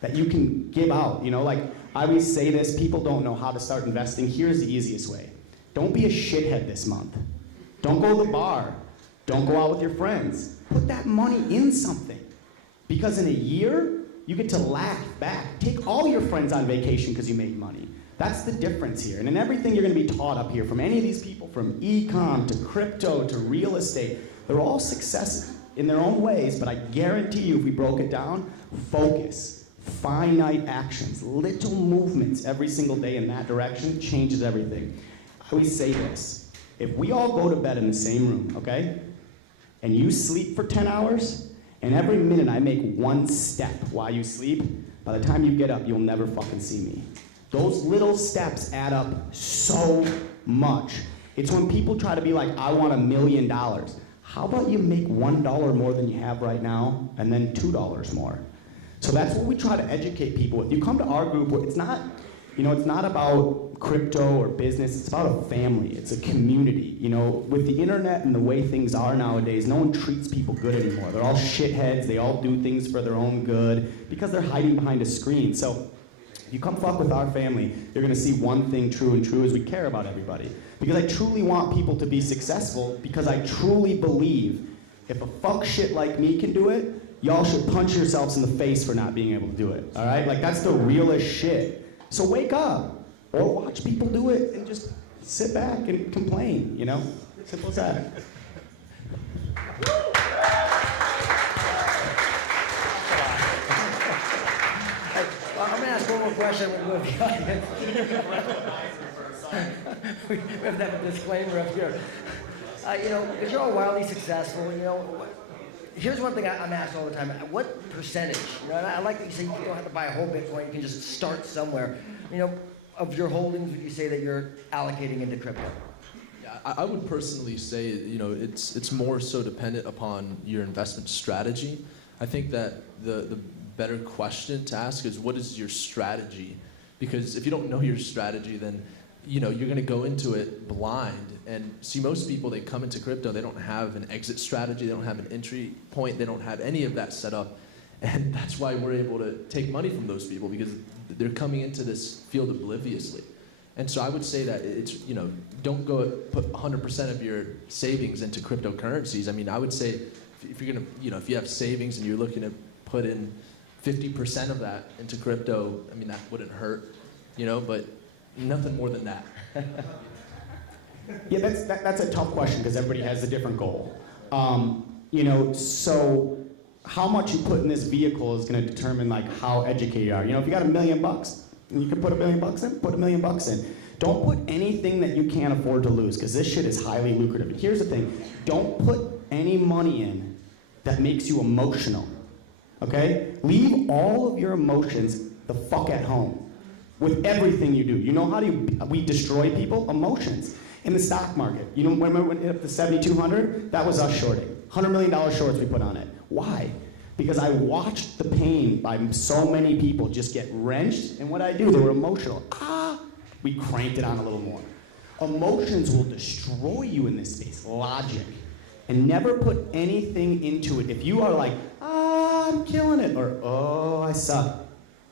that you can give out. You know, like I always say this, people don't know how to start investing. Here's the easiest way. Don't be a shithead this month. Don't go to the bar. Don't go out with your friends. Put that money in something. Because in a year, you get to laugh back. Take all your friends on vacation because you made money. That's the difference here. And in everything you're going to be taught up here, from any of these people, from e-com to crypto to real estate, they're all successes in their own ways, but I guarantee you, if we broke it down, focus, finite actions, little movements every single day in that direction changes everything. I always say this, if we all go to bed in the same room, okay, and you sleep for 10 hours, and every minute I make one step while you sleep, by the time you get up, you'll never fucking see me. Those little steps add up so much. It's when people try to be like, I want $1 million. How about you make $1 more than you have right now, and then $2 more? So that's what we try to educate people with. You come to our group, it's not, you know, it's not about crypto or business, it's about a family, it's a community. You know, with the internet and the way things are nowadays, no one treats people good anymore. They're all shitheads, they all do things for their own good, because they're hiding behind a screen. So, if you come fuck with our family, you're gonna see one thing true, and true is we care about everybody. Because I truly want people to be successful, because I truly believe if a fuck shit like me can do it, y'all should punch yourselves in the face for not being able to do it, all right? Like, that's the realest shit. So wake up, or watch people do it and just sit back and complain, you know? Simple as that. Well, I'm gonna ask one more question. We have to have a disclaimer up here. You know, because you're all wildly successful, you know, here's one thing I'm asked all the time. What percentage, you know, and I like that you say you don't have to buy a whole Bitcoin, you can just start somewhere. You know, of your holdings, would you say that you're allocating into crypto? Yeah, I would personally say, you know, it's more so dependent upon your investment strategy. I think that the better question to ask is, what is your strategy? Because if you don't know your strategy, then you know you're going to go into it blind. And see, most people, they come into crypto, they don't have an exit strategy, they don't have an entry point, they don't have any of that set up. And that's why we're able to take money from those people, because they're coming into this field obliviously. And so I would say that it's, you know, don't go put 100% of your savings into cryptocurrencies. I mean, I would say if you're going to, you know, if you have savings and you're looking to put in 50% of that into crypto, I mean, that wouldn't hurt, you know, but nothing more than that. Yeah, that's a tough question because everybody has a different goal. You know, so how much you put in this vehicle is going to determine like how educated you are. You know, if you got $1 million and you can put $1 million in, put $1 million in. Don't put anything that you can't afford to lose, because this shit is highly lucrative. And here's the thing: don't put any money in that makes you emotional. Okay? Leave all of your emotions the fuck at home with everything you do. You know how we destroy people? Emotions. In the stock market, you know, when we went up to 7,200, that was us shorting. $100 million shorts we put on it. Why? Because I watched the pain by so many people just get wrenched, and what I do, they were emotional. We cranked it on a little more. Emotions will destroy you in this space. Logic. And never put anything into it. If you are like, I'm killing it, or oh, I suck,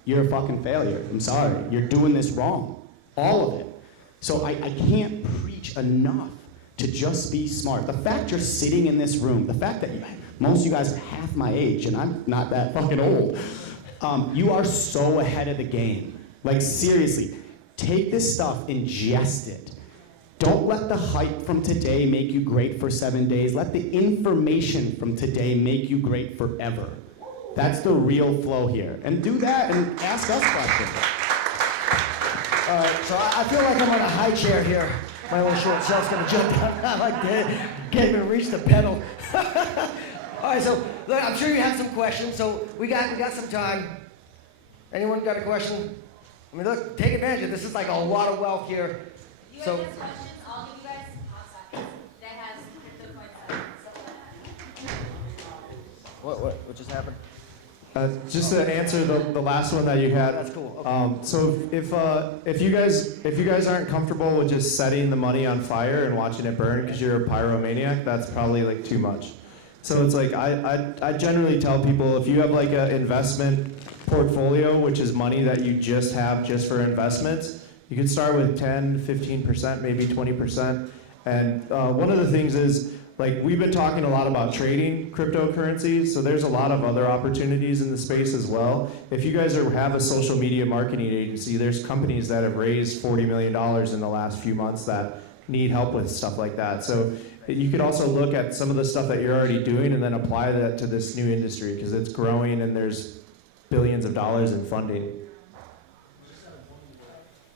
you're a fucking failure. I'm sorry. You're doing this wrong. All of it. So I can't preach enough to just be smart. The fact you're sitting in this room, the fact that Most of you guys are half my age, and I'm not that fucking old. You are so ahead of the game. Like, seriously, take this stuff, ingest it. Don't let the hype from today make you great for 7 days. Let the information from today make you great forever. That's the real flow here. And do that and ask us questions. All right, so I feel like I'm on a high chair here. My own short self's gonna jump down. I like that. Can't even reach the pedal. All right, so look, I'm sure you have some questions. So we got some time. Anyone got a question? I mean, look, take advantage of this. This is like a lot of wealth here. You guys So. have questions? I'll give you guys hot seconds that has crypto coins on it. What just happened? Just to answer the last one that you had. That's cool. Okay. So if you guys aren't comfortable with just setting the money on fire and watching it burn because you're a pyromaniac, that's probably like too much. So it's like I generally tell people, if you have like an investment portfolio, which is money that you just have just for investments, you can start with 10, 15%, maybe 20%. And one of the things is, like, we've been talking a lot about trading cryptocurrencies, so there's a lot of other opportunities in the space as well. If you guys have a social media marketing agency, there's companies that have raised $40 million in the last few months that need help with stuff like that. So you could also look at some of the stuff that you're already doing and then apply that to this new industry, because it's growing and there's billions of dollars in funding.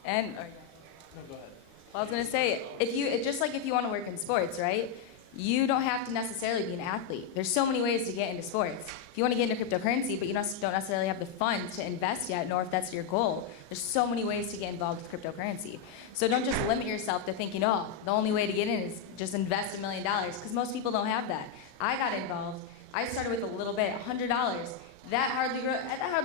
And well, I was gonna say, it's just like if you want to work in sports, right? You don't have to necessarily be an athlete. There's so many ways to get into sports. If you want to get into cryptocurrency, but you don't necessarily have the funds to invest yet, nor if that's your goal, there's so many ways to get involved with cryptocurrency. So don't just limit yourself to thinking, oh, the only way to get in is just invest $1 million, because most people don't have that. I got involved. I started with a little bit, $100. That hardly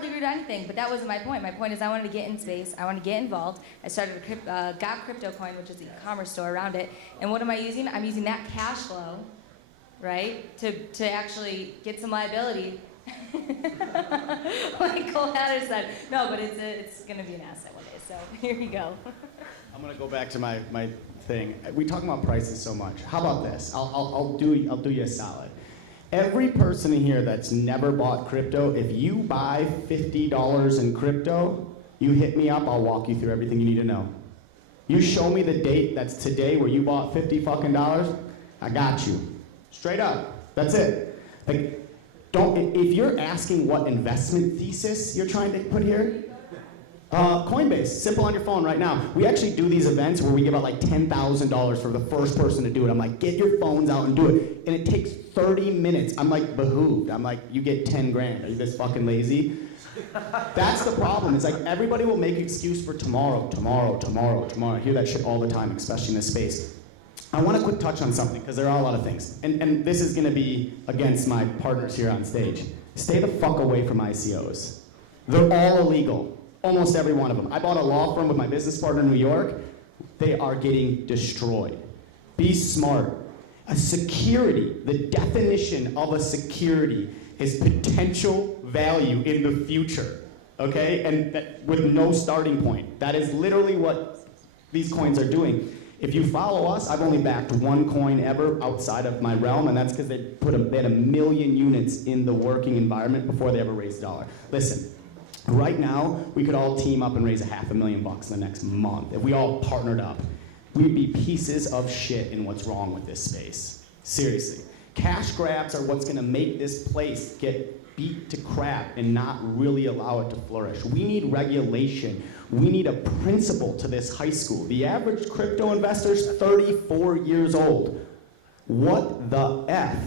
grew to anything, but that wasn't my point. My point is I wanted to get in space. I wanted to get involved. I started got Crypto Coin, which is the e-commerce store around it. And what am I using? I'm using that cash flow, right, to actually get some liability. Like Cole Hatter said. No, but it's going to be an asset one day. So here we go. I'm gonna go back to my thing. We talk about prices so much. How about this? I'll do you a solid. Every person in here that's never bought crypto, if you buy $50 in crypto, you hit me up, I'll walk you through everything you need to know. You show me the date that's today where you bought $50 fucking dollars, I got you. Straight up. That's it. Like, if you're asking what investment thesis you're trying to put here, Coinbase, simple on your phone right now. We actually do these events where we give out like $10,000 for the first person to do it. I'm like, get your phones out and do it. And it takes 30 minutes. I'm like behooved. I'm like, you get 10 grand. Are you this fucking lazy? That's the problem. It's like everybody will make an excuse for tomorrow. I hear that shit all the time, especially in this space. I want to quick touch on something, because there are a lot of things. And this is going to be against my partners here on stage. Stay the fuck away from ICOs. They're all illegal. Almost every one of them. I bought a law firm with my business partner in New York. They are getting destroyed. Be smart. A security, the definition of a security is potential value in the future, okay? And with no starting point. That is literally what these coins are doing. If you follow us, I've only backed one coin ever outside of my realm, and that's because they had 1 million units in the working environment before they ever raised a dollar. Listen. Right now, we could all team up and raise $500,000 in the next month. If we all partnered up, we'd be pieces of shit in what's wrong with this space. Seriously. Cash grabs are what's gonna make this place get beat to crap and not really allow it to flourish. We need regulation. We need a principle to this high school. The average crypto investor is 34 years old. What the F?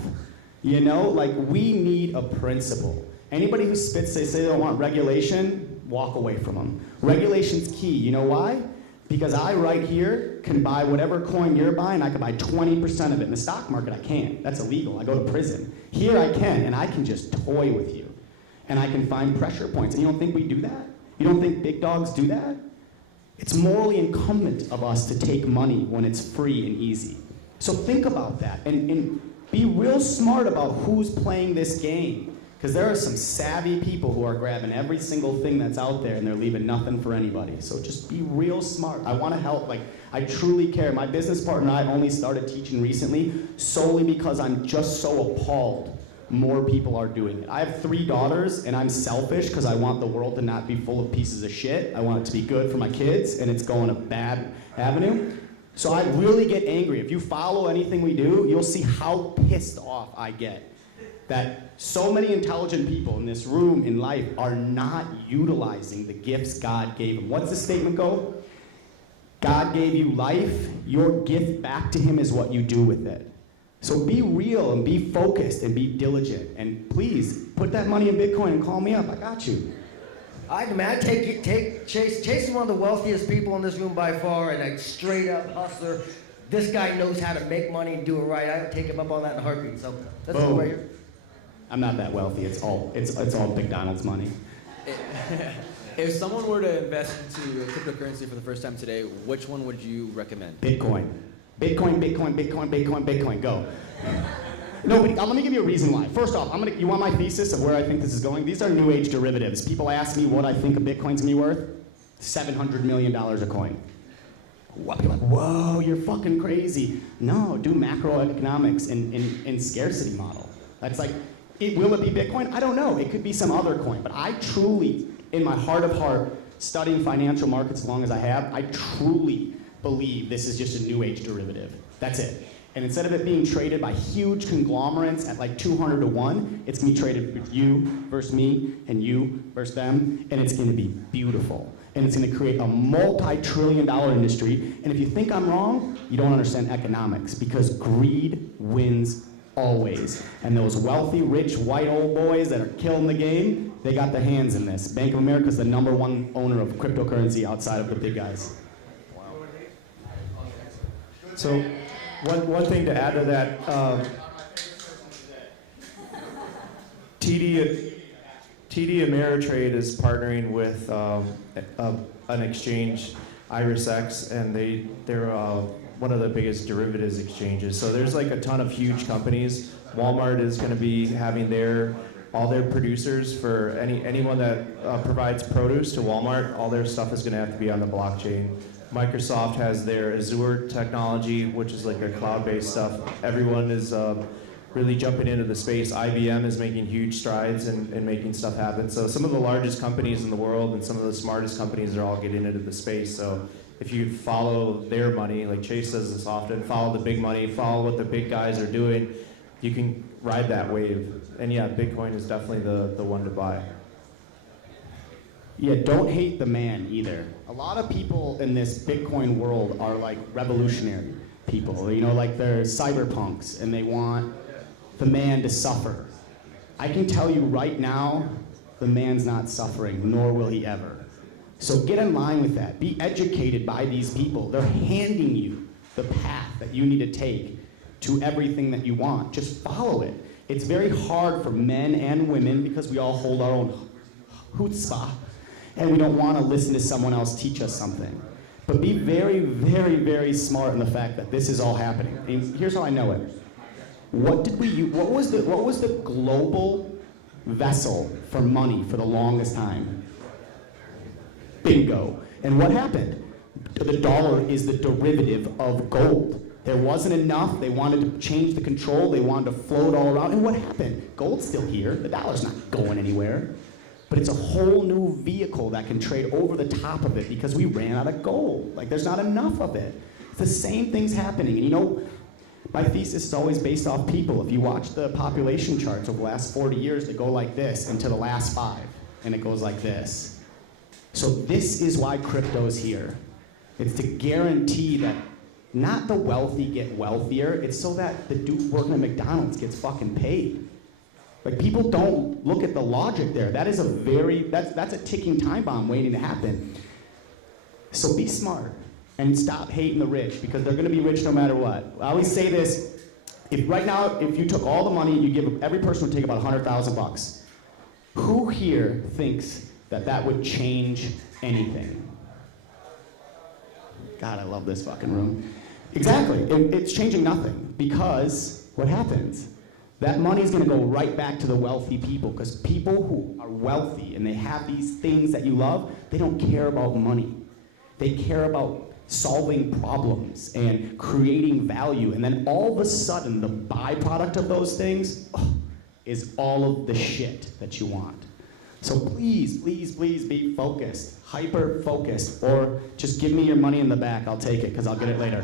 You know, like, we need a principle. Anybody who spits, they say they don't want regulation, walk away from them. Regulation's key. You know why? Because I, right here, can buy whatever coin you're buying. I can buy 20% of it. In the stock market, I can't. That's illegal. I go to prison. Here I can, and I can just toy with you. And I can find pressure points. And you don't think we do that? You don't think big dogs do that? It's morally incumbent of us to take money when it's free and easy. So think about that, and be real smart about who's playing this game. Because there are some savvy people who are grabbing every single thing that's out there and they're leaving nothing for anybody. So just be real smart. I want to help. Like, I truly care. My business partner and I only started teaching recently solely because I'm just so appalled more people are doing it. I have 3 daughters, and I'm selfish because I want the world to not be full of pieces of shit. I want it to be good for my kids, and it's going a bad avenue. So I really get angry. If you follow anything we do, you'll see how pissed off I get that so many intelligent people in this room in life are not utilizing the gifts God gave them. What's the statement go? God gave you life. Your gift back to him is what you do with it. So be real and be focused and be diligent. And please, put that money in Bitcoin and call me up. I got you. Man, take Chase. Chase is one of the wealthiest people in this room by far, and a straight up hustler. This guy knows how to make money and do it right. I would take him up on that in a heartbeat. So that's the way here. I'm not that wealthy. It's all McDonald's money. If someone were to invest into a cryptocurrency for the first time today, which one would you recommend? Bitcoin. Bitcoin, Bitcoin, Bitcoin, Bitcoin, Bitcoin. Go. No, but let me give you a reason why. First off, you want my thesis of where I think this is going? These are new age derivatives. People ask me what I think a Bitcoin's gonna be worth. $700 million a coin. What? You're like, whoa, you're fucking crazy. No, do macroeconomics and scarcity model. That's like, will it be Bitcoin? I don't know. It could be some other coin. But I truly, in my heart of heart, studying financial markets as long as I have, I truly believe this is just a new age derivative. That's it. And instead of it being traded by huge conglomerates at like 200 to 1, it's gonna be traded with you versus me and you versus them, and it's gonna be beautiful. And it's gonna create a multi-trillion-dollar industry. And if you think I'm wrong, you don't understand economics, because greed wins always. And those wealthy, rich, white old boys that are killing the game, they got their hands in this. Bank of America is the #1 owner of cryptocurrency outside of the big guys. So one thing to add to that, TD Ameritrade is partnering with an exchange, IrisX, and they're one of the biggest derivatives exchanges. So there's like a ton of huge companies. Walmart is going to be having all their producers for anyone that provides produce to Walmart. All their stuff is going to have to be on the blockchain. Microsoft has their Azure technology, which is like a cloud-based stuff. Everyone is really jumping into the space. IBM is making huge strides in making stuff happen. So some of the largest companies in the world and some of the smartest companies are all getting into the space. So if you follow their money, like Chase says this often, follow the big money, follow what the big guys are doing, you can ride that wave. And yeah, Bitcoin is definitely the one to buy. Yeah, don't hate the man either. A lot of people in this Bitcoin world are like revolutionary people. You know, like they're cyberpunks and they want the man to suffer. I can tell you right now, the man's not suffering, nor will he ever. So get in line with that. Be educated by these people. They're handing you the path that you need to take to everything that you want. Just follow it. It's very hard for men and women because we all hold our own chutzpah, and we don't want to listen to someone else teach us something. But be very, very, very smart in the fact that this is all happening. And here's how I know it. What was the global vessel for money for the longest time? Bingo. And what happened? The dollar is the derivative of gold. There wasn't enough. They wanted to change the control. They wanted to float all around. And what happened? Gold's still here. The dollar's not going anywhere. But it's a whole new vehicle that can trade over the top of it because we ran out of gold. Like, there's not enough of it. The same thing's happening. And you know, my thesis is always based off people. If you watch the population charts over the last 40 years, they go like this into the last 5. And it goes like this. So this is why crypto's here. It's to guarantee that not the wealthy get wealthier. It's so that the dude working at McDonald's gets fucking paid. Like, people don't look at the logic there. That is that's a ticking time bomb waiting to happen. So be smart and stop hating the rich, because they're gonna be rich no matter what. I always say this, if you took all the money and you give, every person would take about $100,000. Who here thinks that would change anything? God, I love this fucking room. Exactly, it's changing nothing, because what happens? That money's gonna go right back to the wealthy people, because people who are wealthy and they have these things that you love, they don't care about money. They care about solving problems and creating value, and then all of a sudden, the byproduct of those things, is all of the shit that you want. So please, please, please be focused, hyper focused, or just give me your money in the back, I'll take it, because I'll get it later.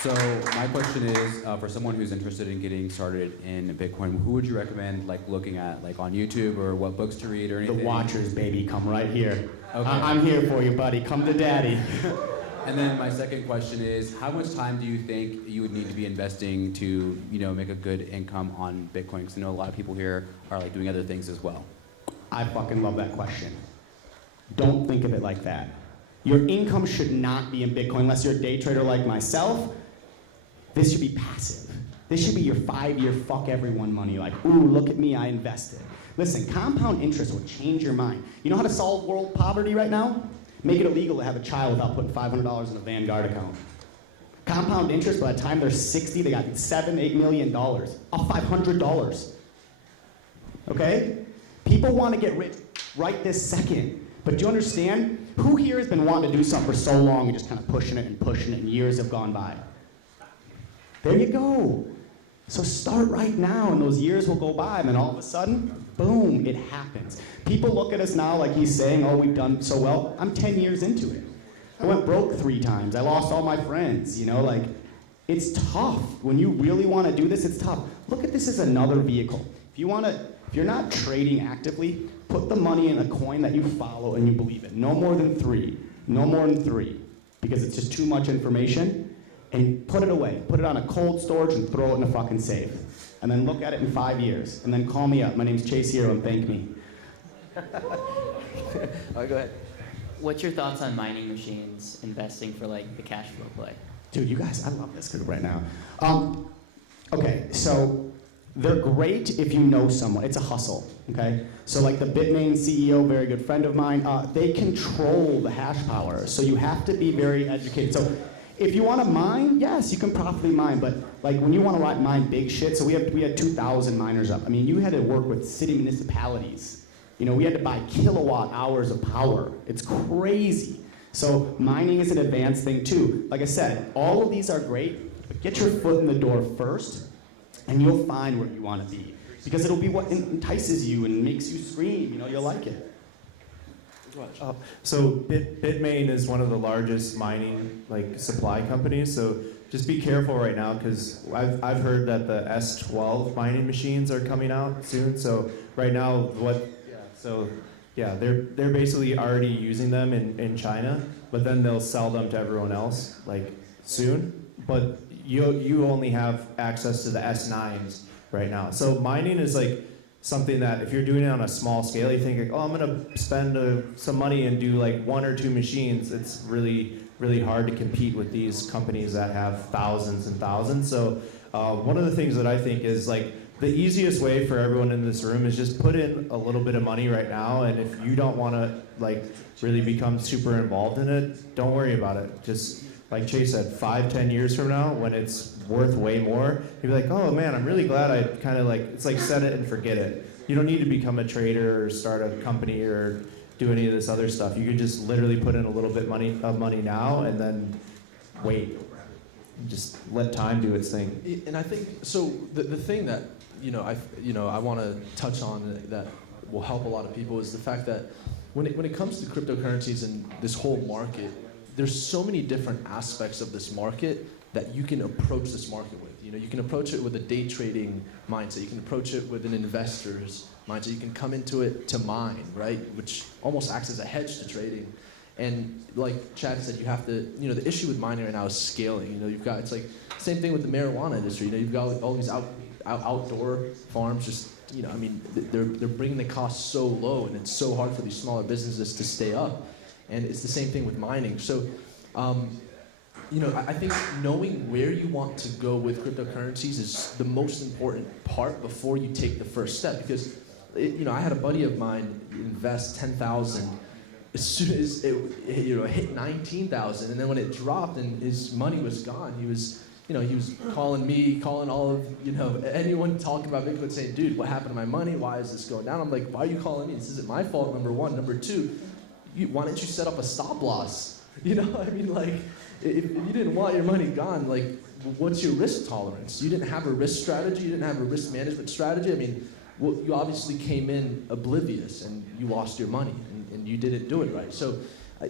So my question is, for someone who's interested in getting started in Bitcoin, who would you recommend like looking at, like on YouTube, or what books to read or anything? The Watchers, baby, come right here. Okay. I'm here for you, buddy. Come to daddy. And then my second question is, how much time do you think you would need to be investing to, make a good income on Bitcoin? Because I know a lot of people here are like doing other things as well. I fucking love that question. Don't think of it like that. Your income should not be in Bitcoin unless you're a day trader like myself. This should be passive. This should be your 5-year fuck everyone money. Like, ooh, look at me, I invested. Listen, compound interest will change your mind. You know how to solve world poverty right now? Make it illegal to have a child without putting $500 in a Vanguard account. Compound interest, by the time they're 60, they got $7-8 million off $500. Okay? People want to get rich right this second. But do you understand? Who here has been wanting to do something for so long and just kind of pushing it, and years have gone by? There you go. So start right now, and those years will go by, and then all of a sudden, boom, it happens. People look at us now like he's saying, oh, we've done so well. I'm 10 years into it. I went broke 3 times. I lost all my friends, like, it's tough. When you really want to do this, it's tough. Look at this as another vehicle. If you're not trading actively, put the money in a coin that you follow and you believe in. No more than 3. No more than 3. Because it's just too much information. And put it away. Put it on a cold storage and throw it in a fucking safe. And then look at it in 5 years. And then call me up. My name's Chase Hero, and thank me. Oh, go ahead. What's your thoughts on mining machines, investing for like the cash flow play? Dude, you guys, I love this group right now. Okay, so they're great if you know someone. It's a hustle, okay? So like the Bitmain CEO, very good friend of mine, they control the hash power. So you have to be very educated. So if you want to mine, yes, you can profitably mine, but like when you want to mine big shit, so we had 2,000 miners up. I mean, you had to work with city municipalities. We had to buy kilowatt hours of power. It's crazy. So mining is an advanced thing too. Like I said, all of these are great, but get your foot in the door first, and you'll find where you want to be. Because it'll be what entices you and makes you scream, you'll like it. So Bitmain is one of the largest mining supply companies. So just be careful right now, because I've heard that the S12 mining machines are coming out soon. So right now, they're basically already using them in China, but then they'll sell them to everyone else soon. But you only have access to the S9s right now. So mining is something that if you're doing it on a small scale, you think I'm gonna spend some money and do 1 or 2 machines. It's really, really hard to compete with these companies that have thousands and thousands. So one of the things that I think is the easiest way for everyone in this room is just put in a little bit of money right now, and if you don't want to really become super involved in it, don't worry about it. Just like Chase said, 5-10 years from now, when it's worth way more, you'll be like, oh man, I'm really glad I kind of it's like set it and forget it. You don't need to become a trader or start a company or do any of this other stuff. You can just literally put in a little bit of money now and then wait. Just let time do its thing. And I think so. The thing that I want to touch on that will help a lot of people is the fact that when it comes to cryptocurrencies and this whole market, there's so many different aspects of this market that you can approach this market with. You can approach it with a day trading mindset. You can approach it with an investor's mindset. You can come into it to mine, right? Which almost acts as a hedge to trading. And like Chad said, you have to, the issue with mining right now is scaling. You've got, it's same thing with the marijuana industry. You've got all these outdoor farms just, they're bringing the cost so low, and it's so hard for these smaller businesses to stay up. And it's the same thing with mining. So, I think knowing where you want to go with cryptocurrencies is the most important part before you take the first step. Because, I had a buddy of mine invest $10,000. As soon as it hit 19,000, and then when it dropped and his money was gone, he was calling me, calling all of anyone talking about Bitcoin, saying, "Dude, what happened to my money? Why is this going down?" I'm like, "Why are you calling me? This isn't my fault." Number one, number two, why don't you set up a stop loss? if you didn't want your money gone, like, what's your risk tolerance? You didn't have a risk strategy. You didn't have a risk management strategy. I mean, well, you obviously came in oblivious and you lost your money and you didn't do it right. So,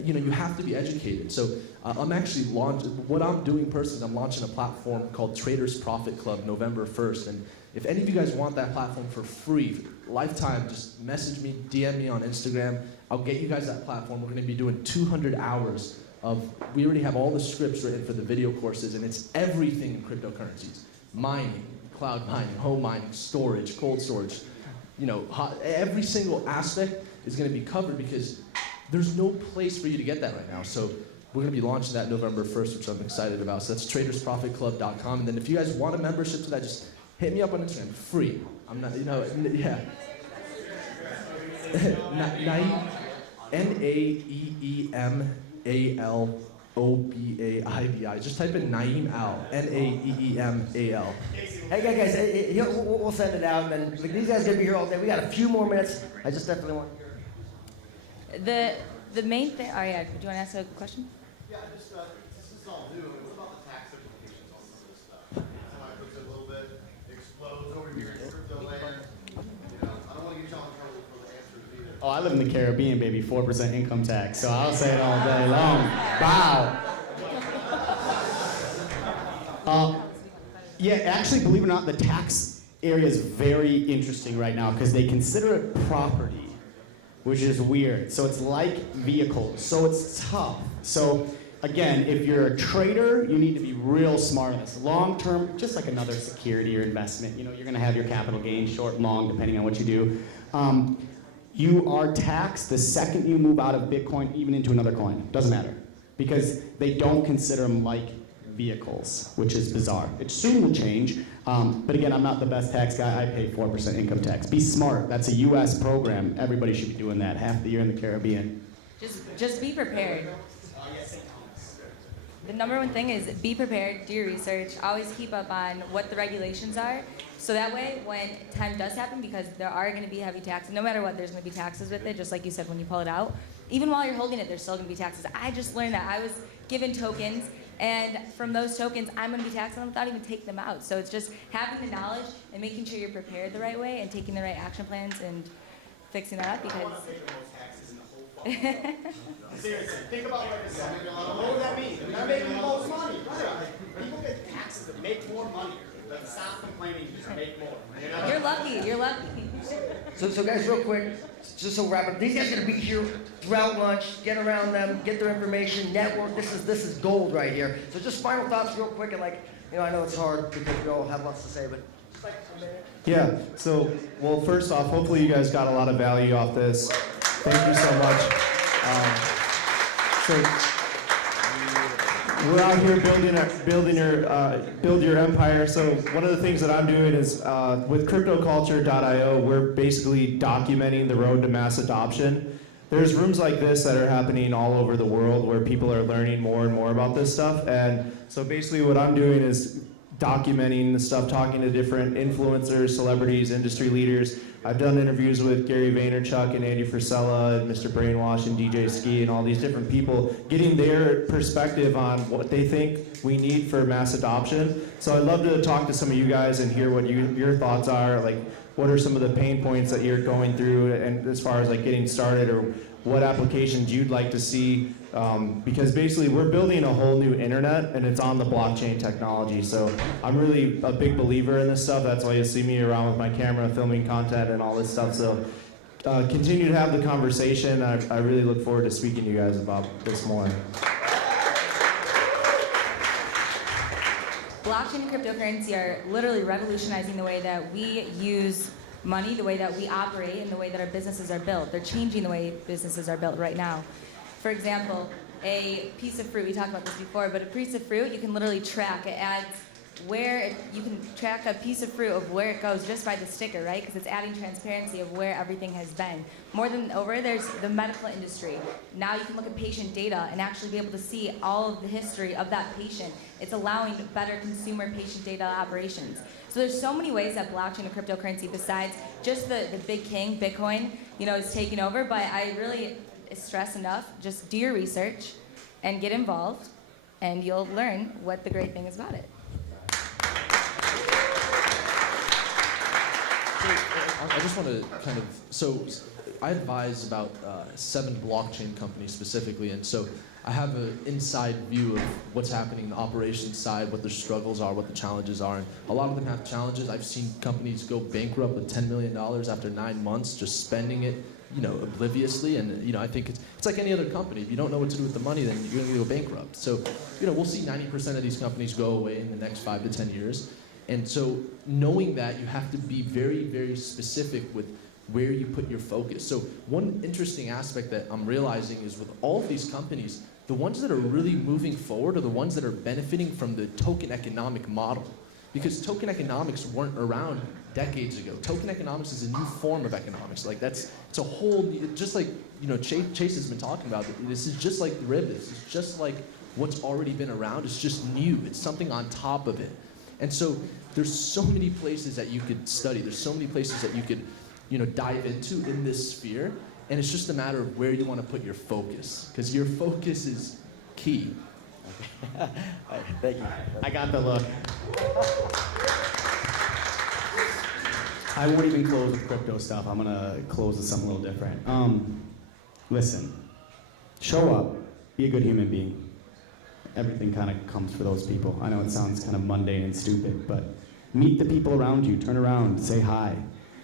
you know, you have to be educated. So I'm actually what I'm doing personally, I'm launching a platform called Traders Profit Club November 1st. And if any of you guys want that platform for free, lifetime, just message me, DM me on Instagram. I'll get you guys that platform. We're gonna be doing 200 hours we already have all the scripts written for the video courses, and it's everything in cryptocurrencies. Mining, cloud mining, home mining, storage, cold storage. You know, every single aspect is gonna be covered because there's no place for you to get that right now. So we're gonna be launching that November 1st, which I'm excited about. So that's tradersprofitclub.com. And then if you guys want a membership to that, just hit me up on Instagram, free. I'm not, you know, yeah. Naeemalobaibi. Just type in Naeem Al, Naeemal. Hey guys, we'll send it out, and then these guys are gonna be here all day. We got a few more minutes. I just definitely want to hear. The main thing. Oh yeah, do you want to ask a question? Yeah, just this is all new. What about the tax implications on some of this stuff? Somebody puts it a little bit, explodes over here in crypto land. You know, I don't want to get y'all in trouble for the answers either. Oh, I live in the Caribbean, baby. 4% income tax. So I'll say it all day long. Wow. Yeah, actually, believe it or not, the tax area is very interesting right now because they consider it property, which is weird. So it's like vehicles. So it's tough. So again, if you're a trader, you need to be real smart on this. Long term, just like another security or investment, you know, you're going to have your capital gains, short, long, depending on what you do. You are taxed the second you move out of Bitcoin, even into another coin. Doesn't matter. Because they don't consider them like vehicles, which is bizarre. It soon will change. But again, I'm not the best tax guy. I pay 4% income tax. Be smart. That's a U.S. program. Everybody should be doing that half the year in the Caribbean. Just be prepared. The number one thing is be prepared, do your research, always keep up on what the regulations are. So that way, when time does happen, because there are going to be heavy taxes, no matter what, there's going to be taxes with it, just like you said when you pull it out. Even while you're holding it, there's still going to be taxes. I just learned that. I was given tokens, and from those tokens, I'm going to be taxed on them without even taking them out. So it's just having the knowledge and making sure you're prepared the right way and taking the right action plans and fixing that up because... Seriously, think about what this is. What would that mean? They're making the most money. Right. People get taxes to make more money. But stop complaining, just make more. You know? You're lucky. You're lucky. So guys, real quick, just so wrap up. These guys are gonna be here throughout lunch. Get around them, get their information, network. This is gold right here. So just final thoughts, real quick, and like, you know, I know it's hard because we all have lots to say, but just like a minute. Yeah, so, well, first off, hopefully you guys got a lot of value off this. Thank you so much. We're out here build your empire. So one of the things that I'm doing is with cryptoculture.io, we're basically documenting the road to mass adoption. There's rooms like this that are happening all over the world where people are learning more and more about this stuff. And so basically what I'm doing is documenting the stuff, talking to different influencers, celebrities, industry leaders. I've done interviews with Gary Vaynerchuk and Andy Frisella and Mr. Brainwash and DJ Ski and all these different people, getting their perspective on what they think we need for mass adoption. So I'd love to talk to some of you guys and hear what your thoughts are, like what are some of the pain points that you're going through and as far as like getting started or what applications you'd like to see. Because basically we're building a whole new internet and it's on the blockchain technology. So I'm really a big believer in this stuff. That's why you see me around with my camera filming content and all this stuff. So continue to have the conversation. I really look forward to speaking to you guys about this more. Blockchain and cryptocurrency are literally revolutionizing the way that we use money, the way that we operate, and the way that our businesses are built. They're changing the way businesses are built right now. For example, a piece of fruit, we talked about this before, but a piece of fruit you can literally track. It adds you can track a piece of fruit of where it goes just by the sticker, right? Because it's adding transparency of where everything has been. More than over, there's the medical industry. Now you can look at patient data and actually be able to see all of the history of that patient. It's allowing better consumer patient data operations. So there's so many ways that blockchain and cryptocurrency, besides just the big king, Bitcoin, is taking over, but I really stress enough, just do your research and get involved and you'll learn what the great thing is about it. I just want to kind of, so I advise about 7 blockchain companies specifically, and so I have an inside view of what's happening in the operations side, what their struggles are, what the challenges are, and a lot of them have challenges. I've seen companies go bankrupt with $10 million after 9 months, just spending it, obliviously, and I think it's like any other company. If you don't know what to do with the money, then you're going to go bankrupt. So, we'll see 90% of these companies go away in the next 5 to 10 years. And so knowing that, you have to be very, very specific with where you put your focus. So one interesting aspect that I'm realizing is with all of these companies, the ones that are really moving forward are the ones that are benefiting from the token economic model. Because token economics weren't around decades ago. Token economics is a new form of economics. It's a whole, just like, Chase has been talking about, this is just like derivatives. It's just like what's already been around. It's just new. It's something on top of it. And so there's so many places that you could study. There's so many places that you could, dive into in this sphere. And it's just a matter of where you want to put your focus, because your focus is key. Thank you. I got the look. I won't even close with crypto stuff. I'm gonna close with something a little different. Listen, show up, be a good human being. Everything kind of comes for those people. I know it sounds kind of mundane and stupid, but meet the people around you, turn around, say hi.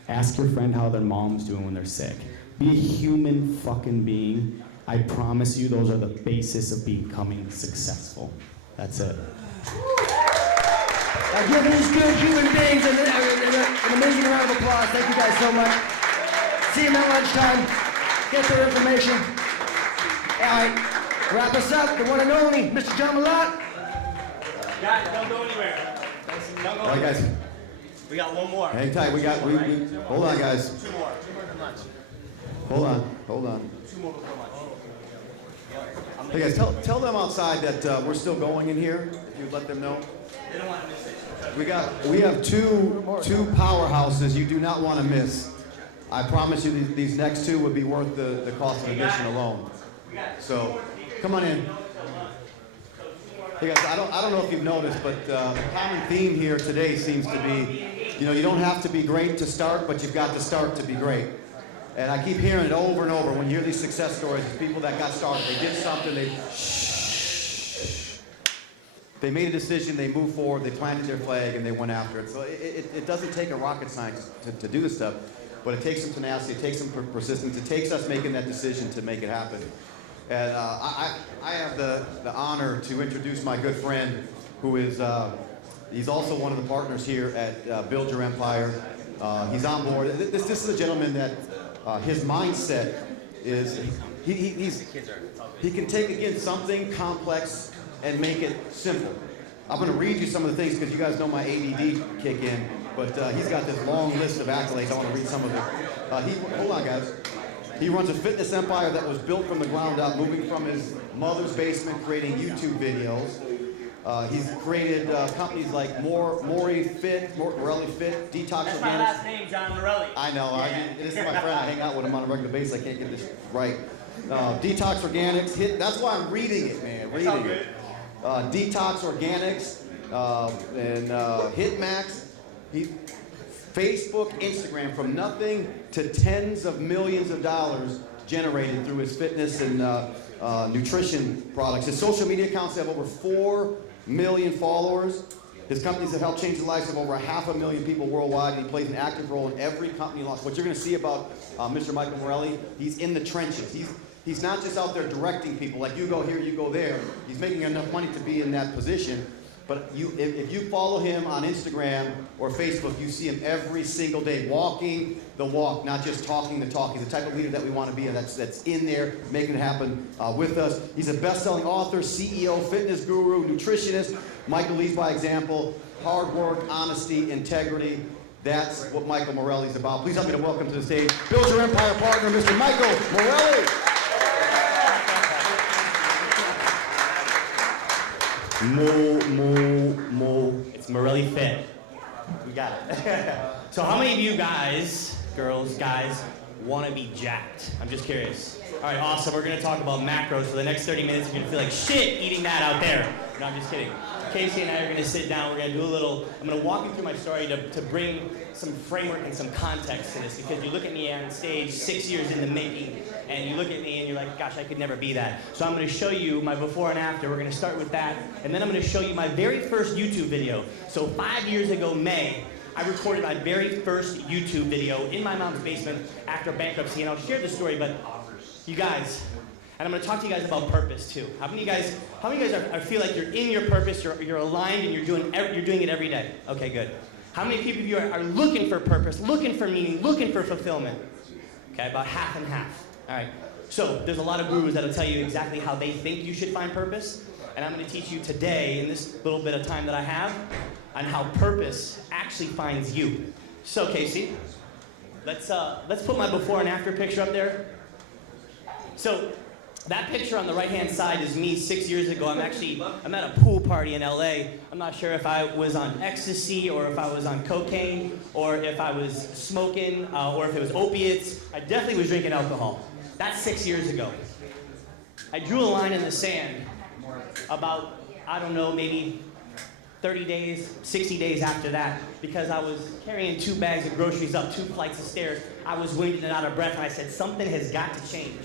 Ask your friend how their mom's doing when they're sick. Be a human fucking being. I promise you those are the basis of becoming successful. That's it. Now give these good human beings an amazing round of applause. Thank you guys so much. See you at lunchtime. Get their information. All right. Wrap us up, the one and only, Mr. John Malott. Guys, don't go anywhere. Don't go All right, anywhere. guys. We got one more. Hang tight. Hold on, guys. Two more for lunch. Hold on. 2 more before lunch. Hey guys, tell them outside that we're still going in here. If you'd let them know. They don't want to miss it. We have two powerhouses you do not want to miss. I promise you these next 2 would be worth the cost of admission alone. So come on in. Hey guys, I don't know if you've noticed, but the common theme here today seems to be, you don't have to be great to start, but you've got to start to be great. And I keep hearing it over and over when you hear these success stories of people that got started. They did something, they made a decision, they moved forward, they planted their flag, and they went after it. So it doesn't take a rocket scientist to do this stuff, but it takes some tenacity, it takes some persistence, it takes us making that decision to make it happen. And I have the honor to introduce my good friend, who is, he's also one of the partners here at Build Your Empire. He's on board. This is a gentleman that his mindset is, he can take, again, something complex and make it simple. I'm going to read you some of the things because you guys know my ADD kick in, but he's got this long list of accolades. I want to read some of it. Hold on, guys. He runs a fitness empire that was built from the ground up, moving from his mother's basement, creating YouTube videos. He's created companies like Morelli Fit, Detox That's Organics. my last name, John Morelli. I know. Yeah. This is my friend. I hang out with him on a regular basis. I can't get this right. Detox Organics. That's why I'm reading it, man. Reading it. Detox Organics and Hitmax. Facebook, Instagram, from nothing to tens of millions of dollars generated through his fitness and nutrition products. His social media accounts have over 4 million followers. His companies have helped change the lives of over 500,000 people worldwide, and he plays an active role in every company launch. What you're going to see about Mr. Michael Morelli, he's in the trenches. He's not just out there directing people like you go here, you go there. He's making enough money to be in that position. But if you follow him on Instagram or Facebook, you see him every single day walking the walk, not just talking the talk. He's the type of leader that we want to be, and that's in there, making it happen with us. He's a best-selling author, CEO, fitness guru, nutritionist. Michael leads by example, hard work, honesty, integrity. That's what Michael Morelli's about. Please help me to welcome to the stage, Build Your Empire partner, Mr. Michael Morelli. It's Morelli Fit. We got it. So how many of you guys, girls, guys, want to be jacked? I'm just curious. All right, awesome. We're going to talk about macros for the next 30 minutes. You're going to feel like shit eating that out there. No, I'm just kidding. Casey and I are gonna sit down, we're gonna do a little, I'm gonna walk you through my story to bring some framework and some context to this, because you look at me on stage 6 years in the making, and you look at me and you're like, gosh, I could never be that. So I'm gonna show you my before and after. We're gonna start with that, and then I'm gonna show you my very first YouTube video. So 5 years ago, May, I recorded my very first YouTube video in my mom's basement after bankruptcy, and I'll share the story, but you guys, and I'm going to talk to you guys about purpose too. How many of you guys feel like you're in your purpose, you're aligned, and you're doing it every day? Okay, good. How many people of you are looking for purpose, looking for meaning, looking for fulfillment? Okay, about half and half. All right. So there's a lot of gurus that'll tell you exactly how they think you should find purpose, and I'm going to teach you today, in this little bit of time that I have, on how purpose actually finds you. So Casey, let's put my before and after picture up there. So that picture on the right-hand side is me 6 years ago. I'm at a pool party in LA. I'm not sure if I was on ecstasy or if I was on cocaine or if I was smoking or if it was opiates. I definitely was drinking alcohol. That's 6 years ago. I drew a line in the sand about, I don't know, maybe 30 days, 60 days after that, because I was carrying 2 bags of groceries up 2 flights of stairs. I was winded and out of breath, and I said, something has got to change.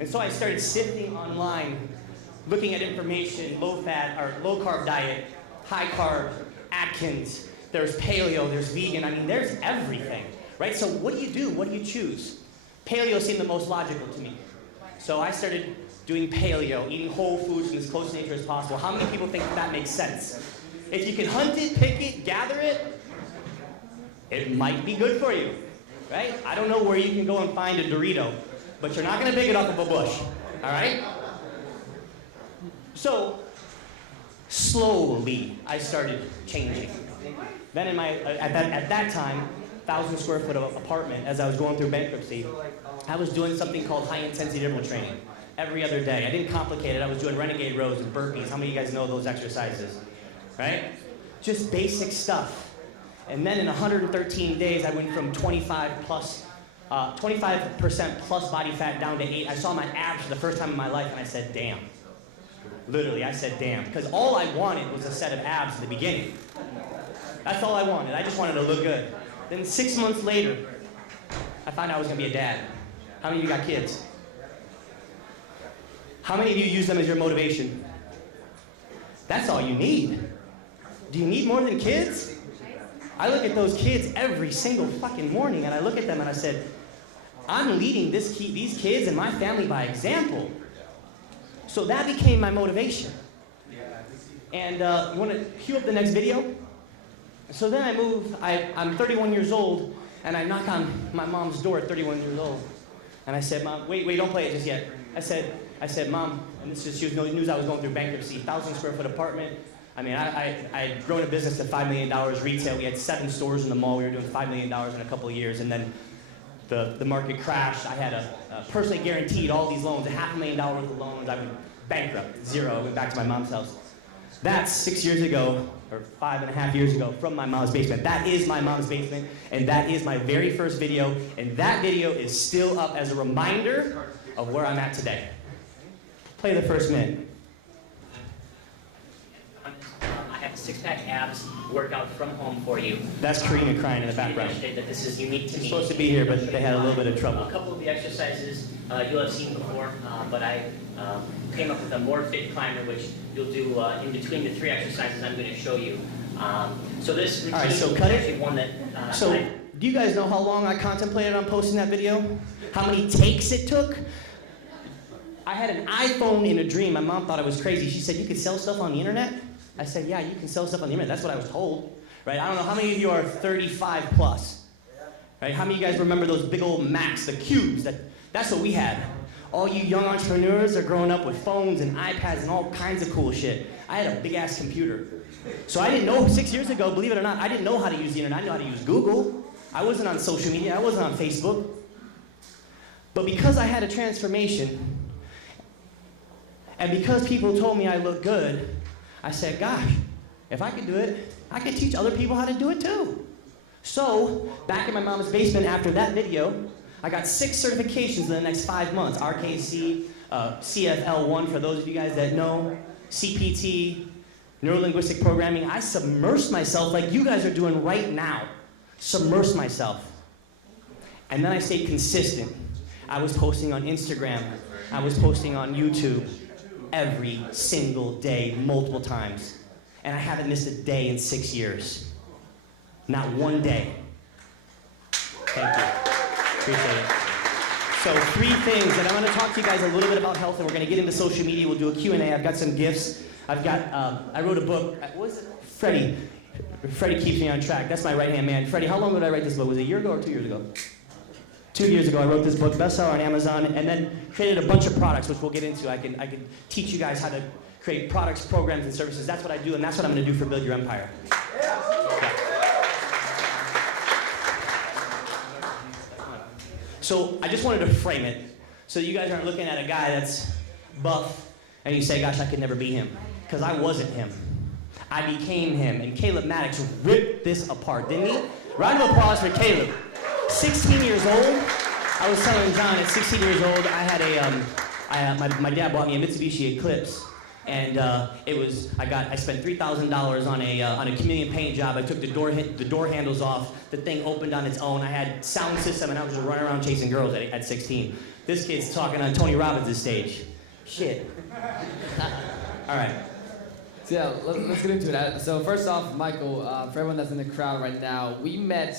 And so I started sifting online, looking at information, low-fat or low-carb diet, high-carb, Atkins, there's paleo, there's vegan, I mean, there's everything, right? So what do you do? What do you choose? Paleo seemed the most logical to me. So I started doing paleo, eating whole foods from as close to nature as possible. How many people think that makes sense? If you can hunt it, pick it, gather it, it might be good for you, right? I don't know where you can go and find a Dorito, but you're not gonna pick it off of a bush, all right? So, slowly, I started changing. Then at that time, 1,000 square foot apartment, as I was going through bankruptcy, I was doing something called high intensity interval training every other day. I didn't complicate it, I was doing renegade rows and burpees. How many of you guys know those exercises, right? Just basic stuff. And then in 113 days, I went from 25% plus body fat down to 8. I saw my abs for the first time in my life, and I said, damn. Literally, I said, damn. Because all I wanted was a set of abs at the beginning. That's all I wanted. I just wanted to look good. Then 6 months later, I found out I was going to be a dad. How many of you got kids? How many of you use them as your motivation? That's all you need. Do you need more than kids? I look at those kids every single fucking morning, and I look at them and I said, I'm leading these kids and my family by example. So that became my motivation. And you want to cue up the next video? So then I move, I'm 31 years old, and I knock on my mom's door at 31 years old. And I said, Mom, wait, don't play it just yet. I said, Mom, and she was news I was going through bankruptcy, 1,000 square foot apartment. I mean, I had grown a business to $5 million retail. We had 7 stores in the mall. We were doing $5 million in a couple of years, and then the market crashed. I had a personally guaranteed all these loans, $500,000 worth of loans. I went bankrupt, zero. I went back to my mom's house. That's 6 years ago, or 5.5 years ago, from my mom's basement. That is my mom's basement, and that is my very first video, and that video is still up as a reminder of where I'm at today. Play the first minute. I have a 6-pack abs workout from home for you. That's Karina crying in the background. That this is unique to me. She's supposed to be here, but they had a little bit of trouble. A couple of the exercises you'll have seen before, but I came up with a more fit climber, which you'll do in between the 3 exercises I'm going to show you. So this routine is actually one that... do you guys know how long I contemplated on posting that video? How many takes it took? I had an iPhone in a dream. My mom thought I was crazy. She said, you could sell stuff on the internet? I said, yeah, you can sell stuff on the internet. That's what I was told. Right? I don't know how many of you are 35 plus. Right? How many of you guys remember those big old Macs, the cubes? That's what we had. All you young entrepreneurs are growing up with phones and iPads and all kinds of cool shit. I had a big ass computer. So I didn't know 6 years ago, believe it or not, I didn't know how to use the internet. I knew how to use Google. I wasn't on social media. I wasn't on Facebook. But because I had a transformation, and because people told me I looked good, I said, gosh, if I could do it, I could teach other people how to do it too. So, back in my mom's basement after that video, I got 6 certifications in the next 5 months. RKC, CFL1 for those of you guys that know, CPT, Neuro-linguistic programming, I submersed myself like you guys are doing right now. Submersed myself. And then I stayed consistent. I was posting on Instagram. I was posting on YouTube every single day, multiple times. And I haven't missed a day in 6 years. Not one day. Thank you. Appreciate it. So 3 things, and I'm going to talk to you guys a little bit about health, and we're going to get into social media. We'll do a Q&A. I've got some gifts. I've got, I wrote a book. What was it? Freddie. Freddie keeps me on track. That's my right-hand man. Freddie, how long did I write this book? Was it a year ago or 2 years ago? 2 years ago, I wrote this book, bestseller on Amazon, and then created a bunch of products, which we'll get into. I can teach you guys how to create products, programs, and services. That's what I do, and that's what I'm going to do for Build Your Empire. Okay. So I just wanted to frame it so you guys aren't looking at a guy that's buff and you say, gosh, I could never be him. Because I wasn't him. I became him. And Caleb Maddox ripped this apart, didn't he? Round of applause for Caleb. 16 years old. I was telling John at 16 years old, I had my dad bought me a Mitsubishi Eclipse. And I spent $3,000 on a chameleon paint job. I took the door handles off. The thing opened on its own. I had sound system, and I was just running around chasing girls at 16. This kid's talking on Tony Robbins' stage. Shit. All right. So yeah, let's get into it. So first off, Michael, for everyone that's in the crowd right now, we met,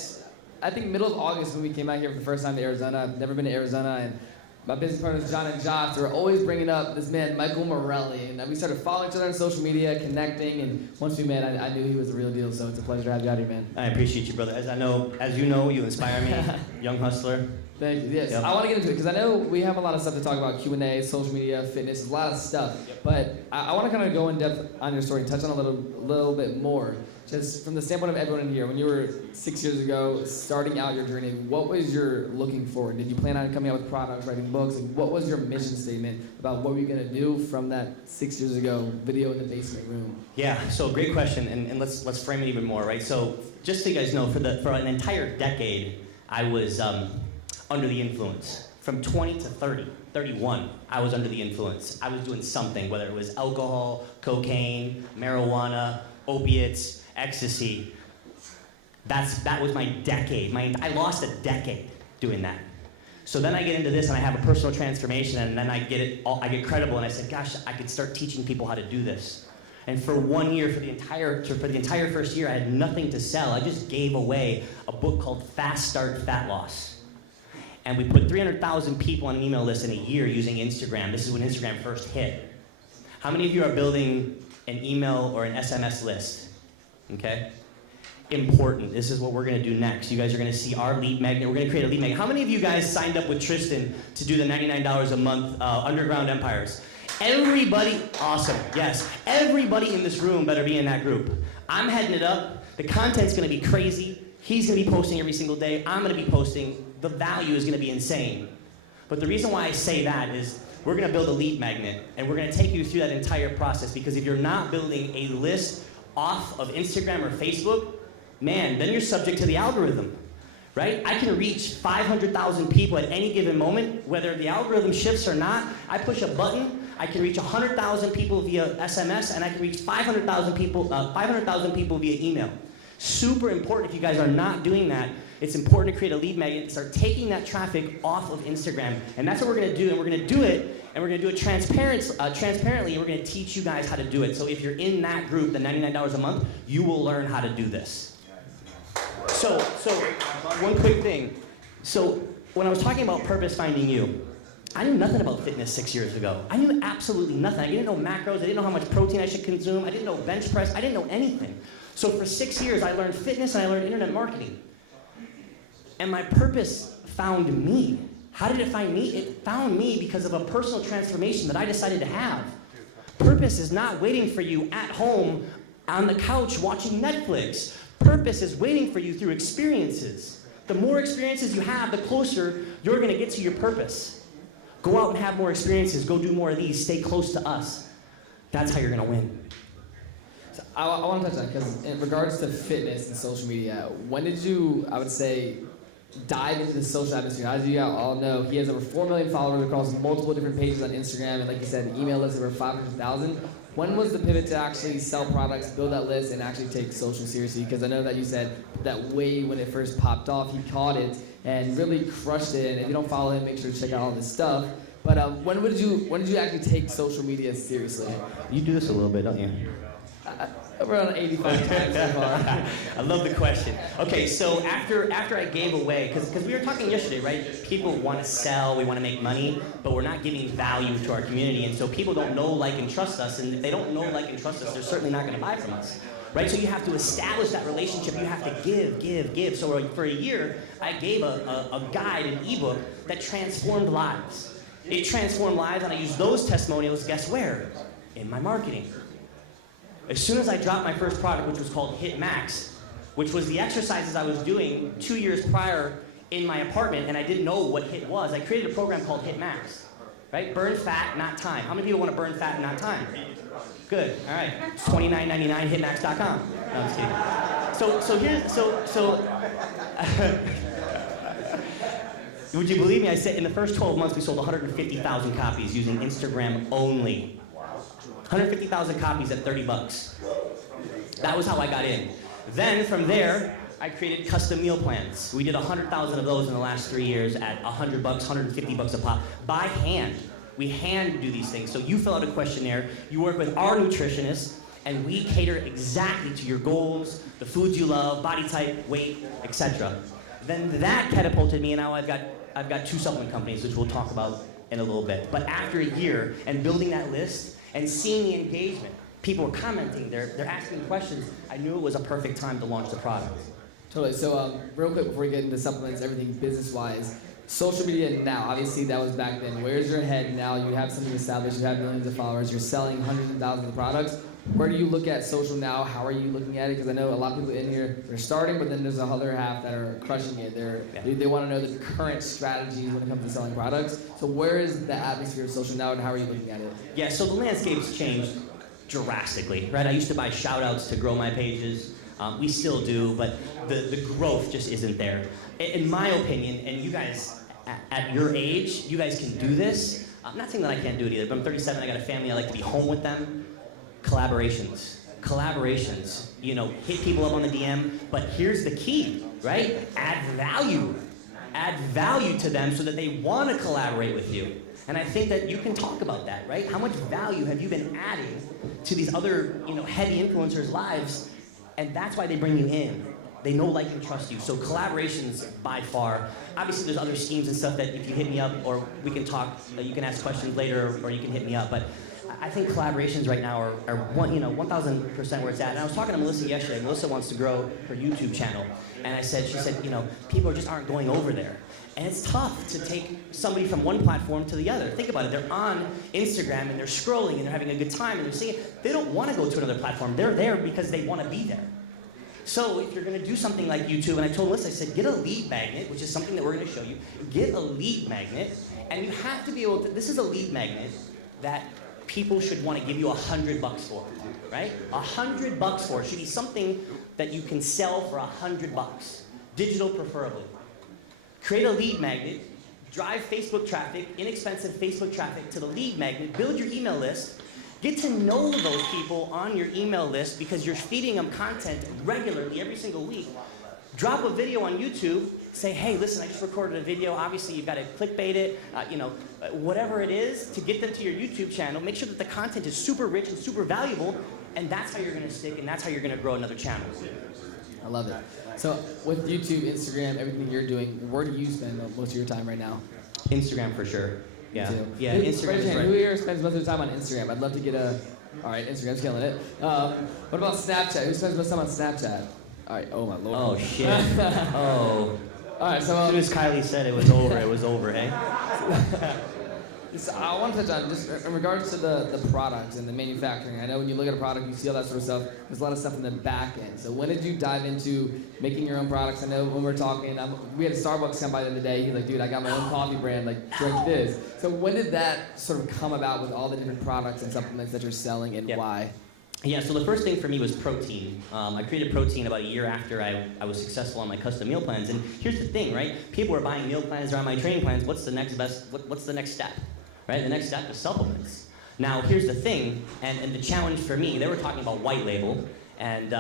I think, middle of August when we came out here for the first time to Arizona. I've never been to Arizona, and my business partners, John and Josh, were always bringing up this man, Michael Morelli. And we started following each other on social media, connecting, and once we met, I knew he was the real deal, so it's a pleasure to have you out here, man. I appreciate you, brother. As you know, you inspire me, young hustler. Thank you. Yes, Yep. I want to get into it because I know we have a lot of stuff to talk about, Q&A, social media, fitness, a lot of stuff. But I want to kind of go in depth on your story and touch on a little bit more. Just from the standpoint of everyone in here, when you were 6 years ago, starting out your journey, what was your looking for? Did you plan on coming out with products, writing books? Like, what was your mission statement about what were you going to do from that 6 years ago video in the basement room? Yeah, so great question, and let's frame it even more, right? So just so you guys know, for an entire decade, I was under the influence. From 20 to 30, 31, I was under the influence. I was doing something, whether it was alcohol, cocaine, marijuana, opiates, ecstasy. That was my decade. I lost a decade doing that. So then I get into this and I have a personal transformation, and then I get credible, and I said, gosh, I could start teaching people how to do this. And for 1 year, for the entire first year, I had nothing to sell. I just gave away a book called Fast Start, Fat Loss. And we put 300,000 people on an email list in a year using Instagram. This is when Instagram first hit. How many of you are building an email or an SMS list? Okay? Important. This is what we're going to do next. You guys are going to see our lead magnet. We're going to create a lead magnet. How many of you guys signed up with Tristan to do the $99 a month Underground Empires? Everybody, awesome, yes. Everybody in this room better be in that group. I'm heading it up. The content's going to be crazy. He's going to be posting every single day. I'm going to be posting. The value is going to be insane. But the reason why I say that is we're going to build a lead magnet, and we're going to take you through that entire process, because if you're not building a list off of Instagram or Facebook, man, then you're subject to the algorithm, right? I can reach 500,000 people at any given moment, whether the algorithm shifts or not. I push a button, I can reach 100,000 people via SMS, and I can reach 500,000 people via email. Super important. If you guys are not doing that, it's important to create a lead magnet and start taking that traffic off of Instagram. And that's what we're going to do, and we're going to do it, and we're going to do it transparently, and we're going to teach you guys how to do it. So if you're in that group, the $99 a month, you will learn how to do this. So one quick thing. So when I was talking about purpose finding you, I knew nothing about fitness 6 years ago. I knew absolutely nothing. I didn't know macros. I didn't know how much protein I should consume. I didn't know bench press. I didn't know anything. So for 6 years, I learned fitness and I learned internet marketing. And my purpose found me. How did it find me? It found me because of a personal transformation that I decided to have. Purpose is not waiting for you at home on the couch watching Netflix. Purpose is waiting for you through experiences. The more experiences you have, the closer you're going to get to your purpose. Go out and have more experiences. Go do more of these. Stay close to us. That's how you're going to win. So I want to touch on that because in regards to fitness and social media, when did you, I would say, dive into the social atmosphere? As you all know, he has over 4 million followers across multiple different pages on Instagram, and like you said, email lists over 500,000. when was the pivot to actually sell products, build that list, and actually take social seriously? Because I know that you said that way when it first popped off, he caught it and really crushed it. And if you don't follow him, make sure to check out all this stuff. But when did you actually take social media seriously? You do this a little bit, don't you? Around 85 times so far. I love the question. Okay, so after I gave away, because we were talking yesterday, right? People want to sell, we want to make money, but we're not giving value to our community, and so people don't know, like, and trust us, and if they don't know, like, and trust us, they're certainly not going to buy from us, right? So you have to establish that relationship. You have to give. So for a year, I gave a guide, an ebook that transformed lives. It transformed lives, and I used those testimonials, guess where? In my marketing. As soon as I dropped my first product, which was called Hit Max, which was the exercises I was doing 2 years prior in my apartment, and I didn't know what HIT was, I created a program called Hit Max, right? Burn fat, not time. How many people want to burn fat and not time? Good, all right. It's $29.99, hitmax.com. No, I'm just kidding. Would you believe me? I said in the first 12 months, we sold 150,000 copies using Instagram only. 150,000 copies at $30. That was how I got in. Then from there, I created custom meal plans. We did 100,000 of those in the last 3 years at $100, $150 a pop, by hand. We hand do these things. So you fill out a questionnaire, you work with our nutritionist, and we cater exactly to your goals, the foods you love, body type, weight, etc. Then that catapulted me, and now I've got 2 supplement companies, which we'll talk about in a little bit. But after a year and building that list, and seeing the engagement, people were commenting, they're asking questions, I knew it was a perfect time to launch the product. Totally. So real quick before we get into supplements, everything business-wise, social media now, obviously that was back then. Where's your head now? You have something established, you have millions of followers, you're selling hundreds of thousands of products. Where do you look at social now? How are you looking at it? Because I know a lot of people in here, they're starting, but then there's a other half that are crushing it. They want to know the current strategies when it comes to selling products. So where is the atmosphere of social now, and how are you looking at it? Yeah, so the landscape's changed drastically, right? I used to buy shout-outs to grow my pages. We still do, but the growth just isn't there. In my opinion, and you guys, at your age, you guys can do this. I'm not saying that I can't do it either, but I'm 37, I got a family, I like to be home with them. Collaborations, you know, hit people up on the DM, but here's the key, right? Add value to them so that they want to collaborate with you. And I think that you can talk about that, right? How much value have you been adding to these other, you know, heavy influencers' lives? And that's why they bring you in. They know, like, and trust you. So collaborations by far. Obviously, there's other schemes and stuff that if you hit me up, or we can talk, you can ask questions later, or you can hit me up. But I think collaborations right now are 1,000% where it's at. And I was talking to Melissa yesterday. Melissa wants to grow her YouTube channel. And she said, you know, people just aren't going over there. And it's tough to take somebody from one platform to the other. Think about it. They're on Instagram and they're scrolling and they're having a good time and they're seeing it. They don't want to go to another platform. They're there because they want to be there. So if you're going to do something like YouTube, and I told Melissa, I said, get a lead magnet, which is something that we're going to show you. Get a lead magnet, and you have to be able to, this is a lead magnet that people should want to give you $100 for, right? $100 for. It should be something that you can sell for $100. Digital preferably. Create a lead magnet, drive Facebook traffic, inexpensive Facebook traffic to the lead magnet, build your email list, get to know those people on your email list because you're feeding them content regularly every single week. Drop a video on YouTube, say, hey, listen, I just recorded a video. Obviously, you've got to clickbait it, whatever it is to get them to your YouTube channel. Make sure that the content is super rich and super valuable, and that's how you're going to stick, and that's how you're going to grow another channel. I love it. So with YouTube, Instagram, everything you're doing, where do you spend most of your time right now? Instagram for sure. Yeah. Yeah, Who- Instagram is right. Who here spends most of their time on Instagram? I'd love to get a... All right, Instagram's killing it. What about Snapchat? Who spends most time on Snapchat? All right, oh my lord. Oh, shit. Oh. All right, so... as soon as Kylie said it was over, hey? So I want to touch on, just in regards to the products and the manufacturing. I know when you look at a product, you see all that sort of stuff. There's a lot of stuff in the back end. So when did you dive into making your own products? I know when we were talking, we had a Starbucks come by the other day. He's like, dude, I got my own coffee brand, like, drink this. So when did that sort of come about with all the different products and supplements that you're selling, and why? Yeah, so the first thing for me was protein. I created protein about a year after I was successful on my custom meal plans. And here's the thing, right? People are buying meal plans, they're on my training plans. What's the next step? Right? The next step is supplements. Now, here's the thing, and the challenge for me, they were talking about white label, and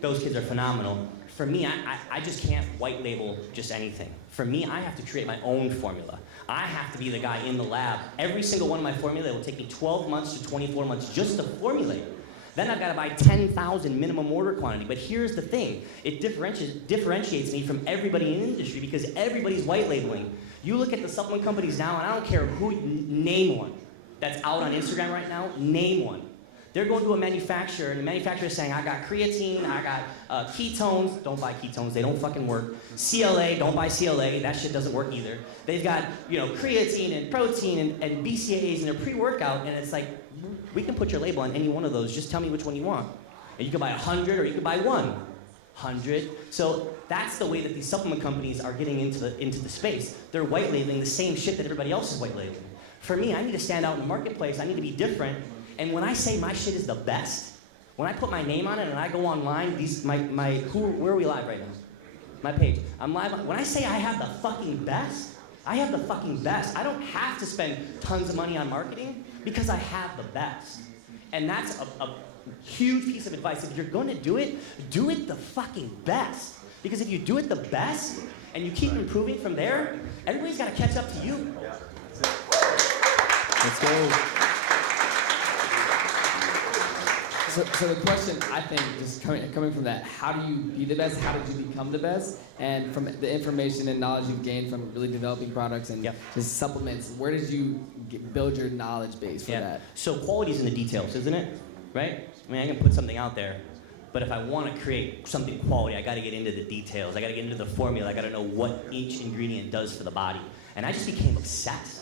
those kids are phenomenal. For me, I just can't white label just anything. For me, I have to create my own formula. I have to be the guy in the lab. Every single one of my formula will take me 12 months to 24 months just to formulate. Then I've got to buy 10,000 minimum order quantity. But here's the thing. It differentiates me from everybody in the industry because everybody's white labeling. You look at the supplement companies now, and I don't care who, name one that's out on Instagram right now, name one. They're going to a manufacturer, and the manufacturer is saying, I got creatine, I got ketones. Don't buy ketones, they don't fucking work. CLA, don't buy CLA, that shit doesn't work either. They've got, creatine and protein and BCAAs and their pre-workout, and it's like, we can put your label on any one of those, just tell me which one you want. And you can buy 100 or you can buy 100. So that's the way that these supplement companies are getting into the space. They're white labeling the same shit that everybody else is white labeling. For me, I need to stand out in the marketplace, I need to be different. And when I say my shit is the best, when I put my name on it and I go online, where are we live right now? My page. I'm live. When I say I have the fucking best, I have the fucking best. I don't have to spend tons of money on marketing because I have the best. And that's a huge piece of advice. If you're gonna do it the fucking best. Because if you do it the best and you keep improving from there, everybody's gotta catch up to you. Let's go. So the question, I think, just coming from that, how do you be the best? How did you become the best? And from the information and knowledge you've gained from really developing products and just supplements, where did you build your knowledge base for that? So quality's in the details, isn't it? Right? I mean, I can put something out there, but if I want to create something quality, I got to get into the details. I got to get into the formula. I got to know what each ingredient does for the body. And I just became obsessed.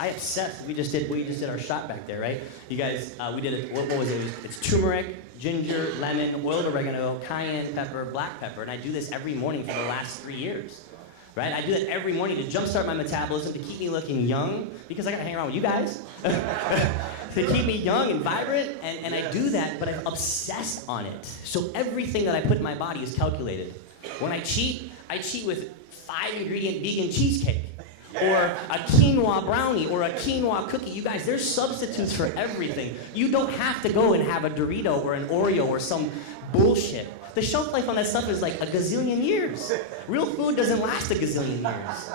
I obsessed. We just did our shot back there, right? You guys, we did it. What was it? It's turmeric, ginger, lemon, oiled oregano, cayenne pepper, black pepper, and I do this every morning for the last 3 years, right? I do that every morning to jumpstart my metabolism, to keep me looking young, because I gotta hang around with you guys, to keep me young and vibrant, and I do that, but I'm obsessed on it. So everything that I put in my body is calculated. When I cheat with 5-ingredient vegan cheesecake. Or a quinoa brownie, or a quinoa cookie. You guys, there's substitutes for everything. You don't have to go and have a Dorito or an Oreo or some bullshit. The shelf life on that stuff is like a gazillion years. Real food doesn't last a gazillion years.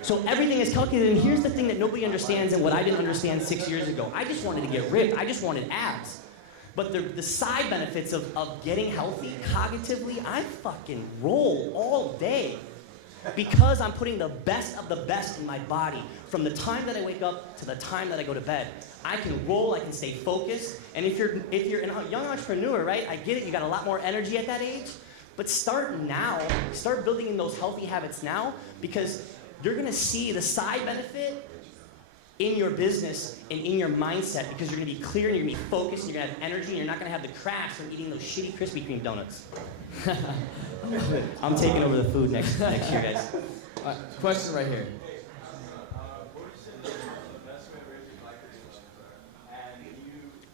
So everything is calculated, and here's the thing that nobody understands and what I didn't understand 6 years ago. I just wanted to get ripped. I just wanted abs. But the side benefits of getting healthy, cognitively, I fucking roll all day. Because I'm putting the best of the best in my body. From the time that I wake up to the time that I go to bed. I can roll, I can stay focused. And if you're a young entrepreneur, right? I get it, you got a lot more energy at that age. But start now. Start building in those healthy habits now, because you're gonna see the side benefit in your business and in your mindset, because you're gonna be clear and you're gonna be focused and you're gonna have energy and you're not gonna have the crash from eating those shitty Krispy Kreme donuts. I'm taking over the food next year, guys. Question right here.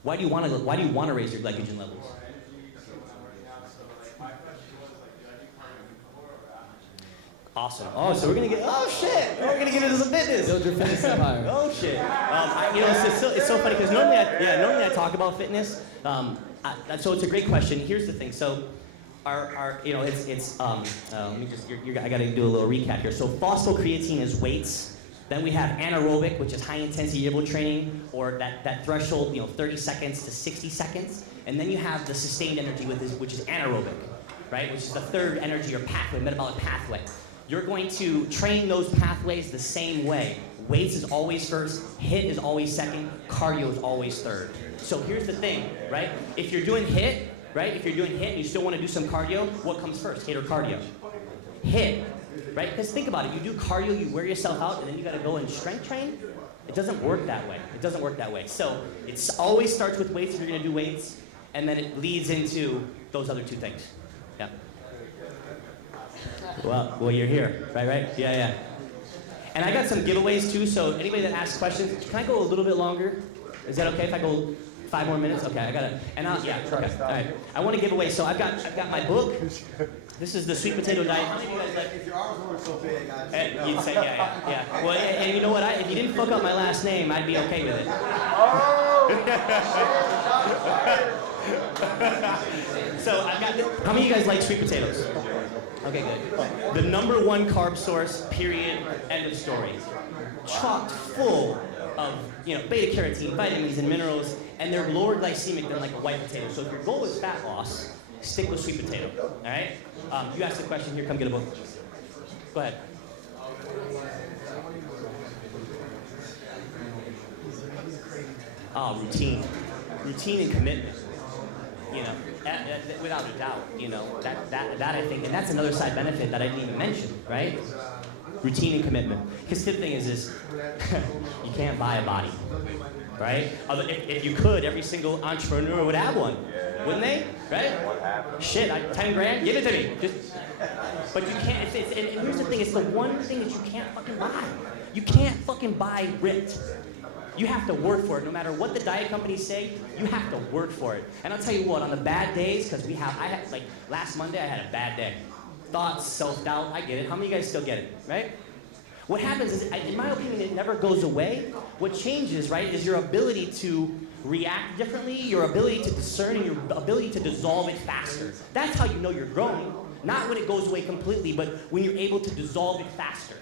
Why do you want to raise your glycogen levels? Awesome. Oh, so we're gonna get. Oh shit! We're gonna get into some fitness. Build your fitness empire. Oh shit! It's so funny because normally I talk about fitness. So it's a great question. Here's the thing. So, let me just. I gotta do a little recap here. So phosphocreatine is weights. Then we have anaerobic, which is high intensity interval training, or that threshold, 30 seconds to 60 seconds. And then you have the sustained energy which is anaerobic, right? Which is the third energy or pathway, metabolic pathway. You're going to train those pathways the same way. Weights is always first, HIIT is always second, cardio is always third. So here's the thing, right? If you're doing HIIT, right? If you're doing HIIT and you still want to do some cardio, what comes first, HIIT or cardio? HIIT, right? Because think about it, you do cardio, you wear yourself out, and then you got to go and strength train. It doesn't work that way. It doesn't work that way. So it always starts with weights if you're going to do weights, and then it leads into those other two things. Yeah. Well, you're here, right? Yeah. And I got some giveaways too, so anybody that asks questions, can I go a little bit longer? Is that okay if I go 5 more minutes? Okay, I gotta, and I'll, yeah, okay, all right. I want to give away, so I've got my book. This is the sweet potato diet. How many of you guys like? If your arms weren't so big, I'd say no. You'd say, yeah. Well, and you know what? If you didn't fuck up my last name, I'd be okay with it. So I've got. How many of you guys like sweet potatoes? Okay, good. The #1 carb source. Period. End of story. Chock full of beta carotene, vitamins, and minerals, and they're lower glycemic than like a white potato. So if your goal is fat loss, stick with sweet potato. All right. You asked the question here. Come get a book. Go ahead. Routine and commitment. Without a doubt. That I think, and that's another side benefit that I didn't even mention, right? Routine and commitment. Because the thing is you can't buy a body, right? If you could, every single entrepreneur would have one, wouldn't they? Right? Shit, 10 grand, give it to me. But you can't. And here's the thing: it's the one thing that you can't fucking buy. You can't fucking buy ripped. You have to work for it. No matter what the diet companies say, you have to work for it. And I'll tell you what, on the bad days, because last Monday I had a bad day. Thoughts, self-doubt, I get it. How many of you guys still get it, right? What happens is, in my opinion, it never goes away. What changes, right, is your ability to react differently, your ability to discern, and your ability to dissolve it faster. That's how you know you're growing. Not when it goes away completely, but when you're able to dissolve it faster.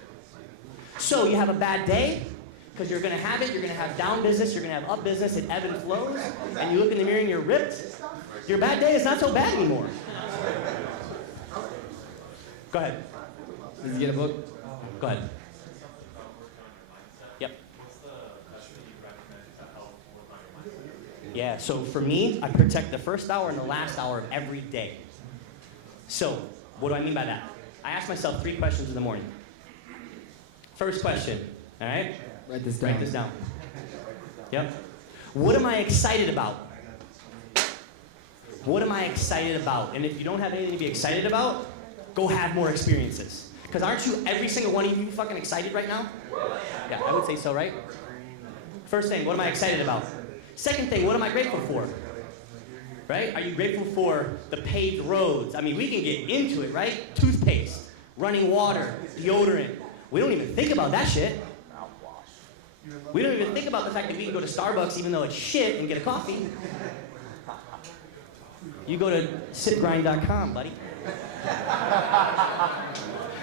So you have a bad day, because you're going to have it, you're going to have down business, you're going to have up business, it ebbs and flows, and you look in the mirror and you're ripped. Your bad day is not so bad anymore. Go ahead. Did you get a book? Go ahead. Yep. Yeah, so for me, I protect the first hour and the last hour of every day. So, what do I mean by that? I ask myself 3 questions in the morning. First question, all right? Write this down. Write this down. Yep. What am I excited about? What am I excited about? And if you don't have anything to be excited about, go have more experiences. Because aren't you, every single one of you, fucking excited right now? Yeah, I would say so, right? First thing, what am I excited about? Second thing, what am I grateful for? Right? Are you grateful for the paved roads? I mean, we can get into it, right? Toothpaste, running water, deodorant. We don't even think about that shit. We don't even think about the fact that we can go to Starbucks even though it's shit and get a coffee. You go to sipgrind.com, buddy.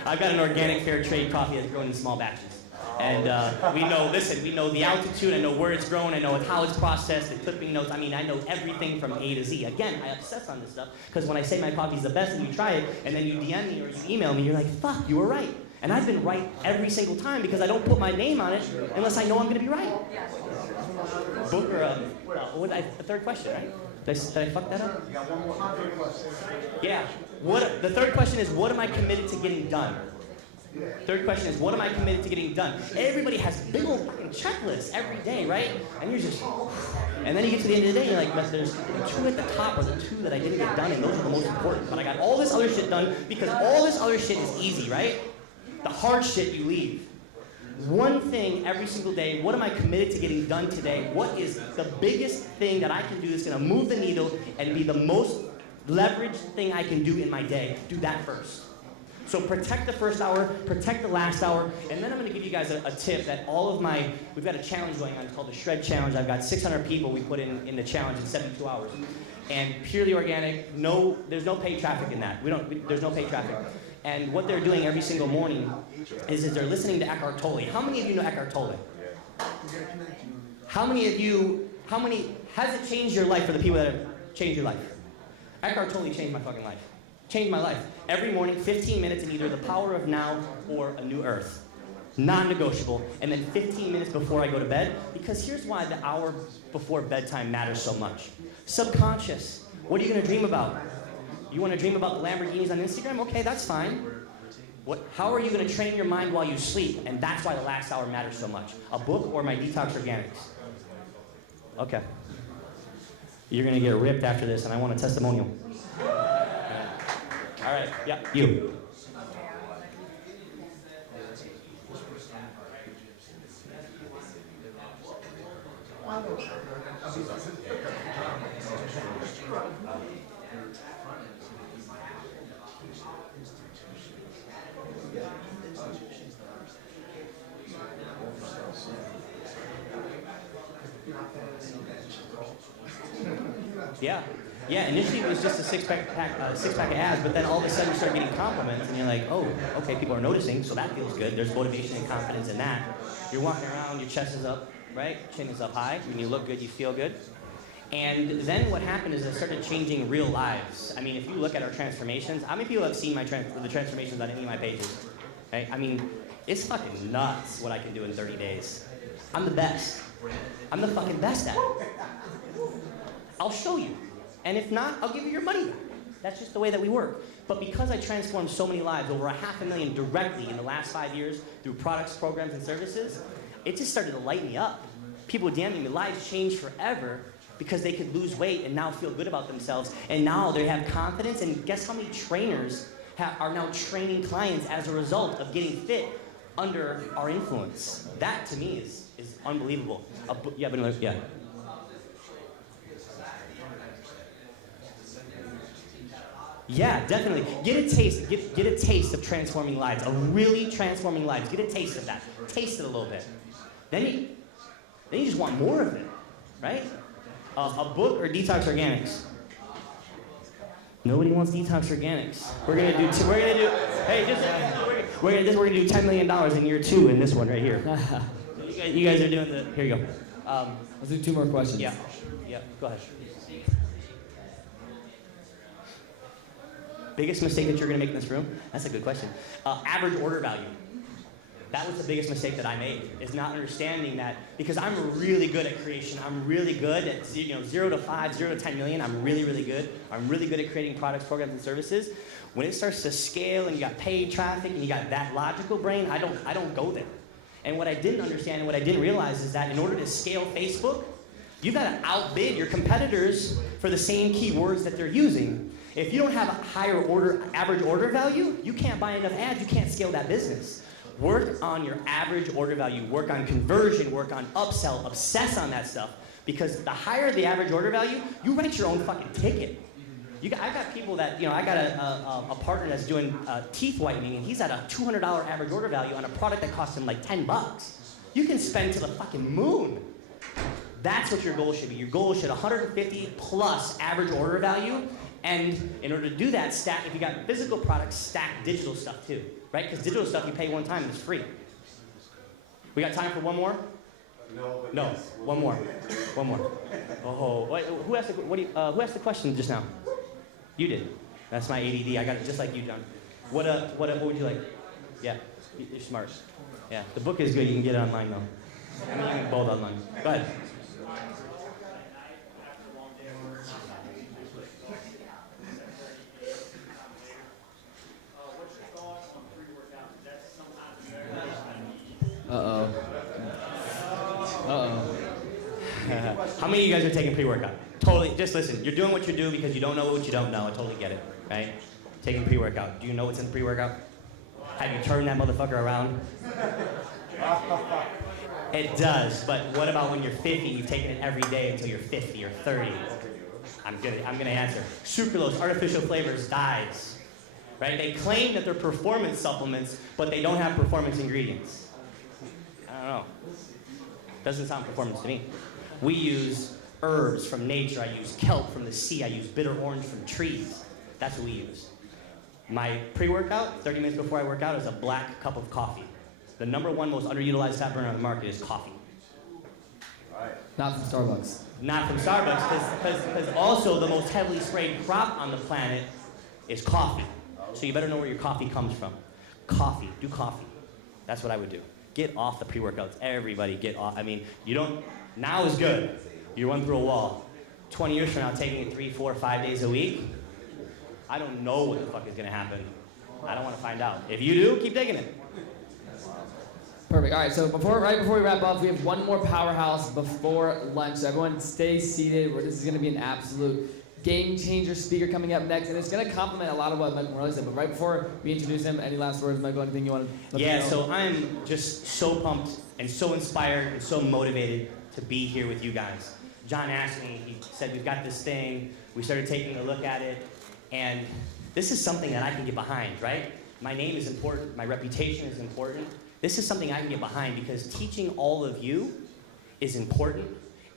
I've got an organic fair trade coffee that's grown in small batches. And we know the altitude, I know where it's grown, I know how it's processed, the clipping notes. I mean, I know everything from A to Z. Again, I obsess on this stuff because when I say my coffee's the best and you try it and then you DM me or you email me, you're like, fuck, you were right. And I've been right every single time because I don't put my name on it unless I know I'm going to be right. Book or a third question, right? Did I fuck that up? You got one more question. Yeah. The third question is, what am I committed to getting done? Third question is, what am I committed to getting done? Everybody has big old fucking checklists every day, right? And you're just, and then you get to the end of the day, you're like, but there's the 2 at the top are the 2 that I didn't get done, and those are the most important. But I got all this other shit done because all this other shit is easy, right? The hard shit you leave. One thing every single day, what am I committed to getting done today? What is the biggest thing that I can do that's gonna move the needle and be the most leveraged thing I can do in my day? Do that first. So protect the first hour, protect the last hour, and then I'm gonna give you guys a tip that we've got a challenge going on, it's called the Shred Challenge. I've got 600 people we put in the challenge in 72 hours. And purely organic, there's no paid traffic in that. There's no paid traffic. And what they're doing every single morning is they're listening to Eckhart Tolle. How many of you know Eckhart Tolle? Has it changed your life for the people that have changed your life? Eckhart Tolle changed my fucking life. Changed my life. Every morning, 15 minutes in either The Power of Now or A New Earth. Non-negotiable. And then 15 minutes before I go to bed, because here's why the hour before bedtime matters so much. Subconscious. What are you gonna dream about? You want to dream about the Lamborghinis on Instagram? Okay, that's fine. How are you going to train your mind while you sleep? And that's why the last hour matters so much. A book or my Detox Organics? Okay. You're going to get ripped after this, and I want a testimonial. All right, yeah, you. Yeah. Yeah, initially it was just a six-pack of abs, but then all of a sudden you start getting compliments, and you're like, oh, okay, people are noticing, so that feels good. There's motivation and confidence in that. You're walking around, your chest is up, right? Chin is up high. When you look good, you feel good. And then what happened is I started changing real lives. I mean, if you look at our transformations, how many people have seen the transformations on any of my pages? Right? I mean, it's fucking nuts what I can do in 30 days. I'm the best. I'm the fucking best at it. I'll show you. And if not, I'll give you your money back. That's just the way that we work. But because I transformed so many lives, over 500,000 directly in the last 5 years through products, programs, and services, it just started to light me up. People would DM me, lives changed forever because they could lose weight and now feel good about themselves. And now they have confidence. And guess how many trainers are now training clients as a result of getting fit under our influence? That, to me, is unbelievable. Yeah. Yeah, definitely. Get a taste of transforming lives, of really transforming lives. Get a taste of that. Taste it a little bit. Then you just want more of it, right? A book or Detox Organics? Nobody wants Detox Organics. We're gonna do $10 million in year 2 in this one right here. You guys are doing the. Here you go. Let's do 2 more questions. Yeah. Go ahead. Biggest mistake that you're going to make in this room? That's a good question. Average order value. That was the biggest mistake that I made, is not understanding that, because I'm really good at creation. I'm really good at 0 to 5, 0 to 10 million. I'm really, really good. I'm really good at creating products, programs, and services. When it starts to scale and you got paid traffic and you got that logical brain, I don't go there. And what I didn't understand and what I didn't realize is that in order to scale Facebook, you've got to outbid your competitors for the same keywords that they're using. If you don't have a higher average order value, you can't buy enough ads, you can't scale that business. Work on your average order value, work on conversion, work on upsell, obsess on that stuff. Because the higher the average order value, you write your own fucking ticket. I got people that, I got a partner that's doing teeth whitening, and he's at a $200 average order value on a product that costs him like $10. You can spend to the fucking moon. That's what your goal should be. Your goal should 150 plus average order value. And in order to do that, if you got physical products, stack digital stuff too, right? Because digital stuff you pay one time and it's free. We got time for one more? No. Yes, one more. One more. Oh, who asked the question just now? You did. That's my ADD. I got it just like you, John. What would you like? Yeah, you're smart. Yeah, the book is good. You can get it online though. I mean, you can both online. Go ahead. How many of you guys are taking pre-workout? Totally, just listen. You're doing what you do because you don't know what you don't know. I totally get it, right? Taking pre-workout. Do you know what's in the pre-workout? Have you turned that motherfucker around? It does, but what about when you're 50, you've taken it every day until you're 50 or 30? I'm gonna answer. Sucralose, artificial flavors, dyes, right? They claim that they're performance supplements, but they don't have performance ingredients. I don't know. Doesn't sound performance to me. We use herbs from nature. I use kelp from the sea. I use bitter orange from trees. That's what we use. My pre-workout, 30 minutes before I work out, is a black cup of coffee. The #1 most underutilized fat burner on the market is coffee. Not from Starbucks. Not from Starbucks, because also the most heavily sprayed crop on the planet is coffee. So you better know where your coffee comes from. Coffee. Do coffee. That's what I would do. Get off the pre-workouts. Everybody get off. I mean, now is good. You run through a wall. 20 years from now, taking it 3, 4, 5 days a week, I don't know what the fuck is going to happen. I don't want to find out. If you do, keep taking it. Perfect. All right, so right before we wrap up, we have one more powerhouse before lunch. So everyone stay seated. This is going to be an absolute game changer speaker coming up next, and it's going to complement a lot of what Michael Morelli said. But right before we introduce him, any last words, Michael? Anything you want to let me know? So I'm just so pumped and so inspired and so motivated to be here with you guys. John asked me, he said, we've got this thing, we started taking a look at it, and this is something that I can get behind, right? My name is important, my reputation is important. This is something I can get behind because teaching all of you is important,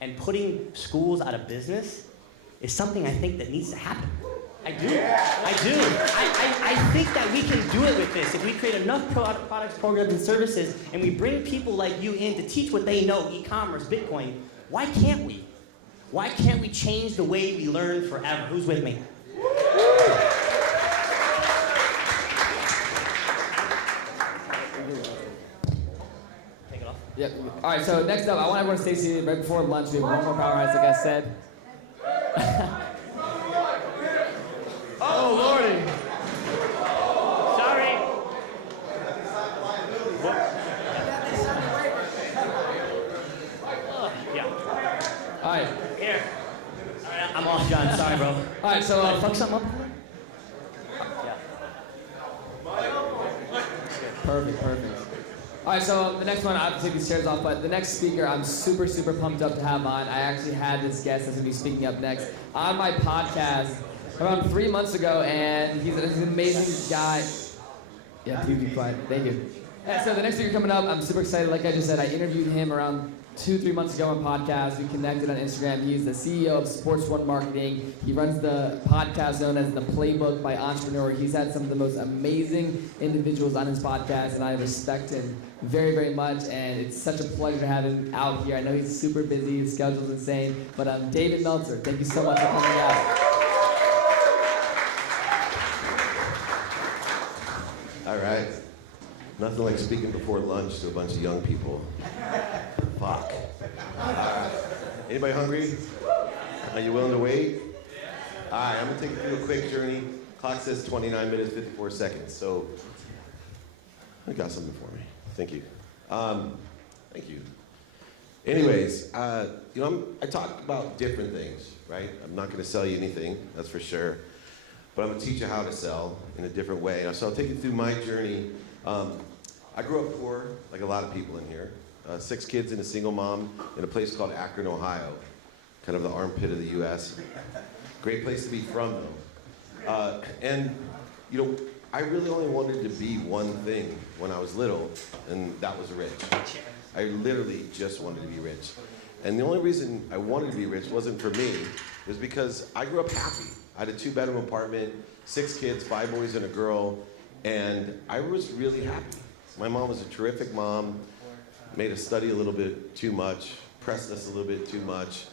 and putting schools out of business is something I think that needs to happen. I do. I do. I think that we can do it with this. If we create enough products, programs, and services, and we bring people like you in to teach what they know, e-commerce, Bitcoin, why can't we? Why can't we change the way we learn forever? Who's with me? Take it off. Yep. All right, so next up, I want everyone to stay seated right before lunch. We have one more powerhouse, like I said. Oh, Lordy. Sorry. Yeah. All right. Here. All right, I'm off, John. Sorry, bro. All right, so fuck something up. Perfect. All right, so the next one, I have to take these chairs off, but the next speaker I'm super pumped up to have on. I actually had this guest that's gonna be speaking up next on my podcast around 3 months ago, and he's an amazing guy. Yeah, please be quiet. Thank you. Yeah, so the next speaker coming up, I'm super excited. Like I just said, I interviewed him around 2-3 months ago on podcast. We connected on Instagram. He's the CEO of Sports One Marketing. He runs the podcast known as The Playbook by Entrepreneurial. He's had some of the most amazing individuals on his podcast, and I respect him very much, and it's such a pleasure to have him out here. I know he's super busy, his schedule's insane, but David Meltzer, thank you so much for coming out. All right. Nothing like speaking before lunch to a bunch of young people. Fuck. Anybody hungry? Are you willing to wait? All right, I'm gonna take you through a quick journey. Clock says 29 minutes, 54 seconds, so I got something for me. Thank you. Thank you. Anyways, I talk about different things, right? I'm not gonna sell you anything, that's for sure. But I'm gonna teach you how to sell in a different way. So I'll take you through my journey. I grew up poor, like a lot of people in here. 6 kids and a single mom in a place called Akron, Ohio. Kind of the armpit of the US. Great place to be from though. I really only wanted to be one thing when I was little, and that was rich. I literally just wanted to be rich. And the only reason I wanted to be rich wasn't for me, it was because I grew up happy. I had a 2-bedroom apartment, 6 kids, 5 boys and a girl, and I was really happy. My mom was a terrific mom, made us study a little bit too much, pressed us a little bit too much,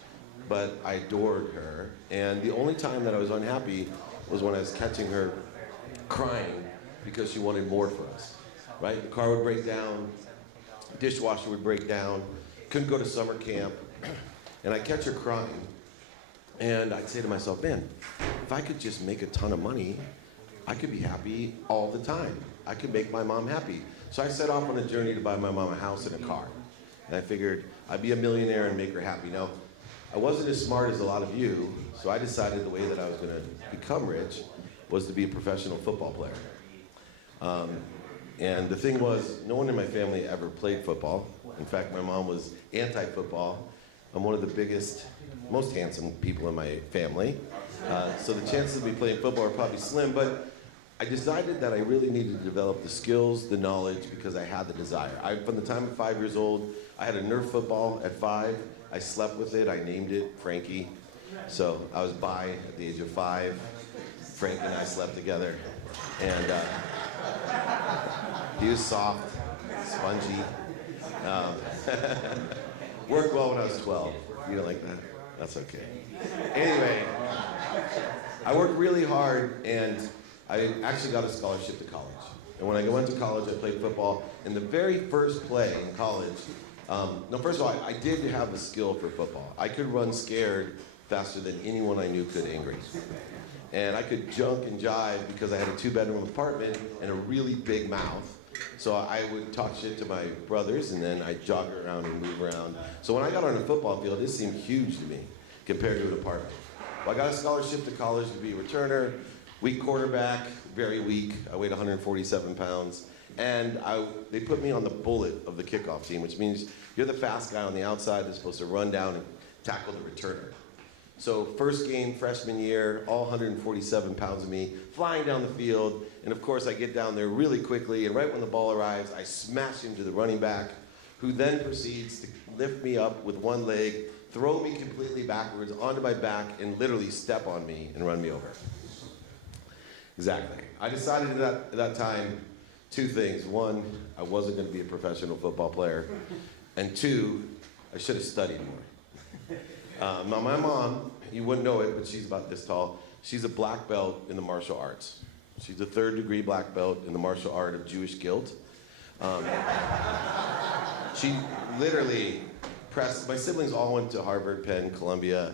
but I adored her. And the only time that I was unhappy was when I was catching her crying because she wanted more for us, right? The car would break down, dishwasher would break down, couldn't go to summer camp, and I'd catch her crying, and I'd say to myself, man, if I could just make a ton of money, I could be happy all the time. I could make my mom happy. So I set off on a journey to buy my mom a house and a car. And I figured I'd be a millionaire and make her happy. Now, I wasn't as smart as a lot of you, so I decided the way that I was gonna become rich was to be a professional football player. And the thing was, no one in my family ever played football. In fact, my mom was anti-football. I'm one of the biggest, most handsome people in my family. So the chances of me playing football are probably slim, but I decided that I really needed to develop the skills, the knowledge, because I had the desire. From the time of 5 years old, I had a Nerf football at 5. I slept with it, I named it Frankie. So I was bi at the age of 5. Frank and I slept together. And he was soft, spongy. Worked well when I was 12. You don't like that? That's okay. Anyway, I worked really hard, and I actually got a scholarship to college. And when I went to college, I played football. And the very first play in college, first of all, I did have a skill for football. I could run scared faster than anyone I knew could angry. And I could junk and jive because I had a 2-bedroom apartment and a really big mouth. So I would talk shit to my brothers, and then I'd jog around and move around. So when I got on a football field, it seemed huge to me compared to an apartment. Well, I got a scholarship to college to be a returner. Weak quarterback, very weak. I weighed 147 pounds. And they put me on the bullet of the kickoff team, which means you're the fast guy on the outside that's supposed to run down and tackle the returner. So first game, freshman year, all 147 pounds of me, flying down the field. And of course, I get down there really quickly, and right when the ball arrives, I smash into the running back, who then proceeds to lift me up with one leg, throw me completely backwards onto my back, and literally step on me and run me over. Exactly. I decided at that time, two things. One, I wasn't going to be a professional football player. And two, I should have studied more. Now, my mom, you wouldn't know it, but she's about this tall. She's a black belt in the martial arts. She's a 3rd degree black belt in the martial art of Jewish guilt. She literally pressed, my siblings all went to Harvard, Penn, Columbia.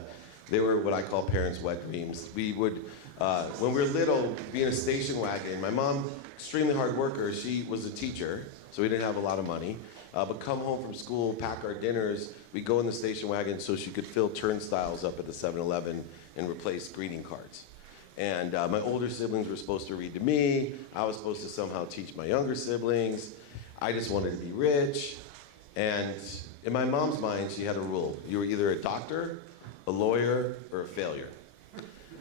They were what I call parents' wet dreams. We would, when we were little, be in a station wagon. My mom, extremely hard worker, she was a teacher, so we didn't have a lot of money. But come home from school, pack our dinners, we'd go in the station wagon so she could fill turnstiles up at the 7-Eleven and replace greeting cards. And my older siblings were supposed to read to me. I was supposed to somehow teach my younger siblings. I just wanted to be rich. And in my mom's mind, she had a rule. You were either a doctor, a lawyer, or a failure.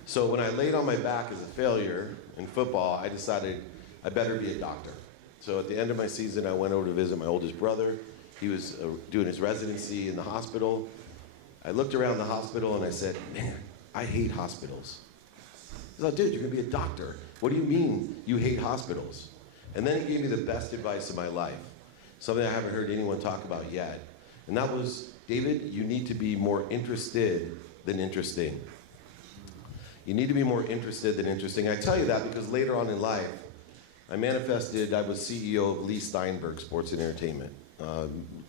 So when I laid on my back as a failure in football, I decided I better be a doctor. So at the end of my season, I went over to visit my oldest brother. He was doing his residency in the hospital. I looked around the hospital and I said, man, I hate hospitals. He said, dude, you're gonna be a doctor. What do you mean you hate hospitals? And then he gave me the best advice of my life, something I haven't heard anyone talk about yet. And that was, David, you need to be more interested than interesting. You need to be more interested than interesting. I tell you that because later on in life, I manifested, I was CEO of Lee Steinberg Sports and Entertainment,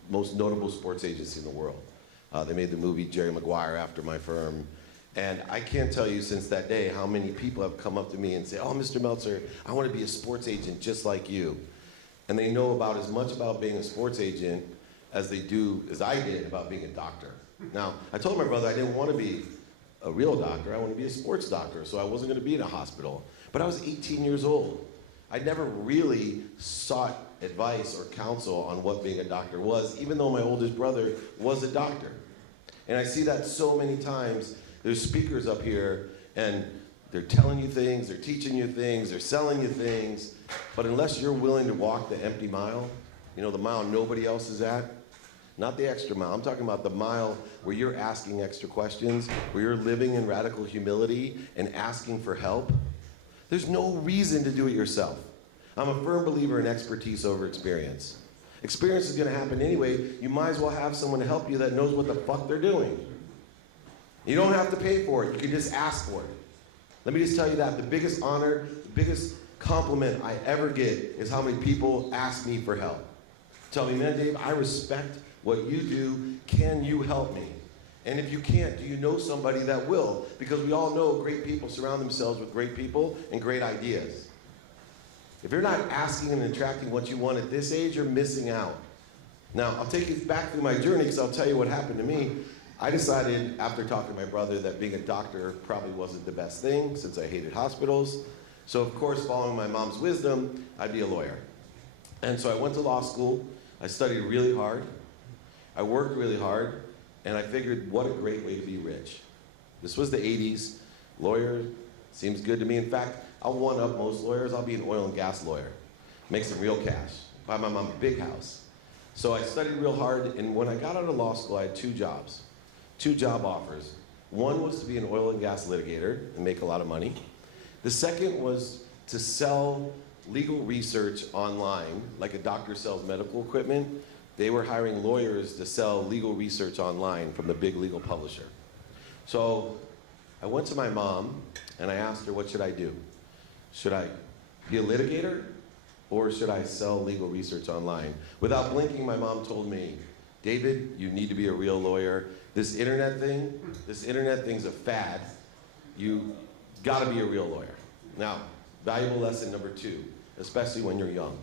most notable sports agency in the world. They made the movie Jerry Maguire after my firm. And I can't tell you since that day how many people have come up to me and say, oh, Mr. Meltzer, I want to be a sports agent just like you. And they know about as much about being a sports agent as they do, as I did, about being a doctor. Now, I told my brother I didn't want to be a real doctor, I want to be a sports doctor, so I wasn't going to be in a hospital. But I was 18 years old. I never really sought advice or counsel on what being a doctor was, even though my oldest brother was a doctor. And I see that so many times. There's speakers up here, and they're telling you things, they're teaching you things, they're selling you things, but unless you're willing to walk the empty mile, you know, the mile nobody else is at, not the extra mile, I'm talking about the mile where you're asking extra questions, where you're living in radical humility and asking for help, there's no reason to do it yourself. I'm a firm believer in expertise over experience. Experience is gonna happen anyway, you might as well have someone to help you that knows what the fuck they're doing. You don't have to pay for it, you can just ask for it. Let me just tell you that, the biggest honor, the biggest compliment I ever get is how many people ask me for help. Tell me, man, Dave, I respect what you do, can you help me? And if you can't, do you know somebody that will? Because we all know great people surround themselves with great people and great ideas. If you're not asking and attracting what you want at this age, you're missing out. Now, I'll take you back through my journey because I'll tell you what happened to me. I decided after talking to my brother that being a doctor probably wasn't the best thing since I hated hospitals. So of course, following my mom's wisdom, I'd be a lawyer. And so I went to law school. I studied really hard. I worked really hard. And I figured, what a great way to be rich. This was the 80s. Lawyer seems good to me. In fact, I'll one up most lawyers. I'll be an oil and gas lawyer. Make some real cash. Buy my mom a big house. So I studied real hard. And when I got out of law school, I had 2 jobs. 2 job offers. One was to be an oil and gas litigator and make a lot of money. The second was to sell legal research online, like a doctor sells medical equipment. They were hiring lawyers to sell legal research online from the big legal publisher. So I went to my mom and I asked her, what should I do? Should I be a litigator or should I sell legal research online? Without blinking, my mom told me, David, you need to be a real lawyer. This internet thing's a fad. You gotta be a real lawyer. Now, valuable lesson number 2, especially when you're young.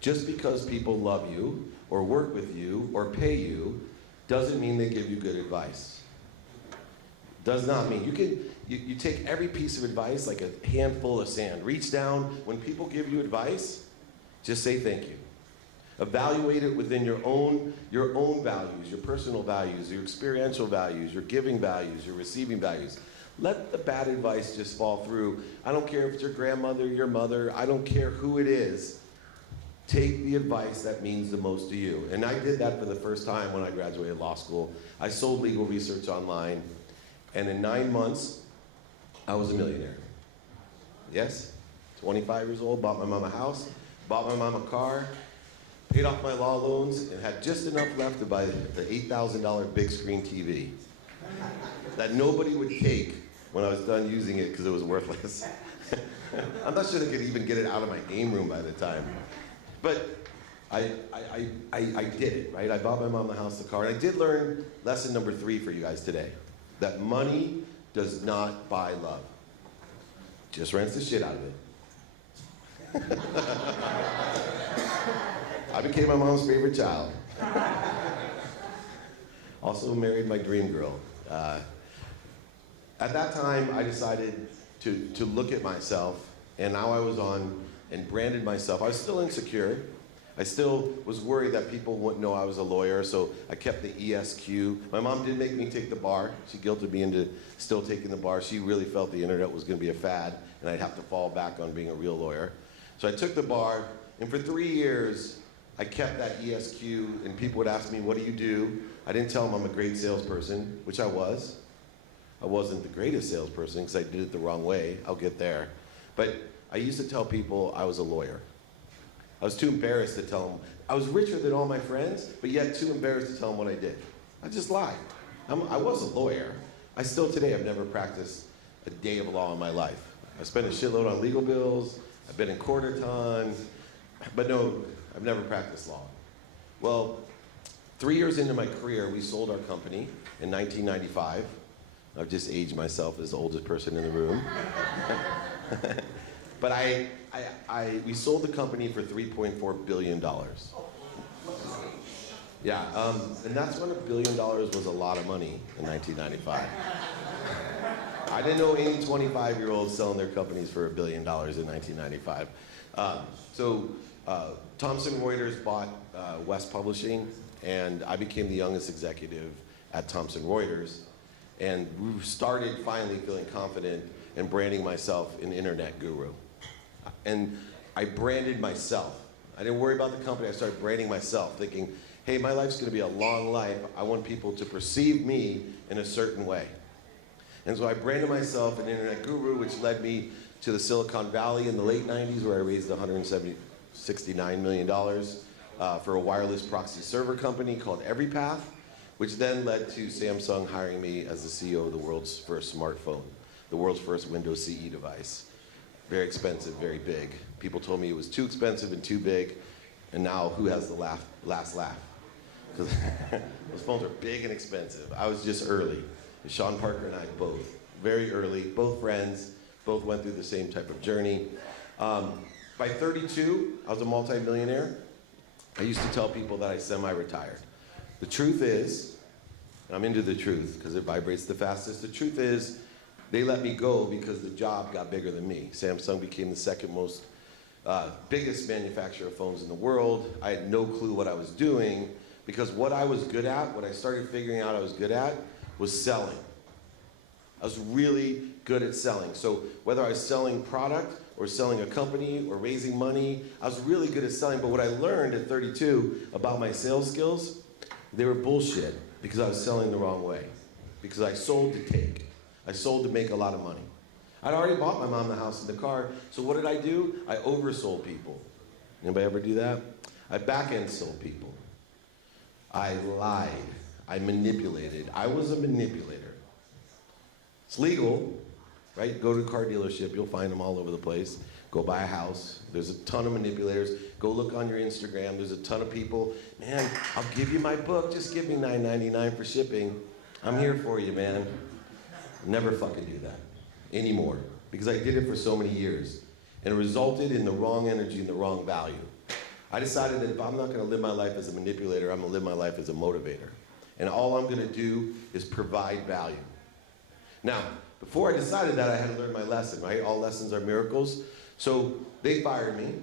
Just because people love you, or work with you, or pay you, doesn't mean they give you good advice. Does not mean. you take every piece of advice like a handful of sand. Reach down. When people give you advice, just say thank you. Evaluate it within your own values, your personal values, your experiential values, your giving values, your receiving values. Let the bad advice just fall through. I don't care if it's your grandmother, your mother, I don't care who it is. Take the advice that means the most to you. And I did that for the first time when I graduated law school. I sold legal research online, and in 9 months, I was a millionaire. Yes, 25 years old, bought my mom a house, bought my mom a car, paid off my law loans, and had just enough left to buy the $8,000 big screen TV that nobody would take when I was done using it because it was worthless. I'm not sure they could even get it out of my game room by the time. But I did it, right? I bought my mom the house, the car, and I did learn lesson number 3 for you guys today, that money does not buy love. Just rents the shit out of it. I became my mom's favorite child. Also married my dream girl. At that time, I decided to look at myself, and now I was on and branded myself. I was still insecure. I still was worried that people wouldn't know I was a lawyer, so I kept the ESQ. My mom did make me take the bar. She guilted me into still taking the bar. She really felt the internet was going to be a fad, and I'd have to fall back on being a real lawyer. So I took the bar, and for 3 years, I kept that ESQ, and people would ask me, what do you do? I didn't tell them I'm a great salesperson, which I was. I wasn't the greatest salesperson because I did it the wrong way. I'll get there. But I used to tell people I was a lawyer. I was too embarrassed to tell them. I was richer than all my friends, but yet too embarrassed to tell them what I did. I just lied. I was a lawyer. I still today have never practiced a day of law in my life. I spent a shitload on legal bills. I've been in court a ton. But no, I've never practiced law. Well, 3 years into my career, we sold our company in 1995. I've just aged myself as the oldest person in the room. But we sold the company for $3.4 billion. Yeah, and that's when $1 billion was a lot of money in 1995. I didn't know any 25-year-olds selling their companies for $1 billion in 1995. Thomson Reuters bought West Publishing, and I became the youngest executive at Thomson Reuters. And we started finally feeling confident in branding myself an internet guru. And I branded myself. I didn't worry about the company. I started branding myself, thinking, hey, my life's going to be a long life. I want people to perceive me in a certain way. And so I branded myself an internet guru, which led me to the Silicon Valley in the late 90s, where I raised $169 million for a wireless proxy server company called EveryPath, which then led to Samsung hiring me as the CEO of the world's first smartphone, the world's first Windows CE device. Very expensive, very big. People told me it was too expensive and too big, and now who has the last laugh? Because those phones are big and expensive. I was just early. Sean Parker and I both, very early, both friends, both went through the same type of journey. By 32, I was a multi-millionaire. I used to tell people that I semi-retired. The truth is, and I'm into the truth because it vibrates the fastest, the truth is, they let me go because the job got bigger than me. Samsung became the second most biggest manufacturer of phones in the world. I had no clue what I was doing because what I was good at, what I started figuring out I was good at, was selling. I was really good at selling. So whether I was selling product or selling a company or raising money, I was really good at selling. But what I learned at 32 about my sales skills, they were bullshit because I was selling the wrong way. Because I sold to take. I sold to make a lot of money. I'd already bought my mom the house and the car, so what did I do? I oversold people. Anybody ever do that? I back-end sold people. I lied. I manipulated. I was a manipulator. It's legal, right? Go to a car dealership, you'll find them all over the place. Go buy a house. There's a ton of manipulators. Go look on your Instagram. There's a ton of people. Man, I'll give you my book. Just give me $9.99 for shipping. I'm here for you, man. Never fucking do that anymore because I did it for so many years and it resulted in the wrong energy and the wrong value. I decided that if I'm not going to live my life as a manipulator, I'm going to live my life as a motivator. And all I'm going to do is provide value. Now, Before I decided that, I had to learn my lesson, right? All lessons are miracles. So they fired me.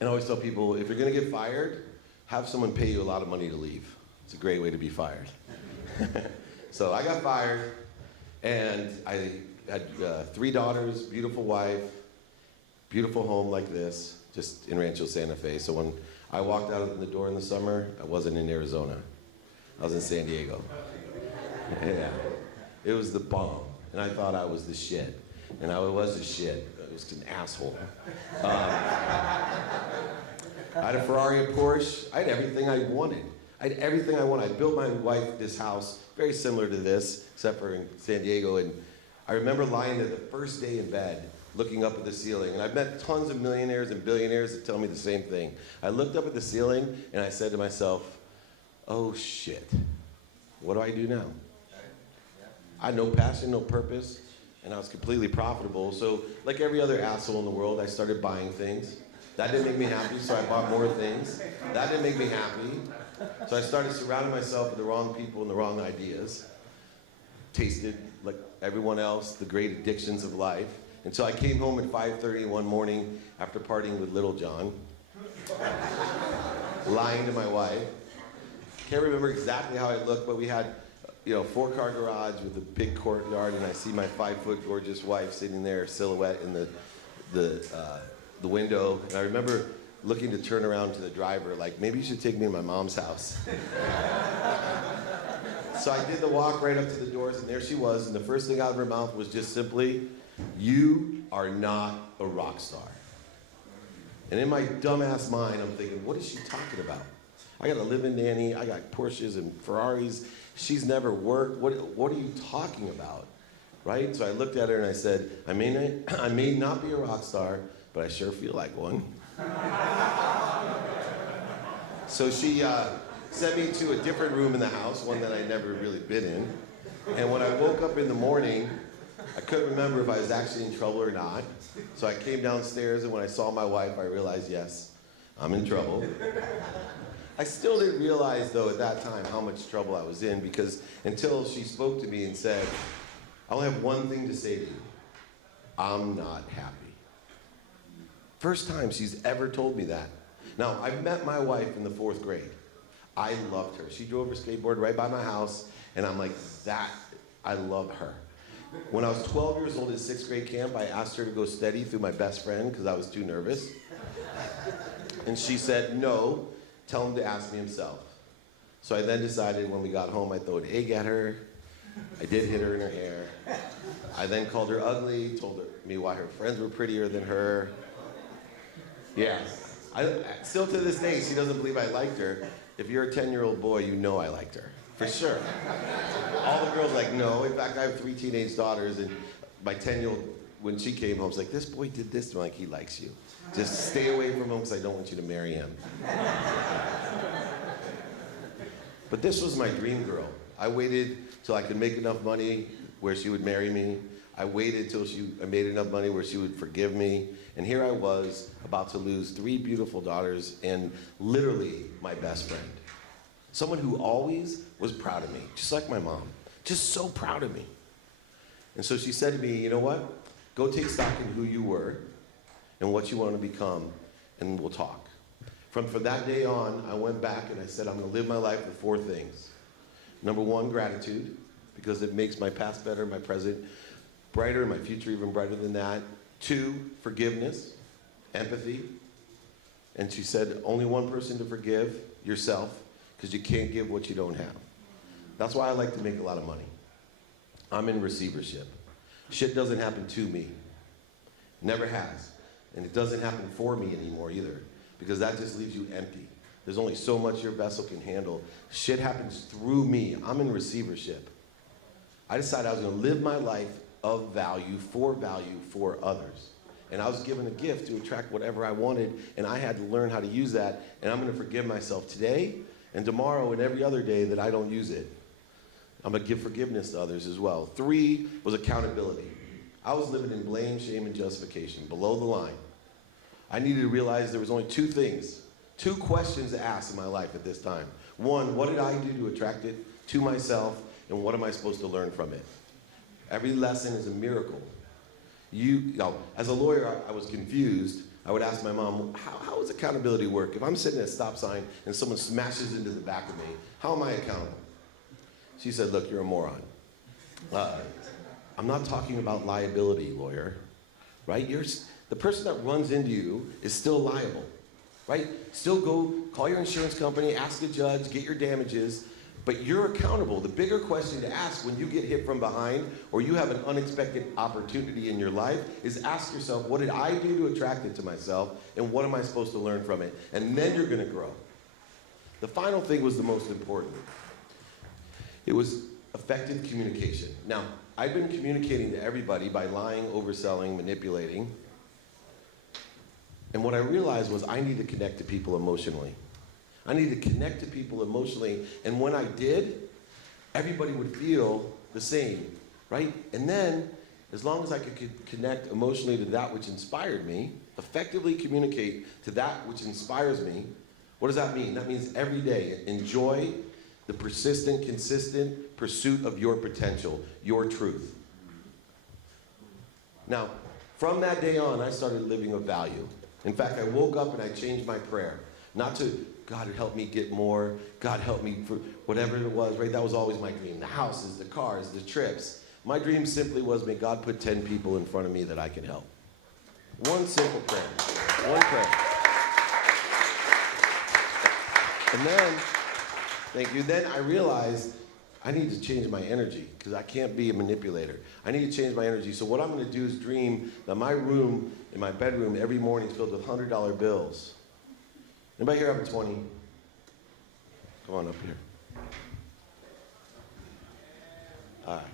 And I always tell people, if you're gonna get fired, have someone pay you a lot of money to leave. It's a great way to be fired. So I got fired, and I had 3 daughters, beautiful wife, beautiful home like this, just in Rancho Santa Fe. So when I walked out the door in the summer, I wasn't in Arizona. I was in San Diego. Yeah, it was the bomb. And I thought I was the shit. And I was the shit. I was an asshole. I had a Ferrari, a Porsche. I had everything I wanted. I had everything I wanted. I built my wife this house, very similar to this, except for in San Diego. And I remember lying there the first day in bed, looking up at the ceiling. And I've met tons of millionaires and billionaires that tell me the same thing. I looked up at the ceiling and I said to myself, oh shit, what do I do now? I had no passion, no purpose, and I was completely profitable. So like every other asshole in the world, I started buying things. That didn't make me happy, so I bought more things. That didn't make me happy. So I started surrounding myself with the wrong people and the wrong ideas. Tasted, like everyone else, the great addictions of life. Until I came home at 5:30 one morning after partying with Little John, lying to my wife. Can't remember exactly how I looked, but we had, 4-car garage with a big courtyard, and I see my 5-foot gorgeous wife sitting there, silhouette in the window. And I remember looking to turn around to the driver, like, maybe you should take me to my mom's house. So I did the walk right up to the doors, and there she was, and the first thing out of her mouth was just simply, you are not a rock star. And in my dumbass mind, I'm thinking, what is she talking about? I got a live-in nanny, I got Porsches and Ferraris, she's never worked, what are you talking about, right? So I looked at her and I said, I may not be a rock star, but I sure feel like one. So she sent me to a different room in the house, one that I'd never really been in. And when I woke up in the morning, I couldn't remember if I was actually in trouble or not. So I came downstairs, and when I saw my wife, I realized, yes, I'm in trouble. I still didn't realize, though, at that time how much trouble I was in, because until she spoke to me and said, I only have one thing to say to you. I'm not happy. First time she's ever told me that. Now, I met my wife in the 4th grade. I loved her. She drove her skateboard right by my house, and I'm like, I love her. When I was 12 years old at 6th grade camp, I asked her to go steady through my best friend because I was too nervous. And she said, no, tell him to ask me himself. So I then decided when we got home, I'd throw an egg at her. I did hit her in her hair. I then called her ugly, told me why her friends were prettier than her. Yeah. Still to this day, she doesn't believe I liked her. If you're a 10-year-old boy, you know I liked her, for sure. All the girls like, no. In fact, I have 3 teenage daughters, and my 10-year-old, when she came home, was like, this boy did this. I'm like, he likes you. Just stay away from him because I don't want you to marry him. But this was my dream girl. I waited till I could make enough money where she would marry me. I waited till I made enough money where she would forgive me. And here I was, about to lose 3 beautiful daughters and literally my best friend. Someone who always was proud of me, just like my mom. Just so proud of me. And so she said to me, you know what? Go take stock in who you were and what you want to become, and we'll talk. From that day on, I went back and I said, I'm going to live my life with 4 things. Number 1, gratitude, because it makes my past better, my present brighter, my future even brighter than that. 2, forgiveness, empathy. And she said, only one person to forgive, yourself, because you can't give what you don't have. That's why I like to make a lot of money. I'm in receivership. Shit doesn't happen to me. Never has. And it doesn't happen for me anymore either, because that just leaves you empty. There's only so much your vessel can handle. Shit happens through me. I'm in receivership. I decided I was going to live my life of value for others. And I was given a gift to attract whatever I wanted, and I had to learn how to use that, and I'm going to forgive myself today and tomorrow and every other day that I don't use it. I'm going to give forgiveness to others as well. 3 was accountability. I was living in blame, shame, and justification, below the line. I needed to realize there was only 2 things, 2 questions to ask in my life at this time. 1, what did I do to attract it to myself, and what am I supposed to learn from it? Every lesson is a miracle. You know, as a lawyer, I was confused. I would ask my mom, how does accountability work? If I'm sitting at a stop sign and someone smashes into the back of me, how am I accountable? She said, look, you're a moron. I'm not talking about liability, lawyer, right? The person that runs into you is still liable, right? Still go call your insurance company, ask a judge, get your damages, but you're accountable. The bigger question to ask when you get hit from behind or you have an unexpected opportunity in your life is ask yourself, what did I do to attract it to myself, and what am I supposed to learn from it? And then you're gonna grow. The final thing was the most important. It was effective communication. Now, I've been communicating to everybody by lying, overselling, manipulating. And what I realized was I need to connect to people emotionally. I need to connect to people emotionally. And when I did, everybody would feel the same, right? And then, as long as I could connect emotionally to that which inspired me, effectively communicate to that which inspires me, what does that mean? That means every day, enjoy the persistent, consistent pursuit of your potential, your truth. Now, from that day on, I started living of value. In fact, I woke up and I changed my prayer. Not to, God help me get more, God help me for whatever it was, right? That was always my dream. The houses, the cars, the trips. My dream simply was, may God put 10 people in front of me that I can help. One simple prayer. One prayer. And then, thank you, then I realized I need to change my energy because I can't be a manipulator. I need to change my energy. So what I'm going to do is dream that my room, in my bedroom, every morning is filled with $100 bills. Anybody here have a 20? Come on up here. All right.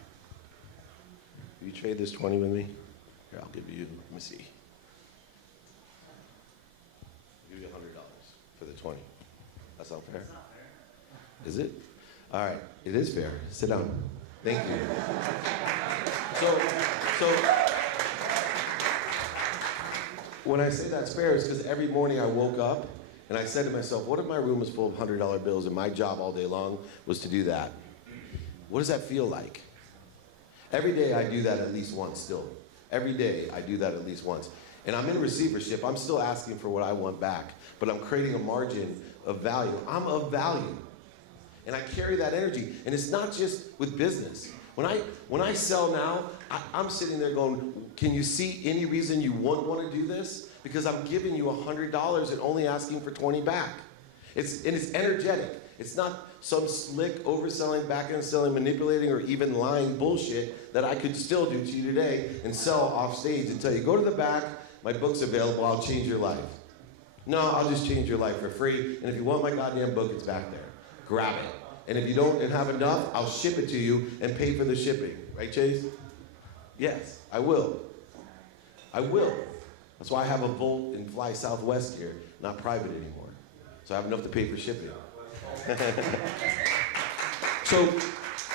Will you trade this 20 with me? Here, I'll give you, let me see. I'll give you $100 for the 20. That sound fair? Is it? All right, it is fair. Sit down. Thank you. So when I say that's fair, it's because every morning I woke up and I said to myself, what if my room was full of $100 bills and my job all day long was to do that? What does that feel like? Every day I do that at least once still. Every day I do that at least once. And I'm in receivership. I'm still asking for what I want back, but I'm creating a margin of value. I'm of value. And I carry that energy. And it's not just with business. When I sell now, I'm sitting there going, can you see any reason you wouldn't want to do this? Because I'm giving you $100 and only asking for 20 back. It's energetic. It's not some slick overselling, back-end selling, manipulating, or even lying bullshit that I could still do to you today and sell off stage and tell you, go to the back, my book's available, I'll change your life. No, I'll just change your life for free, and if you want my goddamn book, it's back there. Grab it. And if you don't have enough, I'll ship it to you and pay for the shipping. Right, Chase? Yes, I will. I will. That's why I have a Volt and Fly Southwest here, not private anymore. So I have enough to pay for shipping.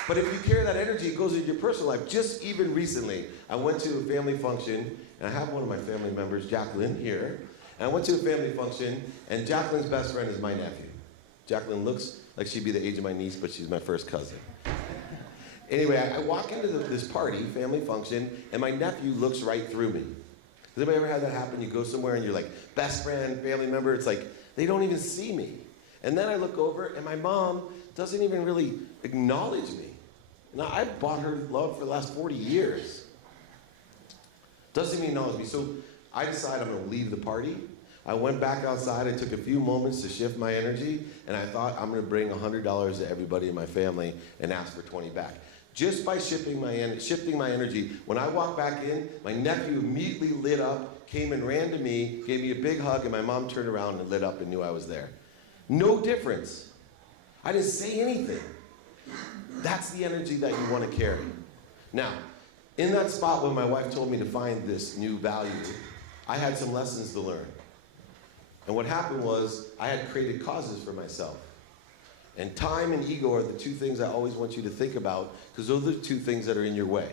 But if you carry that energy, it goes into your personal life. Just even recently, I went to a family function, and I have one of my family members, Jacqueline, here. And I went to a family function, and Jacqueline's best friend is my nephew. Jacqueline looks like she'd be the age of my niece, but she's my first cousin. Anyway, I walk into this party, family function, and my nephew looks right through me. Has anybody ever had that happen? You go somewhere and you're like, best friend, family member, it's like, they don't even see me. And then I look over, and my mom doesn't even really acknowledge me. Now, I've bought her love for the last 40 years. Doesn't even acknowledge me. So I decided I'm going to leave the party. I went back outside. I took a few moments to shift my energy, and I thought I'm going to bring $100 to everybody in my family and ask for 20 back. Just by shifting my energy, when I walked back in, my nephew immediately lit up, came and ran to me, gave me a big hug, and my mom turned around and lit up and knew I was there. No difference. I didn't say anything. That's the energy that you want to carry. Now, in that spot when my wife told me to find this new value, I had some lessons to learn. And what happened was, I had created causes for myself. And time and ego are the two things I always want you to think about, because those are the two things that are in your way.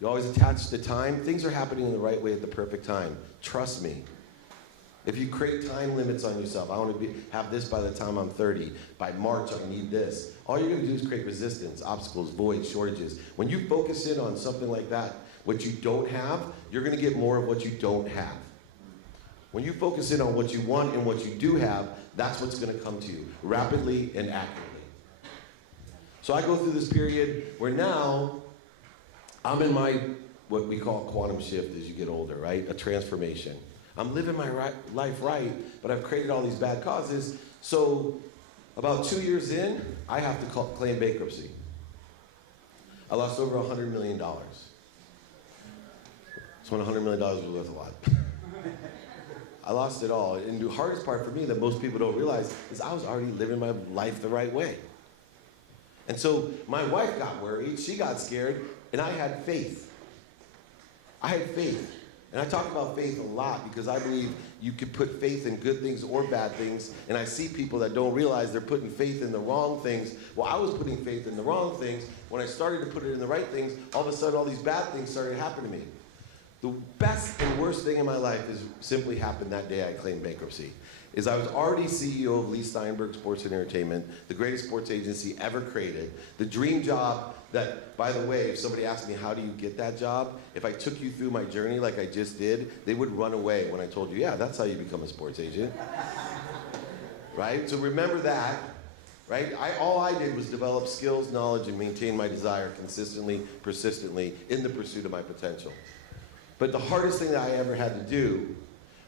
You always attach to time. Things are happening in the right way at the perfect time. Trust me. If you create time limits on yourself, I want to have this by the time I'm 30. By March, I need this. All you're going to do is create resistance, obstacles, voids, shortages. When you focus in on something like that, what you don't have, you're going to get more of what you don't have. When you focus in on what you want and what you do have, that's what's going to come to you rapidly and accurately. So I go through this period where now I'm in my, what we call quantum shift as you get older, right? A transformation. I'm living my life right, but I've created all these bad causes. So about 2 years in, I have to claim bankruptcy. I lost over $100 million. So when $100 million was worth a lot. I lost it all. And the hardest part for me that most people don't realize is I was already living my life the right way. And so my wife got worried, she got scared, and I had faith. I had faith. And I talk about faith a lot because I believe you can put faith in good things or bad things. And I see people that don't realize they're putting faith in the wrong things. Well, I was putting faith in the wrong things. When I started to put it in the right things, all of a sudden all these bad things started to happen to me. The best and worst thing in my life is simply happened that day I claimed bankruptcy. Is I was already CEO of Lee Steinberg Sports and Entertainment, the greatest sports agency ever created, the dream job that, by the way, if somebody asked me how do you get that job, if I took you through my journey like I just did, they would run away when I told you, yeah, that's how you become a sports agent. Right? So remember that, right? All I did was develop skills, knowledge, and maintain my desire consistently, persistently, in the pursuit of my potential. But the hardest thing that I ever had to do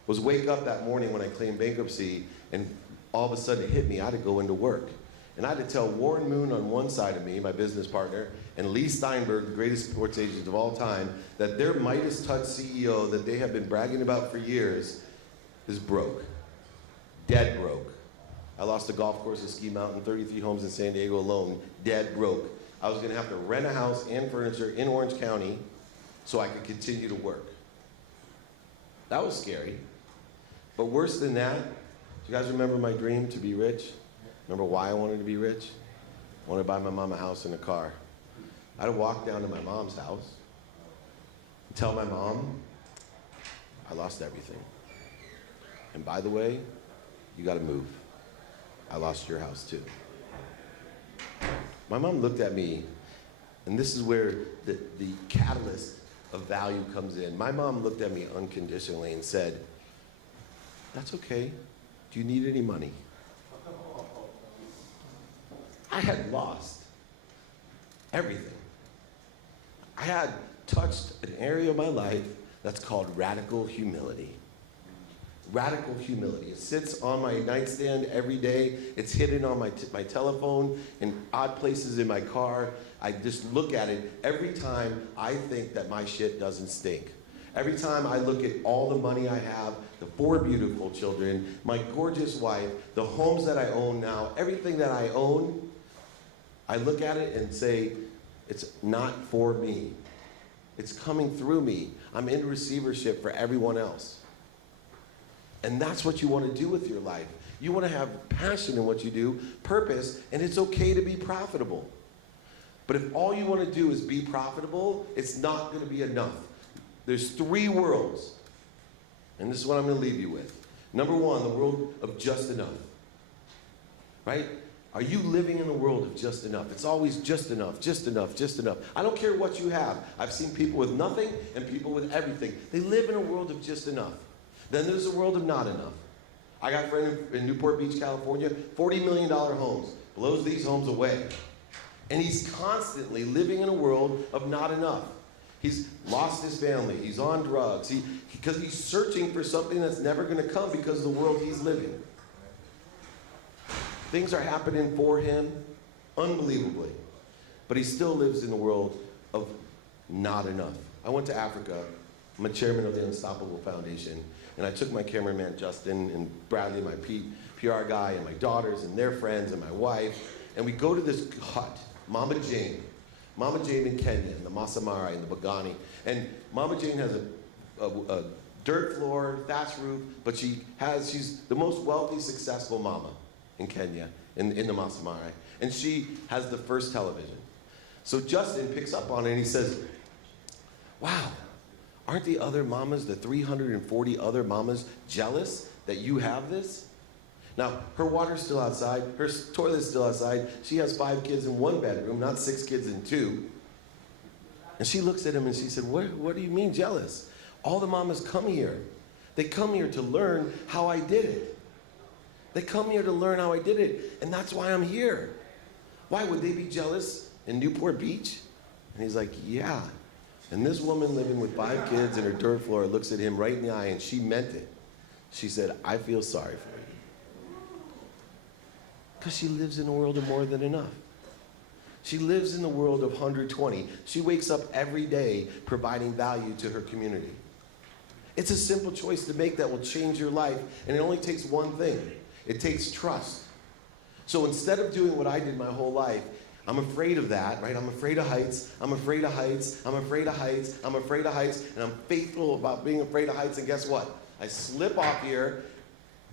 was wake up that morning when I claimed bankruptcy and all of a sudden it hit me, I had to go into work. And I had to tell Warren Moon on one side of me, my business partner, and Lee Steinberg, the greatest sports agent of all time, that their Midas Touch CEO that they have been bragging about for years is broke. Dead broke. I lost a golf course at Ski Mountain, 33 homes in San Diego alone, dead broke. I was gonna have to rent a house and furniture in Orange County so I could continue to work. That was scary. But worse than that, do you guys remember my dream to be rich? Remember why I wanted to be rich? I wanted to buy my mom a house and a car. I had to walk down to my mom's house and tell my mom, I lost everything. And by the way, you gotta move. I lost your house too. My mom looked at me, and this is where the catalyst of value comes in. My mom looked at me unconditionally and said, that's okay. Do you need any money? I had lost everything. I had touched an area of my life that's called radical humility. Radical humility. It sits on my nightstand every day. It's hidden on my telephone, in odd places in my car. I just look at it every time I think that my shit doesn't stink. Every time I look at all the money I have, the 4 beautiful children, my gorgeous wife, the homes that I own now, everything that I own, I look at it and say, it's not for me. It's coming through me. I'm in receivership for everyone else. And that's what you want to do with your life. You want to have passion in what you do, purpose, and it's okay to be profitable. But if all you want to do is be profitable, it's not going to be enough. There's 3 worlds, and this is what I'm going to leave you with. Number 1, the world of just enough, right? Are you living in a world of just enough? It's always just enough, just enough, just enough. I don't care what you have. I've seen people with nothing and people with everything. They live in a world of just enough. Then there's a world of not enough. I got a friend in Newport Beach, California, $40 million homes, blows these homes away. And he's constantly living in a world of not enough. He's lost his family, he's on drugs, because he's searching for something that's never gonna come because of the world he's living. Things are happening for him, unbelievably. But he still lives in the world of not enough. I went to Africa. I'm a chairman of the Unstoppable Foundation. And I took my cameraman, Justin, and Bradley, my PR guy, and my daughters, and their friends, and my wife. And we go to this hut, Mama Jane in Kenya, in the Masai Mara, in the Bogani. And Mama Jane has a dirt floor, thatch roof, but she's the most wealthy, successful mama in Kenya, in the Masai Mara. And she has the first television. So Justin picks up on it and he says, wow, aren't the other mamas, the 340 other mamas, jealous that you have this? Now, her water's still outside, her toilet's still outside. She has 5 kids in 1 bedroom, not 6 kids in 2. And she looks at him and she said, what do you mean jealous? All the mamas come here. They come here to learn how I did it. They come here to learn how I did it, and that's why I'm here. Why would they be jealous in Newport Beach? And he's like, yeah. And this woman living with 5 kids and her dirt floor looks at him right in the eye, and she meant it. She said, I feel sorry for you. Because she lives in a world of more than enough. She lives in the world of 120. She wakes up every day providing value to her community. It's a simple choice to make that will change your life, and it only takes one thing. It takes trust. So instead of doing what I did my whole life, I'm afraid of that, right? I'm afraid of heights. I'm afraid of heights. I'm afraid of heights. I'm afraid of heights. And I'm faithful about being afraid of heights. And guess what? I slip off here,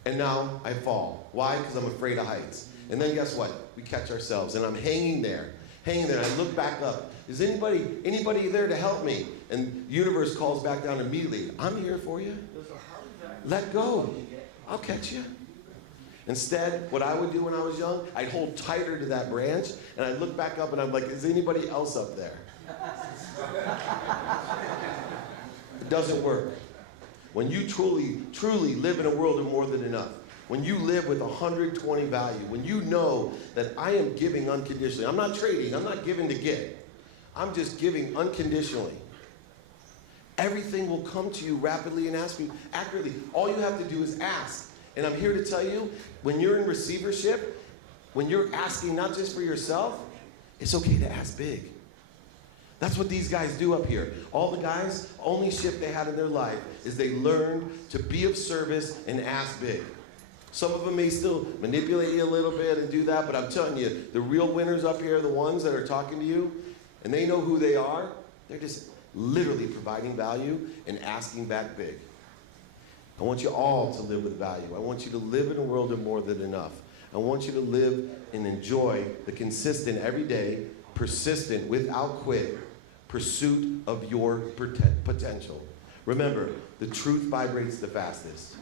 and now I fall. Why? Because I'm afraid of heights. And then guess what? We catch ourselves, and I'm hanging there. And I look back up. Is anybody there to help me? And the universe calls back down immediately. I'm here for you. Let go. I'll catch you. Instead, what I would do when I was young, I'd hold tighter to that branch, and I'd look back up, and I'm like, is anybody else up there? It doesn't work. When you truly live in a world of more than enough, when you live with 120 value, when you know that I am giving unconditionally, I'm not trading, I'm not giving to get, I'm just giving unconditionally. Everything will come to you rapidly and accurately. All you have to do is ask. And I'm here to tell you, when you're in receivership, when you're asking not just for yourself, it's okay to ask big. That's what these guys do up here. All the guys, only shift they had in their life is they learned to be of service and ask big. Some of them may still manipulate you a little bit and do that, but I'm telling you, the real winners up here are the ones that are talking to you, and they know who they are. They're just literally providing value and asking back big. I want you all to live with value. I want you to live in a world of more than enough. I want you to live and enjoy the consistent, everyday, persistent, without quit pursuit of your potential. Remember, the truth vibrates the fastest.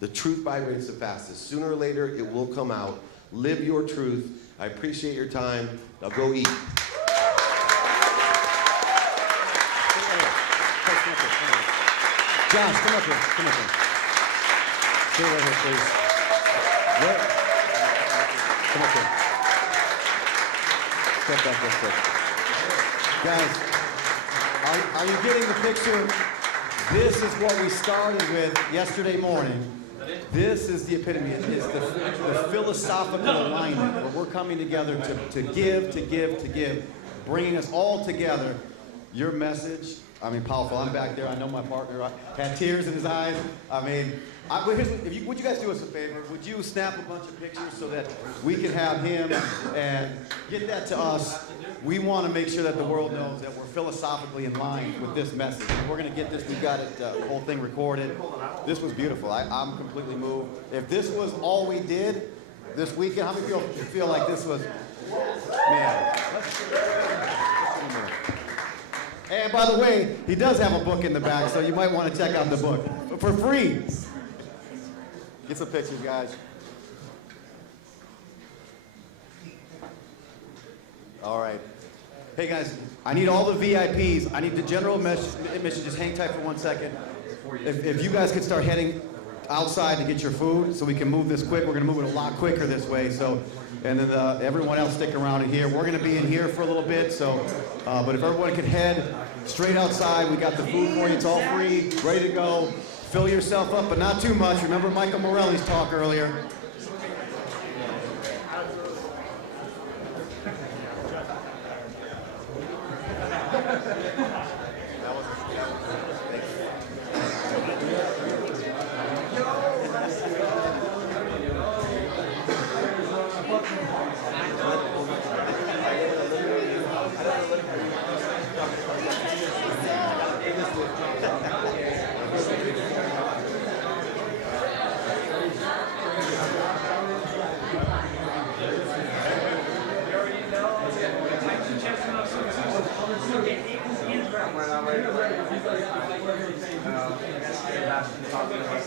The truth vibrates the fastest. Sooner or later, it will come out. Live your truth. I appreciate your time. Now go eat. Josh, come up here. Come up here. Stay right here, please. Where? Come up here. Step back real quick. Guys, are you getting the picture? This is what we started with yesterday morning. This is the epitome. It's the philosophical alignment where we're coming together to give, bringing us all together. Your message, I mean, powerful. I'm back there. I know my partner had tears in his eyes. I mean, would you guys do us a favor? Would you snap a bunch of pictures so that we can have him and get that to us? We want to make sure that the world knows that we're philosophically in line with this message. We're going to get this. We've got it, the whole thing recorded. This was beautiful. I'm completely moved. If this was all we did this weekend, how many people feel like this was, man? And by the way, he does have a book in the back, so you might want to check out the book for free. Get some pictures, guys. All right. Hey, guys, I need all the VIPs. I need the general admission. Just hang tight for 1 second. If you guys could start heading outside to get your food so we can move this quick. We're going to move it a lot quicker this way. So, and then everyone else stick around in here. We're going to be in here for a little bit. So, but if everyone could head straight outside, we got the food for you. It's all free, ready to go. Fill yourself up, but not too much. Remember Michael Morelli's talk earlier. Sebastian talking about